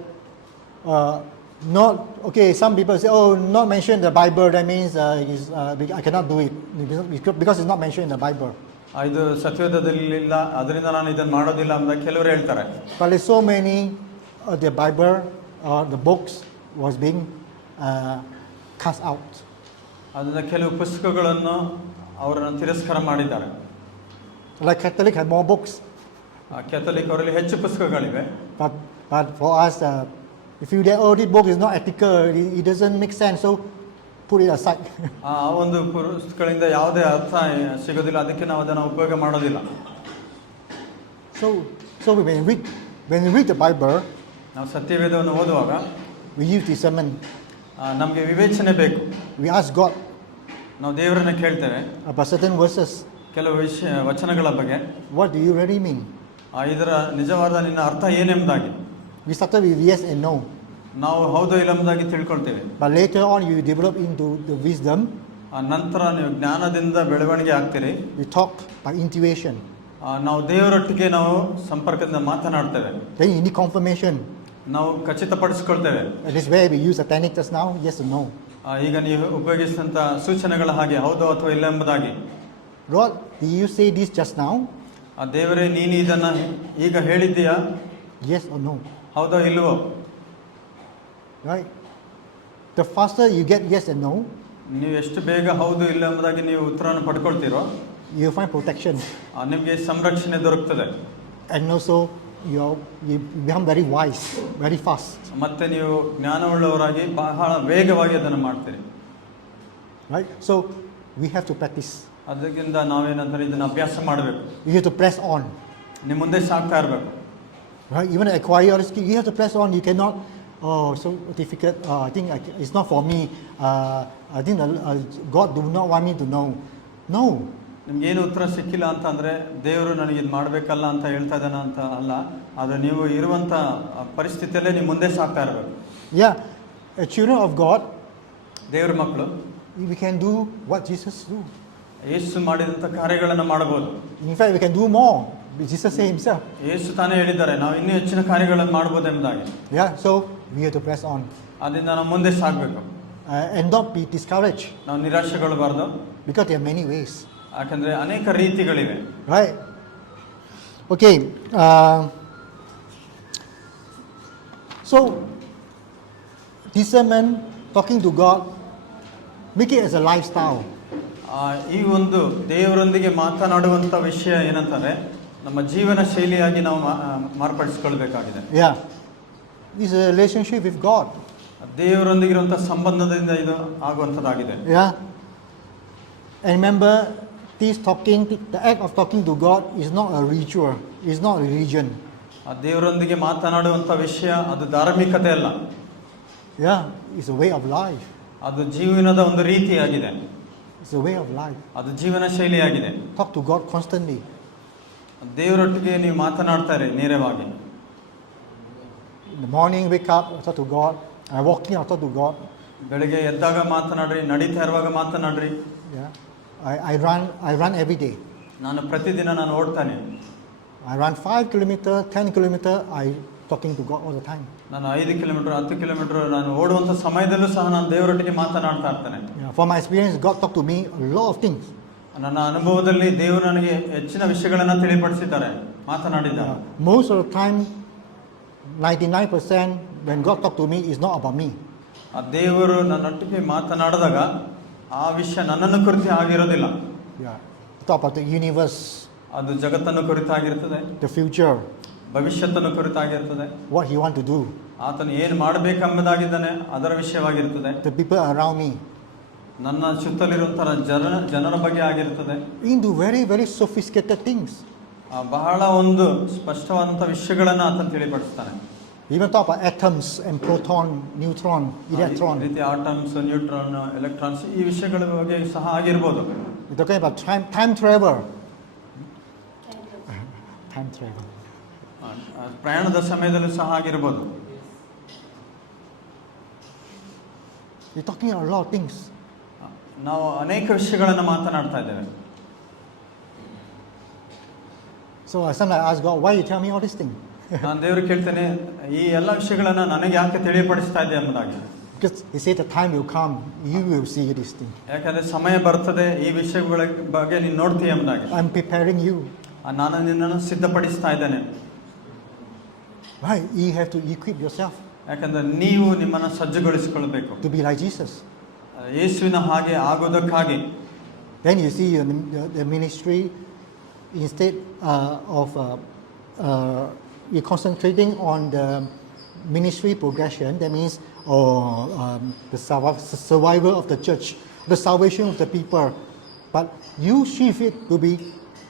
Not okay. Some people say, "Oh, not mentioned in the Bible. That means I cannot do it because it's not mentioned in the Bible." ಇದು ಸತ್ಯವೇದದಲ್ಲಿಲ್ಲ, ಅದರಿಂದ ನಾನು ಇದನ್ನು ಮಾಡೋದಿಲ್ಲ ಅಂತ ಕೆಲವರು ಹೇಳ್ತಾರೆ. But there's so many the Bible the books was being cast out. ಅದರಿಂದ ಕೆಲವು ಪುಸ್ತಕಗಳನ್ನು ಅವರನ್ನು ತಿರಸ್ಕಾರ ಮಾಡಿದ್ದಾರೆ. Like Catholic have more books. Catholic ಅವರಲ್ಲಿ ಹೆಚ್ಚು ಪುಸ್ತಕಗಳಿವೆ. But for us, if you say, "Oh, this book is not ethical, it doesn't make sense," so put it aside. ಆ ಒಂದು ಪುಸ್ತಕಗಳಿಂದ ಯಾವುದೇ ಅರ್ಥ ಸಿಗೋದಿಲ್ಲ, ಅದಕ್ಕೆ ನಾವು ಅದನ್ನು ಉಪಯೋಗ ಮಾಡೋದಿಲ್ಲ. So when we read the Bible, ನಾವು ಸತ್ಯವೇದವನ್ನು ಓದುವಾಗ we use discernment. ನಮಗೆ ವಿವೇಚನೆ ಬೇಕು. We ask God ನಾವು ದೇವರನ್ನ ಕೇಳ್ತೇವೆ about certain verses. ಕೆಲವು ವಚನಗಳ ಬಗ್ಗೆ. What do you really mean? ಇದರ ನಿಜವಾದ ನಿನ್ನ ಅರ್ಥ ಏನೆಂಬುದಾಗಿ. We started with yes and no. ನಾವು ಹೌದು ಇಲ್ಲ ಎಂಬುದಾಗಿ ತಿಳ್ಕೊಳ್ತೇವೆ. But later on you develop into the wisdom. ನಂತರ ನೀವು ಜ್ಞಾನದಿಂದ ಬೆಳವಣಿಗೆ ಆಗ್ತೀರಿ. We talk by intuition. ನಾವು ದೇವರೊಟ್ಟಿಗೆ ನಾವು ಸಂಪರ್ಕದಿಂದ ಮಾತನಾಡ್ತೇವೆ. Then you need confirmation. ನಾವು ಖಚಿತಪಡಿಸ್ಕೊಳ್ತೇವೆ. That is where we use satanic just now, yes or no. ಈಗ ನೀವು ಉಪಯೋಗಿಸಿದಂಥ ಸೂಚನೆಗಳ ಹಾಗೆ ಹೌದು ಅಥವಾ ಇಲ್ಲ ಎಂಬುದಾಗಿ. God, did you say this just now? ದೇವರೇ ನೀನು ಇದನ್ನು ಈಗ ಹೇಳಿದ್ದೀಯಾ? Yes or no? ಹೌದೋ ಇಲ್ವೋ? Right? The faster you get yes and no, ನೀವು ಎಷ್ಟು ಬೇಗ ಹೌದು ಇಲ್ಲ ಎಂಬುದಾಗಿ ನೀವು ಉತ್ತರವನ್ನು ಪಡ್ಕೊಳ್ತೀರೋ you find protection. ನಿಮಗೆ ಸಂರಕ್ಷಣೆ ದೊರಕ್ತದೆ. And also you become very wise, very fast. ಮತ್ತೆ ನೀವು ಜ್ಞಾನವುಳ್ಳವರಾಗಿ ಬಹಳ ವೇಗವಾಗಿ ಅದನ್ನು ಮಾಡ್ತೀರಿ. Right? So we have to practice. ಅದಕ್ಕಿಂತ ನಾವೇನಂತಾರೆ ಇದನ್ನು ಅಭ್ಯಾಸ ಮಾಡಬೇಕು. You have to press on. ನಿಮ್ಮ ಮುಂದೆ ಸಾಕ್ತಾ ಇರಬೇಕು. Right? Even acquire all the skill, you have to press on. You cannot, oh, so difficult. I think it's not for me. I think God do not want me to know. No. ನಿಮ್ಗೇನು ಉತ್ತರ ಸಿಕ್ಕಿಲ್ಲ ಅಂತಂದರೆ ದೇವರು ನನಗೆ ಇದು ಮಾಡಬೇಕಲ್ಲ ಅಂತ ಹೇಳ್ತಾ ಇದ್ದಾನೆ ಅಂತ ಅಲ್ಲ, ಆದರೆ ನೀವು ಇರುವಂಥ ಪರಿಸ್ಥಿತಿಯಲ್ಲೇ ನೀವು ಮುಂದೆ ಸಾಕ್ತಾ ಇರಬೇಕು. Yeah, children of God, ದೇವ್ರ ಮಕ್ಕಳು, we can do what Jesus do. ಯೇಸು ಮಾಡಿದಂಥ ಕಾರ್ಯಗಳನ್ನು ಮಾಡಬಹುದು. In fact, we can do more. Jesus said himself. ಯೇಸು ತಾನೇ ಹೇಳಿದ್ದಾರೆ ನಾವು ಇನ್ನೂ ಹೆಚ್ಚಿನ ಕಾರ್ಯಗಳನ್ನು ಮಾಡಬಹುದು ಎಂಬುದಾಗಿ. Yeah, so we have to press on. ಅದರಿಂದ ನಾವು ಮುಂದೆ ಸಾಗಬೇಕು. And not be discouraged. ನಾವು ನಿರಾಶೆಗೊಳ್ಳಬಾರ್ದು. Because there are many ways. ಯಾಕಂದ್ರೆ ಅನೇಕ ರೀತಿಗಳಿವೆ. Right? Okay. So, discernment, talking to God, make it as a lifestyle. ಈ ಒಂದು ದೇವರೊಂದಿಗೆ ಮಾತನಾಡುವಂಥ ವಿಷಯ ಏನಂತಾರೆ ನಮ್ಮ ಜೀವನ ಶೈಲಿಯಾಗಿ ನಾವು ಮಾರ್ಪಡಿಸಿಕೊಳ್ಬೇಕಾಗಿದೆ. Yeah. This is a relationship with God. ದೇವರೊಂದಿಗಿರುವಂಥ ಸಂಬಂಧದಿಂದ ಇದು ಆಗುವಂಥದ್ದಾಗಿದೆ. Yeah. And remember, the act of talking to God is not a ritual. It's not a religion. ದೇವರೊಂದಿಗೆ ಮಾತನಾಡುವಂಥ ವಿಷಯ ಅದು ಧಾರ್ಮಿಕತೆ ಅಲ್ಲ. Yeah. It's a way of life. ಅದು ಜೀವನದ ಒಂದು ರೀತಿಯಾಗಿದೆ. It's a way of life. ಅದು ಜೀವನ ಶೈಲಿಯಾಗಿದೆ. Talk to God constantly. ದೇವರೊಟ್ಟಿಗೆ ನೀವು ಮಾತನಾಡ್ತಾರೆ ನೇರವಾಗಿ. In the morning, wake up, I talk to God. I'm walking, I talk to God. ಬೆಳಗ್ಗೆ ಎದ್ದಾಗ ಮಾತನಾಡ್ರಿ, ನಡೀತಾ ಇರುವಾಗ ಮಾತನಾಡ್ರಿ. Yeah. I run every day. ನಾನು ಪ್ರತಿದಿನ ನಾನು ಓಡ್ತಾನೆ. I run 5 kilometers, 10 kilometers, I talking to God all the time. ನಾನು 5 kilometre 10 kilometre ನಾನು ಓಡುವಂಥ ಸಮಯದಲ್ಲೂ ಸಹ ನಾನು ದೇವರೊಟ್ಟಿಗೆ ಮಾತನಾಡ್ತಾ ಇರ್ತೇನೆ. Yeah. From my experience, God talked to me a lot of things. ನನ್ನ ಅನುಭವದಲ್ಲಿ ದೇವರು ನನಗೆ ಹೆಚ್ಚಿನ ವಿಷಯಗಳನ್ನು ತಿಳಿಪಡಿಸಿದ್ದಾರೆ, ಮಾತನಾಡಿದ್ದಾರೆ. Most of the time, 99% when God talk to me is not about me. ಆ ದೇವರು ನನ್ನೊಟ್ಟಿಗೆ ಮಾತನಾಡಿದಾಗ ಆ ವಿಷಯ ನನ್ನನ್ನು ಕುರಿತು ಆಗಿರೋದಿಲ್ಲ. Yeah. Talk about the universe, ಅದು ಜಗತ್ತನ್ನು ಕುರಿತಾಗಿರ್ತದೆ, the future, ಭವಿಷ್ಯತ್ತನ್ನು ಕುರಿತಾಗಿರ್ತದೆ, what He want to do, ಆತನು ಏನು ಮಾಡಬೇಕೆಂಬುದಾಗಿದ್ದಾನೆ ಅದರ ವಿಷಯವಾಗಿರ್ತದೆ, the people around me. ನನ್ನ ಸುತ್ತಲಿರುವಂತಹ ಜನರ ಬಗ್ಗೆ ಆಗಿರ್ತದೆ. Into very, very sophisticated things. ಬಹಳ ಒಂದು ಸ್ಪಷ್ಟವಾದಂಥ ವಿಷಯಗಳನ್ನು ಆತನು ತಿಳಿಪಡಿಸ್ತಾನೆ. Even talk about atoms and proton, neutron, electron. ಈ ರೀತಿ ಆಟಮ್ಸ್, ನ್ಯೂಟ್ರಾನ್, ಎಲೆಕ್ಟ್ರಾನ್ಸ್ ಈ ವಿಷಯಗಳ ಬಗ್ಗೆ ಸಹ ಆಗಿರ್ಬೋದು. We're talking about time travel. Time travel. ಪ್ರಯಾಣದ ಸಮಯದಲ್ಲೂ ಸಹ ಆಗಿರ್ಬೋದು. We're talking about a lot of things. ನಾವು ಅನೇಕ ವಿಷಯಗಳನ್ನು ಮಾತನಾಡ್ತಾ ಇದ್ದೇವೆ. So I sometimes ask God, why you tell me all these things? ನಾನು ದೇವ್ರಿಗೆ ಕೇಳ್ತೇನೆ, ಈ ಎಲ್ಲ ವಿಷಯಗಳನ್ನು ನನಗೆ ಯಾಕೆ ತಿಳಿಯಪಡಿಸ್ತಾ ಇದೆ ಎಂಬುದಾಗಿ. Because He said the time will come, you will see these things. ಯಾಕಂದ್ರೆ ಸಮಯ ಬರ್ತದೆ, ಈ ವಿಷಯಗಳ ಬಗ್ಗೆ ನೀನು ನೋಡ್ತೀಯ ಎಂಬುದಾಗಿ. I'm preparing you. ನಾನು ನಿನ್ನನ್ನು ಸಿದ್ಧಪಡಿಸ್ತಾ ಇದ್ದೇನೆ. Why? You have to equip yourself ಯಾಕಂದ್ರೆ ನೀವು ನಿಮ್ಮನ್ನು ಸಜ್ಜುಗೊಳಿಸಿಕೊಳ್ಬೇಕು, to be like Jesus. ಯೇಸುವಿನ ಹಾಗೆ ಆಗೋದಕ್ಕಾಗಿ. Then you see the ministry, instead of you're concentrating on the ministry progression, that means the survival of the church, the salvation of the people. But you shift it to be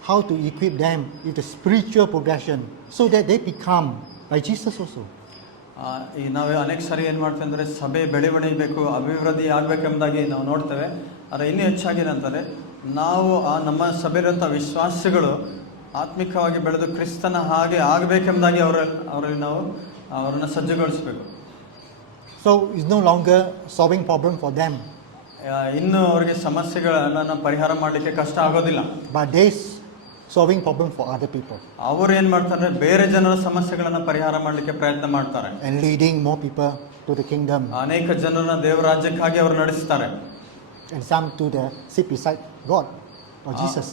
how to equip them with the spiritual progression so that they become like Jesus also. ಈ ನಾವು ಅನೇಕ ಸಾರಿ ಏನು ಮಾಡ್ತೇವೆ ಅಂದರೆ ಸಭೆ ಬೆಳವಣಿಗೆ ಅಭಿವೃದ್ಧಿ ಆಗಬೇಕೆಂಬುದಾಗಿ ನಾವು ನೋಡ್ತೇವೆ. ಆದರೆ ಇನ್ನೂ ಹೆಚ್ಚಾಗಿ ಏನಂತಾರೆ, ನಾವು ನಮ್ಮ ಸಭೆಯಿರುವಂಥ ವಿಶ್ವಾಸಿಗಳು ಆತ್ಮಿಕವಾಗಿ ಬೆಳೆದು ಕ್ರಿಸ್ತನ ಹಾಗೆ ಆಗಬೇಕೆಂಬುದಾಗಿ ಅವರಲ್ಲಿ ನಾವು ಅವರನ್ನು ಸಜ್ಜುಗೊಳಿಸಬೇಕು. So it's no longer solving problem for them, ಇನ್ನು ಅವರಿಗೆ ಸಮಸ್ಯೆಗಳನ್ನು ಪರಿಹಾರ ಮಾಡಲಿಕ್ಕೆ ಕಷ್ಟ ಆಗೋದಿಲ್ಲ. but they solving problem for other people ಅವರು ಏನು ಮಾಡ್ತಾರೆ, ಬೇರೆ ಜನರ ಸಮಸ್ಯೆಗಳನ್ನು ಪರಿಹಾರ ಮಾಡಲಿಕ್ಕೆ ಪ್ರಯತ್ನ ಮಾಡ್ತಾರೆ. and leading more people to the kingdom, ಅನೇಕ ಜನರನ್ನ ದೇವರ ರಾಜ್ಯಕ್ಕಾಗಿ ಅವರು ನಡೆಸ್ತಾರೆ. and some to the sit beside God or Jesus.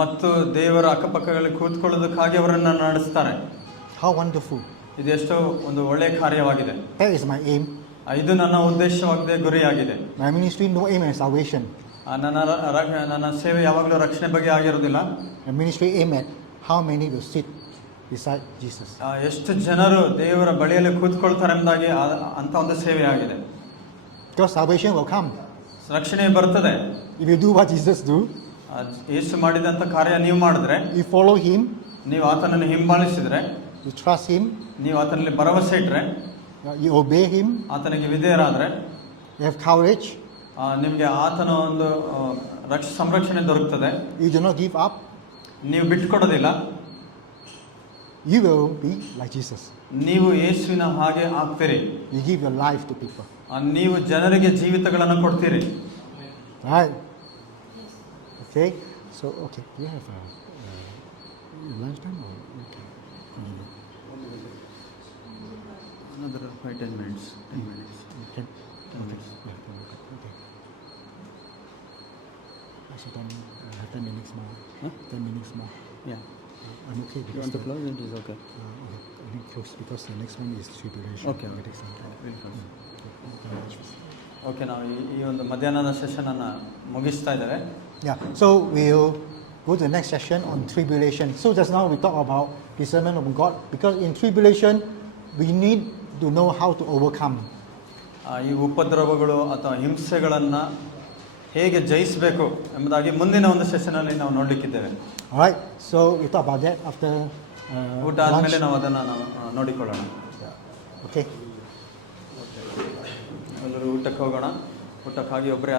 ಮತ್ತು ದೇವರ ಅಕ್ಕಪಕ್ಕಗಳಲ್ಲಿ ಕೂತ್ಕೊಳ್ಳೋದಕ್ಕಾಗಿ ಅವರನ್ನು ನಡೆಸ್ತಾರೆ. How wonderful. ಇದೆಷ್ಟೋ ಒಂದು ಒಳ್ಳೆಯ ಕಾರ್ಯವಾಗಿದೆ. That is my aim. ಇದು ನನ್ನ ಉದ್ದೇಶವಾಗಿದೆ, ಗುರಿಯಾಗಿದೆ. My ministry no aim at salvation. ನನ್ನ ಸೇವೆ ಯಾವಾಗಲೂ ರಕ್ಷಣೆ ಬಗ್ಗೆ ಆಗಿರೋದಿಲ್ಲ. My ministry aim at how many will sit beside Jesus. ಎಷ್ಟು ಜನರು ದೇವರ ಬಳಿಯಲ್ಲಿ ಕೂತ್ಕೊಳ್ತಾರೆ ಎಂಬುದಾಗಿ ಅಂತ ಒಂದು ಸೇವೆ ಆಗಿದೆ. Because salvation will come ರಕ್ಷಣೆ ಬರ್ತದೆ if you do what Jesus do. ಯೇಸು ಮಾಡಿದಂಥ ಕಾರ್ಯ ನೀವು ಮಾಡಿದ್ರೆ, You follow Him, ನೀವು ಆತನನ್ನು ಹಿಂಬಾಲಿಸಿದ್ರೆ, you trust Him, ನೀವು ಆತನಲ್ಲಿ ಭರವಸೆ ಇಟ್ಟರೆ, you obey Him, ಆತನಿಗೆ ವಿಧೇಯರಾದರೆ, you have courage, ನಿಮಗೆ ಆತನ ಒಂದು ಸಂರಕ್ಷಣೆ ದೊರಕುತ್ತದೆ. you do not give up, ನೀವು ಬಿಟ್ಟುಕೊಡೋದಿಲ್ಲ, you will be like Jesus. ನೀವು ಯೇಸುವಿನ ಹಾಗೆ ಆಗ್ತೀರಿ. You give your life to people. ನೀವು ಜನರಿಗೆ ಜೀವಿತಗಳನ್ನು ಕೊಡ್ತೀರಿ. Right? Okay. So, okay. Do you have lunchtime or okay? Another 5-10 minutes. 10 minutes. Okay. 10 minutes. Okay. So then, 10 minutes more. Huh? 10 minutes more. Yeah. I'm okay You because want to close? It is okay. I think close because the next one is tribulation. Okay. It takes some time. We'll close. Okay. Okay ನಾವು ಈ ಒಂದು ಮಧ್ಯಾಹ್ನದ ಸೆಷನನ್ನು ಮುಗಿಸ್ತಾ ಇದ್ದೇವೆ. Yeah, so we'll go to the next session on tribulation. So just now we talk about discernment of God because in tribulation we need to know how to overcome. ಈ ಉಪದ್ರವಗಳು ಅಥವಾ ಹಿಂಸೆಗಳನ್ನು ಹೇಗೆ ಜಯಿಸಬೇಕು ಎಂಬುದಾಗಿ ಮುಂದಿನ ಒಂದು ಸೆಷನಲ್ಲಿ ನಾವು ನೋಡಲಿಕ್ಕಿದ್ದೇವೆ. All right, so we talk about that after ಊಟ ಆದಮೇಲೆ lunch. ನಾವು ಅದನ್ನು ನೋಡಿಕೊಳ್ಳೋಣ. Okay. ಎಲ್ಲರೂ ಊಟಕ್ಕೆ ಹೋಗೋಣ. ಊಟಕ್ಕಾಗಿ ಒಬ್ಬರೇ